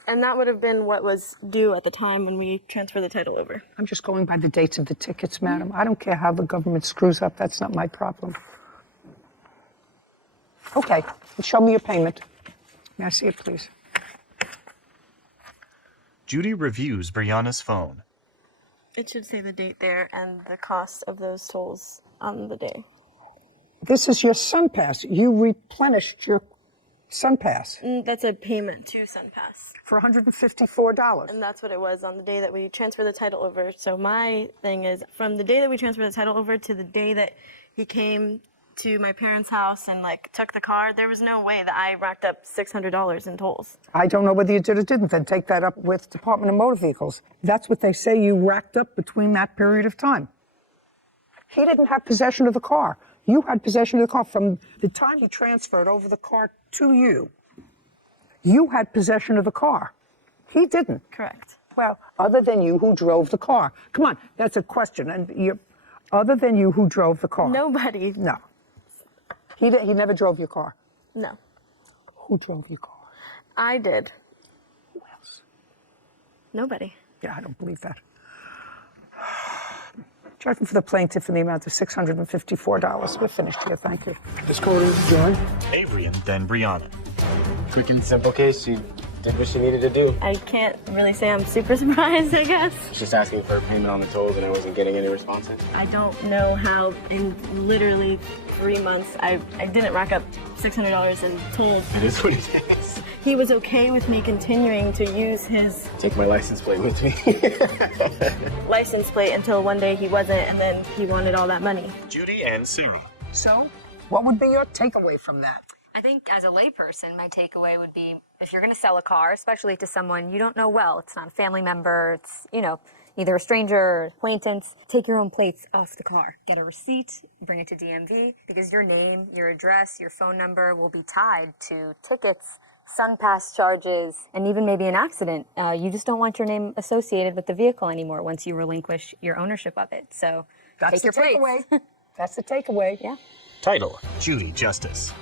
And that would have been what was due at the time when we transferred the title over. I'm just going by the dates of the tickets, madam. I don't care how the government screws up. That's not my problem. Okay, show me your payment. May I see it, please? Judy reviews Brianna's phone. It should say the date there and the cost of those tolls on the day. This is your SunPass. You replenished your SunPass. That's a payment to SunPass. For $154. And that's what it was on the day that we transferred the title over. So my thing is, from the day that we transferred the title over to the day that he came to my parents' house and like took the car, there was no way that I racked up $600 in tolls. I don't know whether you did or didn't. Then take that up with Department of Motor Vehicles. That's what they say you racked up between that period of time. He didn't have possession of the car. You had possession of the car from the time he transferred over the car to you. You had possession of the car. He didn't. Correct. Well, other than you, who drove the car? Come on, that's a question. And other than you, who drove the car? Nobody. No. He never drove your car. No. Who drove your car? I did. Who else? Nobody. Yeah, I don't believe that. Judgment for the plaintiff in the amount of $654. We're finished here. Thank you. This court is adjourned. Avery and then Brianna. Quick and simple case. She did what she needed to do. I can't really say I'm super surprised, I guess. Just asking for a payment on the tolls and I wasn't getting any responses. I don't know how in literally 3 months I didn't rack up $600 in tolls. It is what it is. He was okay with me continuing to use his Take my license plate with me. license plate until one day he wasn't, and then he wanted all that money. Judy and Sarah. So, what would be your takeaway from that? I think as a layperson, my takeaway would be if you're going to sell a car, especially to someone you don't know well, it's not a family member, it's, either a stranger or acquaintance, take your own plates off the car. Get a receipt, bring it to DMV, because your name, your address, your phone number will be tied to tickets, SunPass charges, and even maybe an accident. You just don't want your name associated with the vehicle anymore once you relinquish your ownership of it. So That's take the your takeaway. plates. That's the takeaway. Yeah. Title, Judy Justice.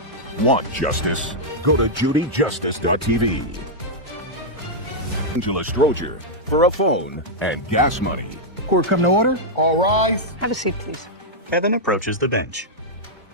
Want justice? Go to judyjustice.tv. Angela Stroger for a phone and gas money. Court come to order. All rise. Have a seat, please. Kevin approaches the bench.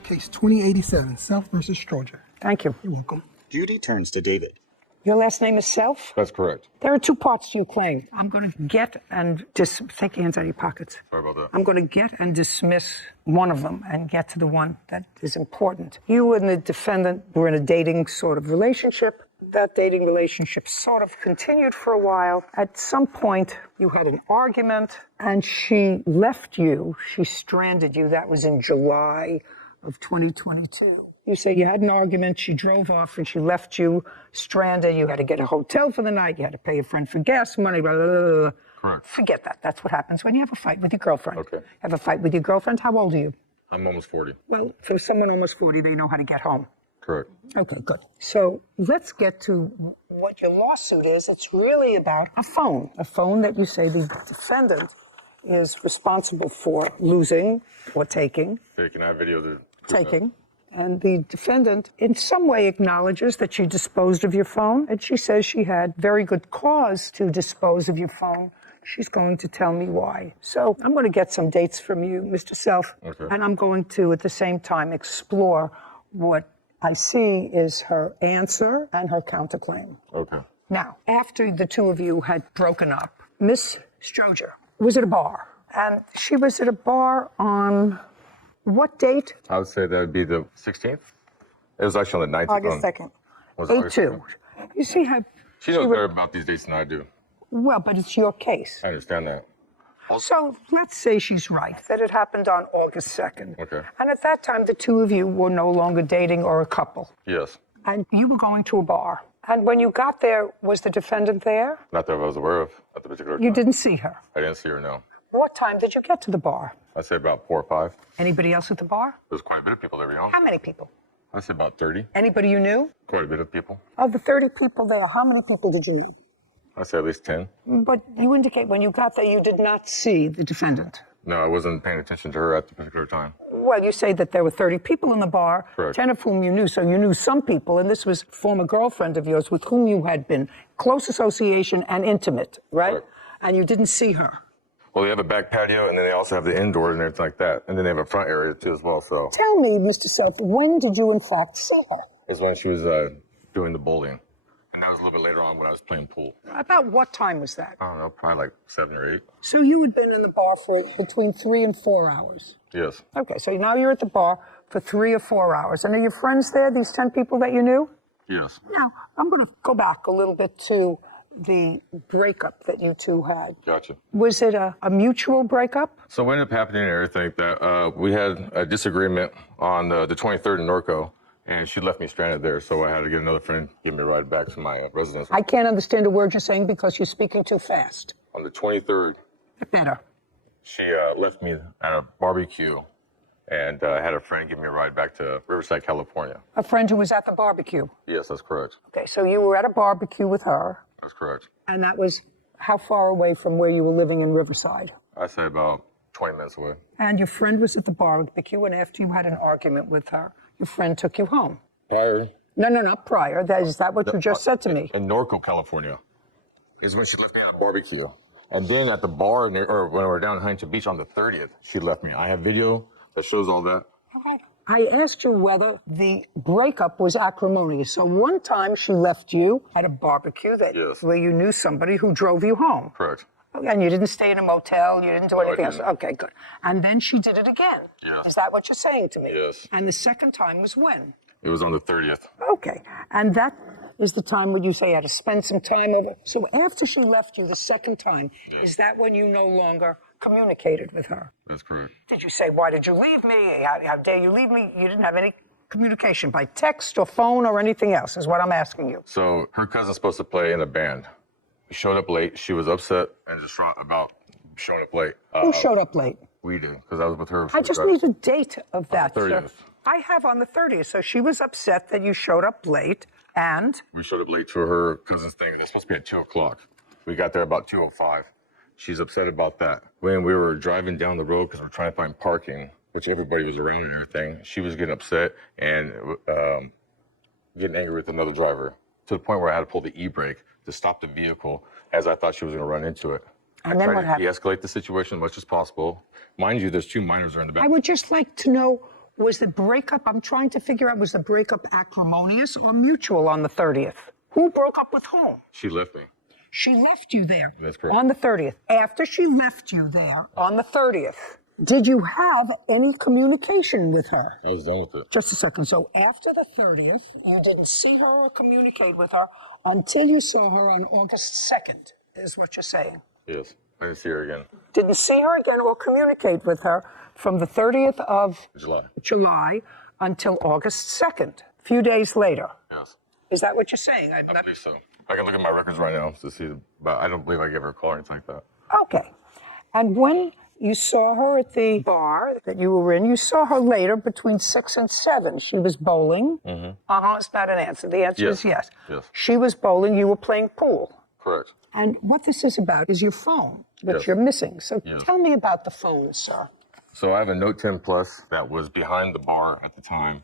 Case 2087, Self versus Stroger. Thank you. You're welcome. Judy turns to David. Your last name is Self? That's correct. There are two parts to your claim. I'm going to get and take your hands out of your pockets. Sorry about that. I'm going to get and dismiss one of them and get to the one that is important. You and the defendant were in a dating sort of relationship. That dating relationship sort of continued for a while. At some point, you had an argument and she left you. She stranded you. That was in July of 2022. You say you had an argument, she drove off and she left you stranded. You had to get a hotel for the night. You had to pay a friend for gas money. Blah, blah, blah, blah. Correct. Forget that. That's what happens when you have a fight with your girlfriend. Okay. Have a fight with your girlfriend. How old are you? I'm almost 40. Well, for someone almost 40, they know how to get home. Correct. Okay, good. So let's get to what your lawsuit is. It's really about a phone that you say the defendant is responsible for losing or taking. Taking that video. Taking. And the defendant in some way acknowledges that she disposed of your phone, and she says she had very good cause to dispose of your phone She's going to tell me why. So I'm going to get some dates from you, Mr. Self, Okay. and I'm going to, at the same time, explore what I see is her answer and her counterclaim. Okay. Now, after the two of you had broken up, Miss Stroger was at a bar, and she was at a bar on what date? I would say that would be the 16th. It was actually on the 19th. August 2nd. Was it August 8-2. You see how... She knows better about these dates than I do. Well, but it's your case. I understand that. So let's say she's right, that it happened on August 2nd. Okay. And at that time, the two of you were no longer dating or a couple. Yes. And you were going to a bar. And when you got there, was the defendant there? Not that I was aware of at the particular time. You didn't see her. I didn't see her, no. What time did you get to the bar? I'd say about 4 or 5. Anybody else at the bar? There's quite a bit of people there, How many people? I'd say about 30. Anybody you knew? Quite a bit of people. Of the 30 people there, how many people did you know? I'd say at least 10. But you indicate when you got there, you did not see the defendant. No, I wasn't paying attention to her at the particular time. Well, you say that there were 30 people in the bar, Correct. 10 of whom you knew, so you knew some people, and this was a former girlfriend of yours with whom you had been close association and intimate, right? Correct. And you didn't see her. Well, they have a back patio, and then they also have the indoor and everything like that. And then they have a front area, too, as well, so. Tell me, Mr. Self, when did you in fact see her? It was when she was doing the bowling. And that was a little bit later on when I was playing pool. About what time was that? I don't know, probably like 7 or 8. So you had been in the bar for between 3 and 4 hours. Yes. Okay, so now you're at the bar for 3 or 4 hours. And are your friends there, these 10 people that you knew? Yes. Now, I'm going to go back a little bit to the breakup that you two had. Gotcha. Was it a mutual breakup? So what ended up happening and everything that we had a disagreement on the 23rd in Norco, and she left me stranded there, so I had to get another friend to give me a ride back to my residence. I can't understand a word you're saying because you're speaking too fast. On the 23rd, Better. she left me at a barbecue, and had a friend give me a ride back to Riverside, California. A friend who was at the barbecue. Yes, that's correct. Okay, so you were at a barbecue with her, That's correct. and that was how far away from where you were living in Riverside? I'd say about 20 minutes away. And your friend was at the barbecue, and after you had an argument with her, your friend took you home. Prior. No, not prior. Is that what you just said to me? In Norco, California, is when she left me at a barbecue. And then at the bar, or when we were down in Huntington Beach on the 30th, she left me. I have video that shows all that. I asked you whether the breakup was acrimonious. So one time she left you at a barbecue where you knew somebody who drove you home. Correct. And you didn't stay in a motel, you didn't do anything else. didn't. Okay, good. And then she did it again. Yes. Is that what you're saying to me? Yes. And the second time was when? It was on the 30th. Okay. And that is the time when you say you had to spend some time over. So after she left you the second time, is that when you no longer communicated with her? That's correct. Did you say, why did you leave me? How dare you leave me? You didn't have any communication by text or phone or anything else, is what I'm asking you. So her cousin's supposed to play in a band. He showed up late. She was upset and distraught about showing up late. Who showed up late? We did, because I was with her. I just need a date of that, On the sir. 30th. I have on the 30th. So she was upset that you showed up late, and We showed up late to her cousin's thing. It was supposed to be at 2 o'clock. We got there about 2:05. She's upset about that. When we were driving down the road, because we're trying to find parking, which everybody was around and everything, she was getting upset and getting angry with another driver, to the point where I had to pull the e-brake to stop the vehicle, as I thought she was going to run into it. And then I what tried to happened? de-escalate the situation as much as possible. Mind you, there's 2 minors in the back. I would just like to know, was the breakup, I'm trying to figure out, was the breakup acrimonious or mutual on the 30th? Who broke up with whom? She left me. She left you there That's correct. on the 30th. After she left you there on the 30th, did you have any communication with her? I was done with it. Just a second. So after the 30th, you didn't see her or communicate with her until you saw her on August 2nd, is what you're saying. Yes. I didn't see her again. Didn't see her again or communicate with her from the 30th of July until August 2nd, a few days later. Yes. Is that what you're saying? I believe so. I can look at my records right now to see, but I don't believe I gave her a call or anything like that. Okay. And when you saw her at the bar that you were in, you saw her later between 6 and 7. She was bowling. Mm-hmm. It's not an answer. The answer is yes. Yes. She was bowling. You were playing pool. Correct. And what this is about is your phone, which Yes. you're missing. So Yes. tell me about the phone, sir. So I have a Note 10 Plus that was behind the bar at the time,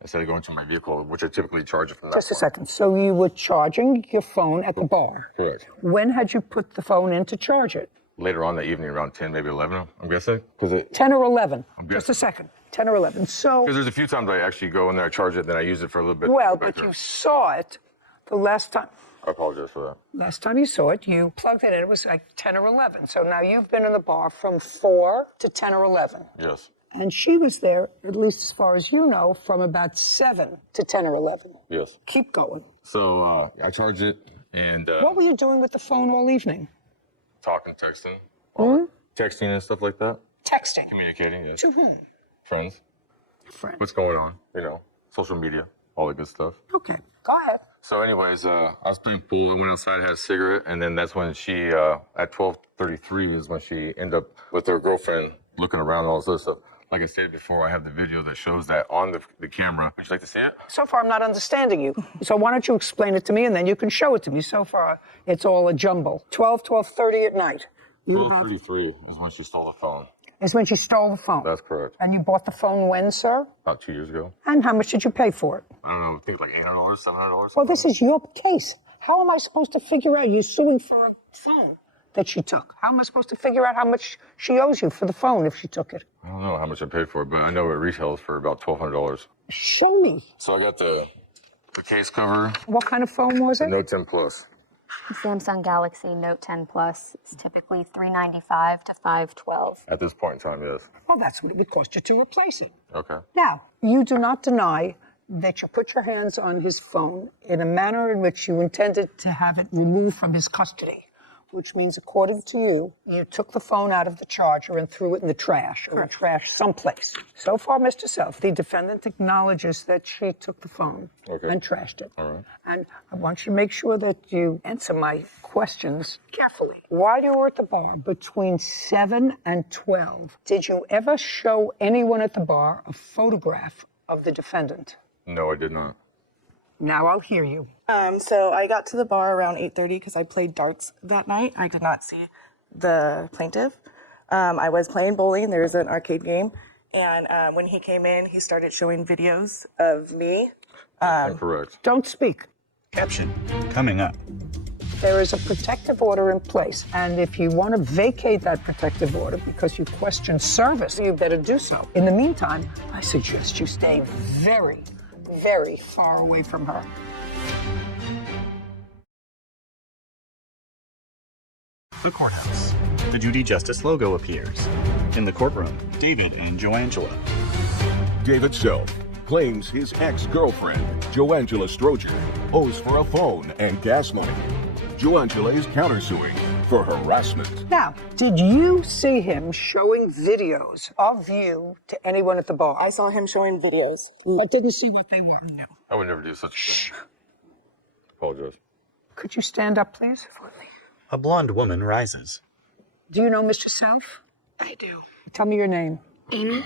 instead of going to my vehicle, which I typically charge it from that Just a bar. second. So you were charging your phone at the bar. Correct. When had you put the phone in to charge it? later on that evening around 10, maybe 11, I'm guessing. 10 or 11. I'm Just guessing. a second. 10 or 11. So, Because there's a few times I actually go in there, I charge it, then I use it for a little bit. well, back but there. you saw it the last time. I apologize for that. Last time you saw it, you plugged it in. It was like 10 or 11. So now you've been in the bar from 4 to 10 or 11. Yes. And she was there, at least as far as you know, from about 7 to 10 or 11. Yes. Keep going. So I charge it and What were you doing with the phone all evening? talking, texting, Hmm? texting and stuff like that. Texting. Communicating, yes. To whom? Friends. Friends. What's going on? You know, social media, all the good stuff. Okay. Go ahead. So anyways, I was playing pool. I went outside, had a cigarette, and then that's when she, at 12:33 is when she ended up with her girlfriend looking around and all this other stuff. Like I said before, I have the video that shows that on the camera. Would you like to see it? So far, I'm not understanding you. So why don't you explain it to me, and then you can show it to me. So far, it's all a jumble. 12:30 at night. 12:33 is when she stole the phone. Is when she stole the phone. That's correct. And you bought the phone when, sir? About 2 years ago. And how much did you pay for it? I don't know, I think like $800, $700. Well, this is your case. How am I supposed to figure out you're suing for a phone that she took? How am I supposed to figure out how much she owes you for the phone if she took it? I don't know how much I paid for it, but I know it retails for about $1,200. Show me. So I got the case cover, What kind of phone was the it? Note 10 Plus. Samsung Galaxy Note 10 Plus is typically $395 to $512. At this point in time, yes. Well, that's what it would cost you to replace it. Okay. Now, you do not deny that you put your hands on his phone in a manner in which you intended to have it removed from his custody, which means, according to you, you took the phone out of the charger and threw it in the trash, or trash someplace. So far, Mr. Self, the defendant acknowledges that she took the phone and trashed it. All right. And I want you to make sure that you answer my questions carefully. While you were at the bar between 7 and 12, did you ever show anyone at the bar a photograph of the defendant? No, I did not. Now I'll hear you. So I got to the bar around 8:30 because I played darts that night. I did not see the plaintiff. I was playing bowling. There was an arcade game. And when he came in, he started showing videos of me. Correct. Don't speak. Caption coming up. There is a protective order in place, and if you want to vacate that protective order because you question service, you better do so. In the meantime, I suggest you stay very, very far away from her. The courthouse. The Judy Justice logo appears. In the courtroom, David and Joangela. David Self claims his ex-girlfriend, Joangela Stroger, owes for a phone and gas money. Joangela is countersuing for harassment. Now, did you see him showing videos of you to anyone at the bar? I saw him showing videos. But didn't see what they were? No. I would never do such a thing. Apologize. Could you stand up, please? A blonde woman rises. Do you know Mr. Self? I do. Tell me your name. Amy?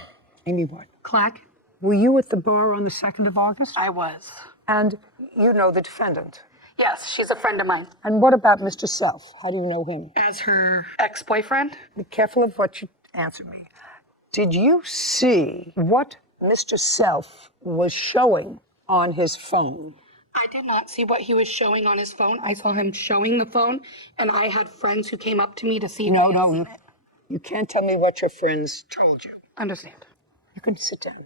Amy what? Clack? Were you at the bar on the 2nd of August? I was. And you know the defendant? Yes, she's a friend of mine. And what about Mr. Self? How do you know him? As her ex-boyfriend? Be careful of what you answer me. Did you see what Mr. Self was showing on his phone? I did not see what he was showing on his phone. I saw him showing the phone, and I had friends who came up to me to see if I had seen it. You can't tell me what your friends told you. Understand. You can sit down.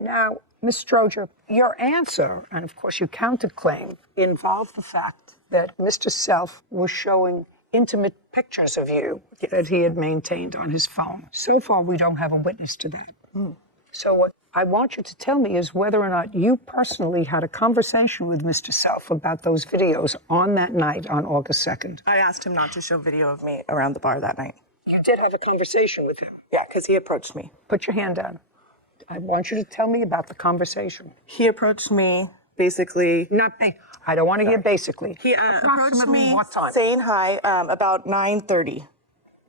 Now, Ms. Stroger, your answer, and of course your counterclaim, involved the fact that Mr. Self was showing intimate pictures of you that he had maintained on his phone. So far, we don't have a witness to that. So what I want you to tell me is whether or not you personally had a conversation with Mr. Self about those videos on that night on August 2nd. I asked him not to show video of me around the bar that night. You did have a conversation with him? Yeah, because he approached me. Put your hand down. I want you to tell me about the conversation. He approached me basically. Not me. I don't want to hear basically. He approached Approximately me what time? saying hi about 9:30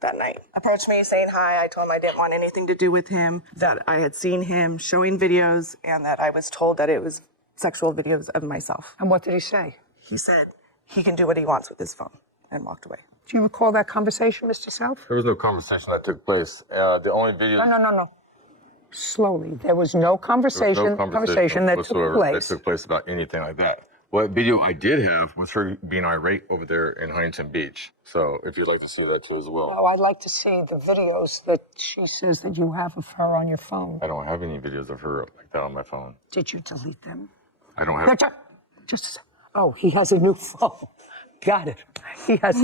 that night. Approached me saying hi. I told him I didn't want anything to do with him, that I had seen him showing videos, and that I was told that it was sexual videos of myself. And what did he say? He said he can do what he wants with his phone, and walked away. Do you recall that conversation, Mr. Self? There was no conversation that took place. The only video. No. Slowly. There was no conversation, that took whatsoever place. that took place about anything like that. What video I did have was her being irate over there in Huntington Beach. So if you'd like to see that too as well. Oh, I'd like to see the videos that she says that you have of her on your phone. I don't have any videos of her like that on my phone. Did you delete them? I don't have. Just a second. Oh, he has a new phone. Got it. He has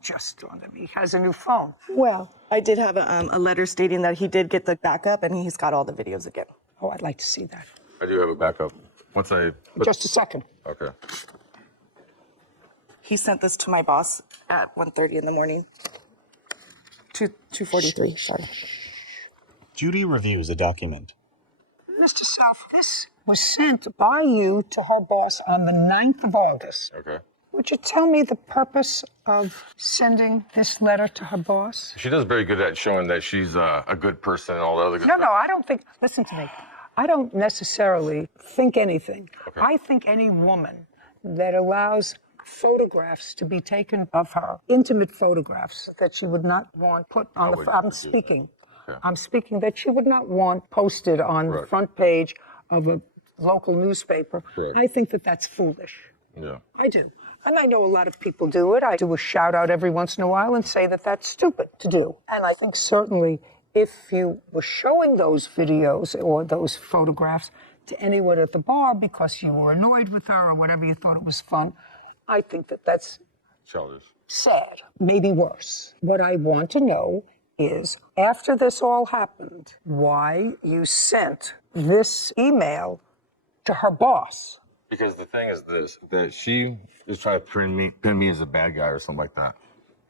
just dawned on me. He has a new phone. Well, I did have a letter stating that he did get the backup and he's got all the videos again. Oh, I'd like to see that. I do have a backup. Once I. Just a second. Okay. He sent this to my boss at 1:30 in the morning. 2:43, sorry. Judy reviews a document. Mr. Self, this was sent by you to her boss on the 9th of August. Okay. Would you tell me the purpose of sending this letter to her boss? She does very good at showing that she's a good person and all the other good No, stuff. no, I don't think, listen to me. I don't necessarily think anything. Okay. I think any woman that allows photographs to be taken of her, intimate photographs that she would not want put on the, I'm speaking that she would not want posted on the front page of a local newspaper. Correct. I think that that's foolish. Yeah. I do. And I know a lot of people do it. I do a shout out every once in a while and say that that's stupid to do. And I think certainly if you were showing those videos or those photographs to anyone at the bar because you were annoyed with her or whatever, you thought it was fun, I think that that's childish. Sad, maybe worse. What I want to know is, after this all happened, why you sent this email to her boss. Because the thing is this, that she is trying to pin me as a bad guy or something like that,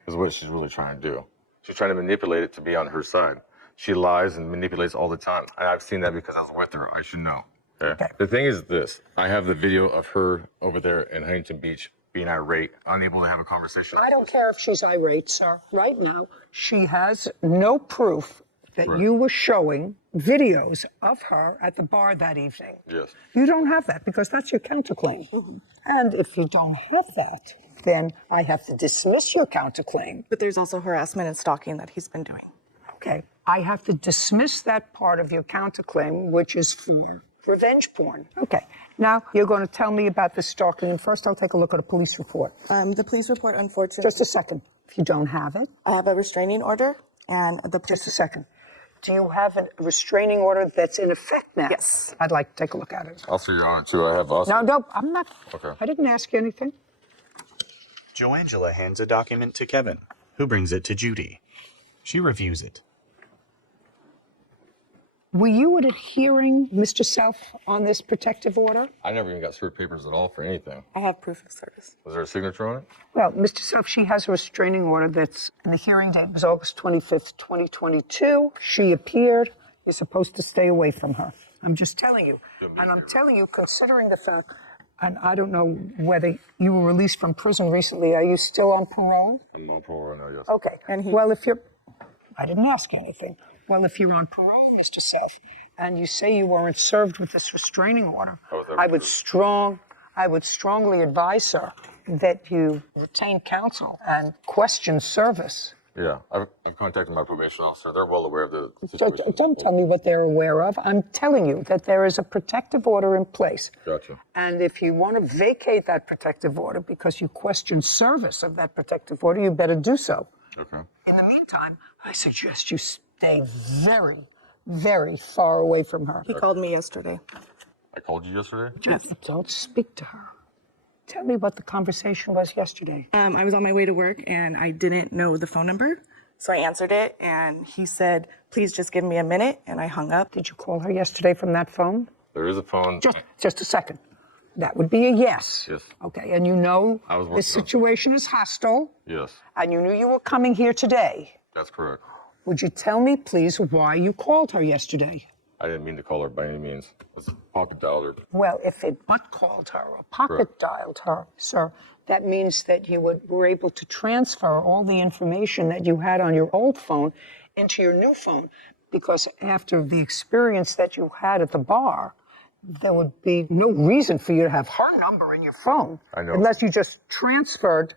is what she's really trying to do. She's trying to manipulate it to be on her side. She lies and manipulates all the time. And I've seen that because I was with her. I should know. Okay. The thing is this, I have the video of her over there in Huntington Beach being irate, unable to have a conversation. I don't care if she's irate, sir. Right now, she has no proof that you were showing videos of her at the bar that evening. Yes. You don't have that because that's your counterclaim. And if you don't have that, then I have to dismiss your counterclaim. But there's also harassment and stalking that he's been doing. Okay. I have to dismiss that part of your counterclaim, which is for revenge porn. Okay. Now, you're going to tell me about the stalking, and first I'll take a look at a police report. The police report, unfortunately... Just a second. If you don't have it... I have a restraining order, and the... Just a second. Do you have a restraining order that's in effect now? Yes. I'd like to take a look at it. I'll see you on it too. I have also... No, I'm not... Okay. I didn't ask you anything. Joangela hands a document to Kevin, who brings it to Judy. She reviews it. Were you at a hearing, Mr. Self, on this protective order? I never even got served papers at all for anything. I have proof of service. Was there a signature on it? Well, Mr. Self, she has a restraining order that's, and the hearing date was August 25th, 2022. She appeared. You're supposed to stay away from her. I'm just telling you. And I'm telling you, considering the fact, and I don't know whether you were released from prison recently. Are you still on parole? I'm on parole right now, yes. Okay. Well, if you're, I didn't ask you anything. Well, if you're on parole, Mr. Self, and you say you weren't served with this restraining order, I would strongly advise, sir, that you retain counsel and question service. Yeah, I've contacted my probation officer. They're well aware of the situation. Don't tell me what they're aware of. I'm telling you that there is a protective order in place. Gotcha. And if you want to vacate that protective order because you question service of that protective order, you better do so. Okay. In the meantime, I suggest you stay very, very far away from her. He called me yesterday. I called you yesterday? Jeff, don't speak to her. Tell me what the conversation was yesterday. I was on my way to work and I didn't know the phone number. So I answered it and he said, please just give me a minute, and I hung up. Did you call her yesterday from that phone? There is a phone. Just a second. That would be a yes. Yes. Okay, and you know this working on it. situation is hostile. Yes, And you knew you were coming here today. that's correct. Would you tell me, please, why you called her yesterday? I didn't mean to call her by any means. It's pocket dialed her. Well, if it but called her or pocket dialed her, sir, that means that you were able to transfer all the information that you had on your old phone into your new phone. Because after the experience that you had at the bar, there would be no reason for you to have her number in your phone. I know. Unless you just transferred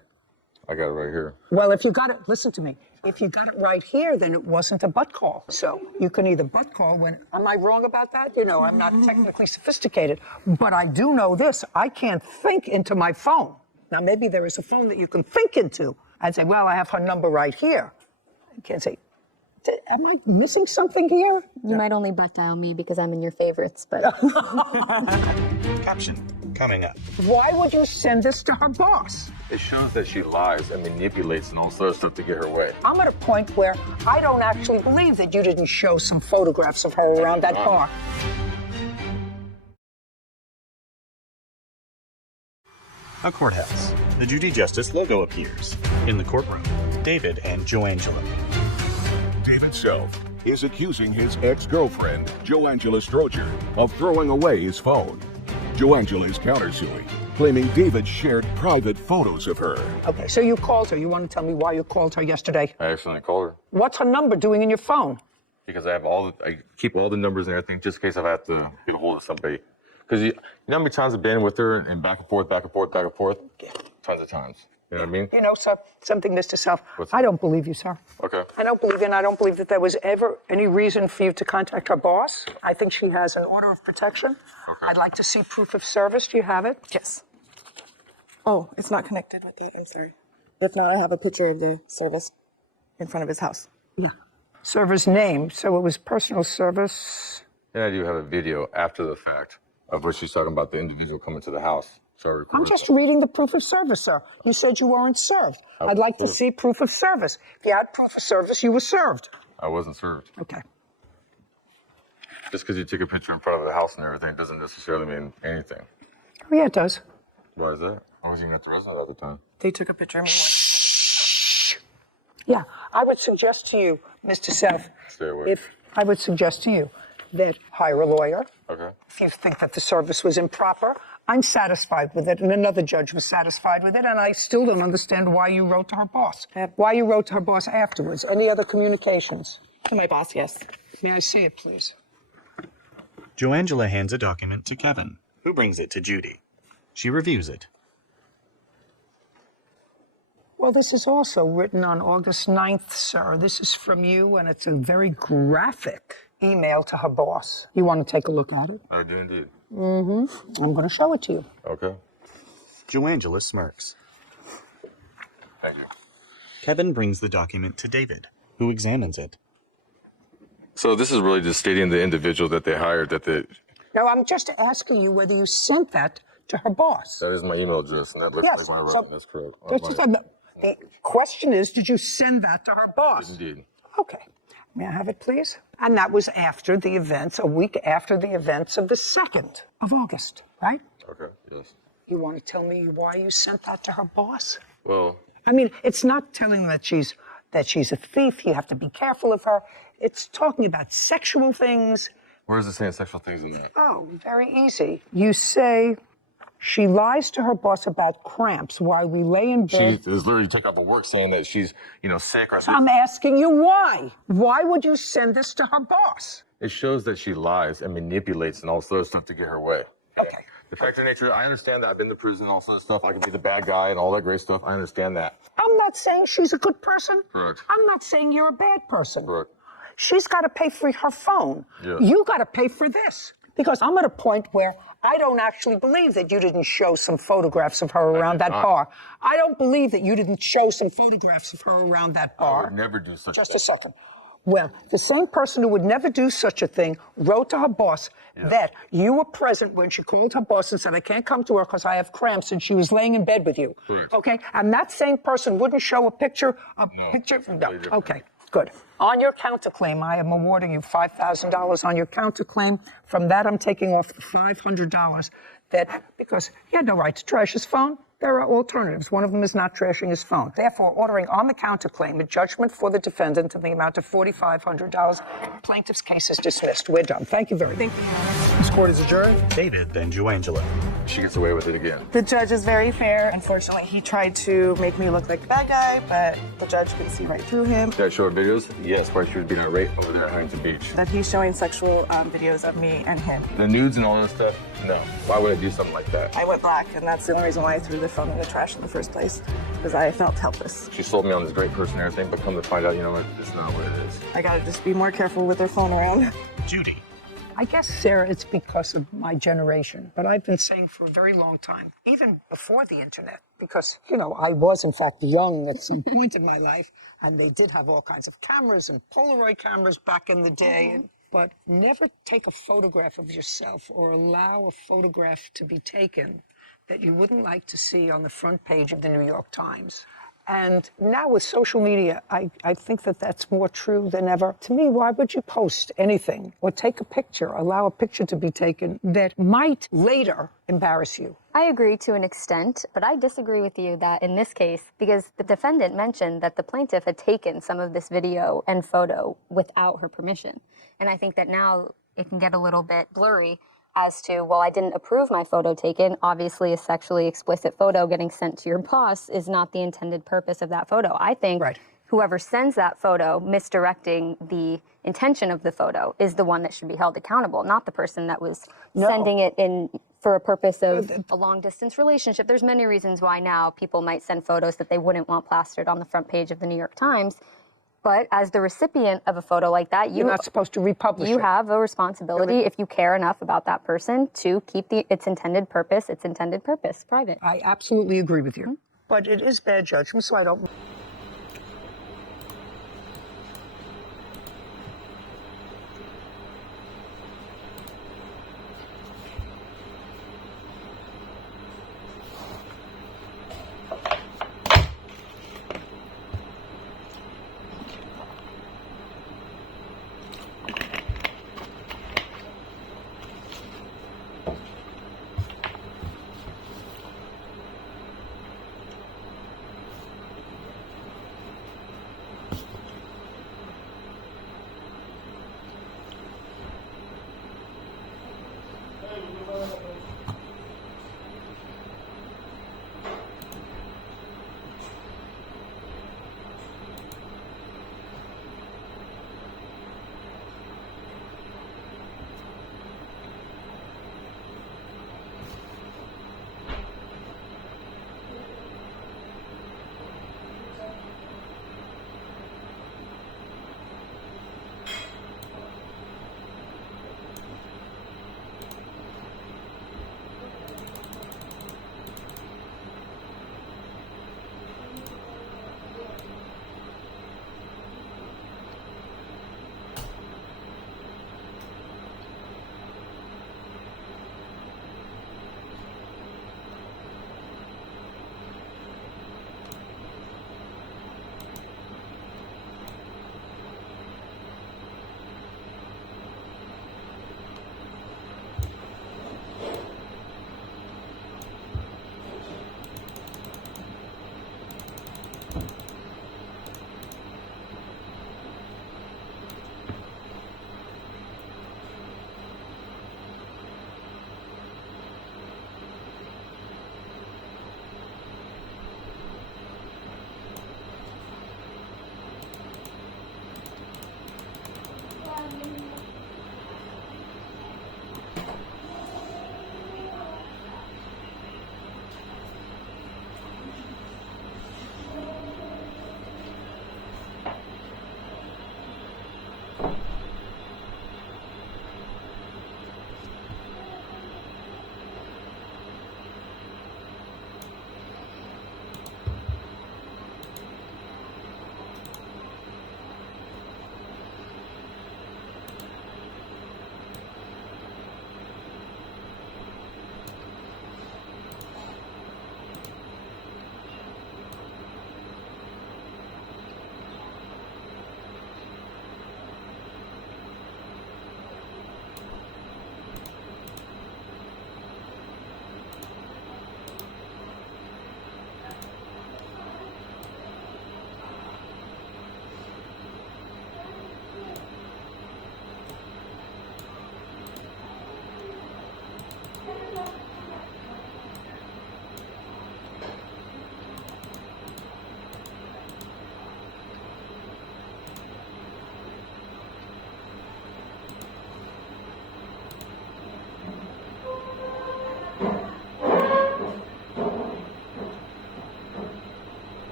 I got it right here. Well, if you got it, listen to me. If you got it right here, then it wasn't a butt call. So you can either butt call when, am I wrong about that? You know, I'm not technically sophisticated, but I do know this. I can't think into my phone. Now, maybe there is a phone that you can think into. I'd say, well, I have her number right here. I can't say, am I missing something here? You might only butt dial me because I'm in your favorites, but. Caption coming up. Why would you send this to her boss? It shows that she lies and manipulates and all sorts of stuff to get her way. I'm at a point where I don't actually believe that you didn't show some photographs of her around that bar. A courthouse. The Judy Justice logo appears. In the courtroom, David and Joangela. David Self is accusing his ex-girlfriend, Joangela Stroger, of throwing away his phone. Joangela is countersuing, claiming David shared private photos of her. Okay, so you called her. You want to tell me why you called her yesterday? I accidentally called her. What's her number doing in your phone? Because I keep all the numbers and everything just in case I have to get a hold of somebody. Because you know how many times I've been with her and back and forth, back and forth, back and forth? Tons of times. You know what I mean? You know, sir, something, Mr. Self. I don't believe you, sir. Okay. I don't believe you, and I don't believe that there was ever any reason for you to contact her boss. I think she has an order of protection. Okay. I'd like to see proof of service. Do you have it? Yes. Oh, it's not connected with that. I'm sorry. If not, I have a picture of the service in front of his house. Yeah. Service name. So it was personal service. And I do have a video after the fact of what she's talking about, the individual coming to the house. So I'm just reading the proof of service, sir. You said you weren't served. I'd like to see proof of service. If you had proof of service, you were served. I wasn't served. Okay. Just because you took a picture in front of the house and everything doesn't necessarily mean anything. Oh, yeah, it does. Why is that? I wasn't even at the restaurant at the time. They took a picture of me. Yeah, I would suggest to you, Mr. Self, Stay away. I would suggest to you that hire a lawyer. Okay. If you think that the service was improper, I'm satisfied with it, and another judge was satisfied with it, and I still don't understand why you wrote to her boss. Why you wrote to her boss afterwards. Any other communications? To my boss, yes. May I see it, please? Joangela hands a document to Kevin, who brings it to Judy. She reviews it. Well, this is also written on August 9th, sir. This is from you, and it's a very graphic email to her boss. You want to take a look at it? I do indeed. Mm-hmm. I'm going to show it to you. Okay. Joangela smirks. Thank you. Kevin brings the document to David, who examines it. So this is really just stating the individual that they hired, that they... No, I'm just asking you whether you sent that to her boss. That is my email address, and that looks Yes, like my so- writing. That's correct. The question is, did you send that to her boss? Indeed. Okay. May I have it, please? And that was after the events, a week after the events of the 2nd of August, right? Okay, yes. You want to tell me why you sent that to her boss? Well, I mean, it's not telling that she's a thief. You have to be careful of her. It's talking about sexual things. where is it saying sexual things in there? Oh, very easy. You say she lies to her boss about cramps while we lay in She bed. is literally taking off the work saying that she's, sick or I'm asking you why. Why would you send this to her boss? It shows that she lies and manipulates and all sorts of stuff to get her way. Okay. The fact of nature, I understand that. I've been to prison and all sorts of stuff. I can be the bad guy and all that great stuff. I understand that. I'm not saying she's a good person. Correct. I'm not saying you're a bad person. Correct. She's got to pay for her phone. Yes. You got to pay for this. Because I'm at a point where I don't actually believe that you didn't show some photographs of her around that bar. I don't believe that you didn't show some photographs of her around that bar. I would never do such Just a a second. Well, the same person who would never do such a thing wrote to her boss that you were present when she called her boss and said, I can't come to her because I have cramps, and she was laying in bed with you. Correct. Okay? And that same person wouldn't show a picture. No. Okay. Good. On your counterclaim, I am awarding you $5,000 on your counterclaim. From that, I'm taking off the $500 because he had no right to trash his phone. There are alternatives. One of them is not trashing his phone. Therefore, ordering on the counterclaim a judgment for the defendant in the amount of $4,500. Plaintiff's case is dismissed. We're done. Thank you very much. This court is adjourned. David, then Joangela. She gets away with it again. The judge is very fair. Unfortunately, he tried to make me look like the bad guy, but the judge could see right through him. Did I show her videos? Yes, why she would be right over there at Huntington Beach. That he's showing sexual videos of me and him. The nudes and all that stuff? No. Why would I do something like that? I went black, and that's the only reason why I threw the their phone in the trash in the first place because I felt helpless. She sold me on this great person and everything, but come to find out, you know what, it's not what it is. I gotta just be more careful with their phone around. Judy. I guess, Sarah, it's because of my generation. But I've been saying for a very long time, even before the internet, because, you know, I was, in fact, young at some point in my life, and they did have all kinds of cameras and Polaroid cameras back in the day. But never take a photograph of yourself or allow a photograph to be taken that you wouldn't like to see on the front page of the New York Times. And now with social media, I think that that's more true than ever. To me, why would you post anything or take a picture, allow a picture to be taken that might later embarrass you? I agree to an extent, but I disagree with you that in this case, because the defendant mentioned that the plaintiff had taken some of this video and photo without her permission. And I think that now it can get a little bit blurry as to, well, I didn't approve my photo taken. Obviously, a sexually explicit photo getting sent to your boss is not the intended purpose of that photo. I think whoever sends that photo, misdirecting the intention of the photo, is the one that should be held accountable, not the person that was sending it in for a purpose of a long-distance relationship. There's many reasons why now people might send photos that they wouldn't want plastered on the front page of the New York Times. But as the recipient of a photo like that, you're not supposed to republish it. You have a responsibility, if you care enough about that person, to keep its intended purpose private. I absolutely agree with you. But it is bad judgment, so I don't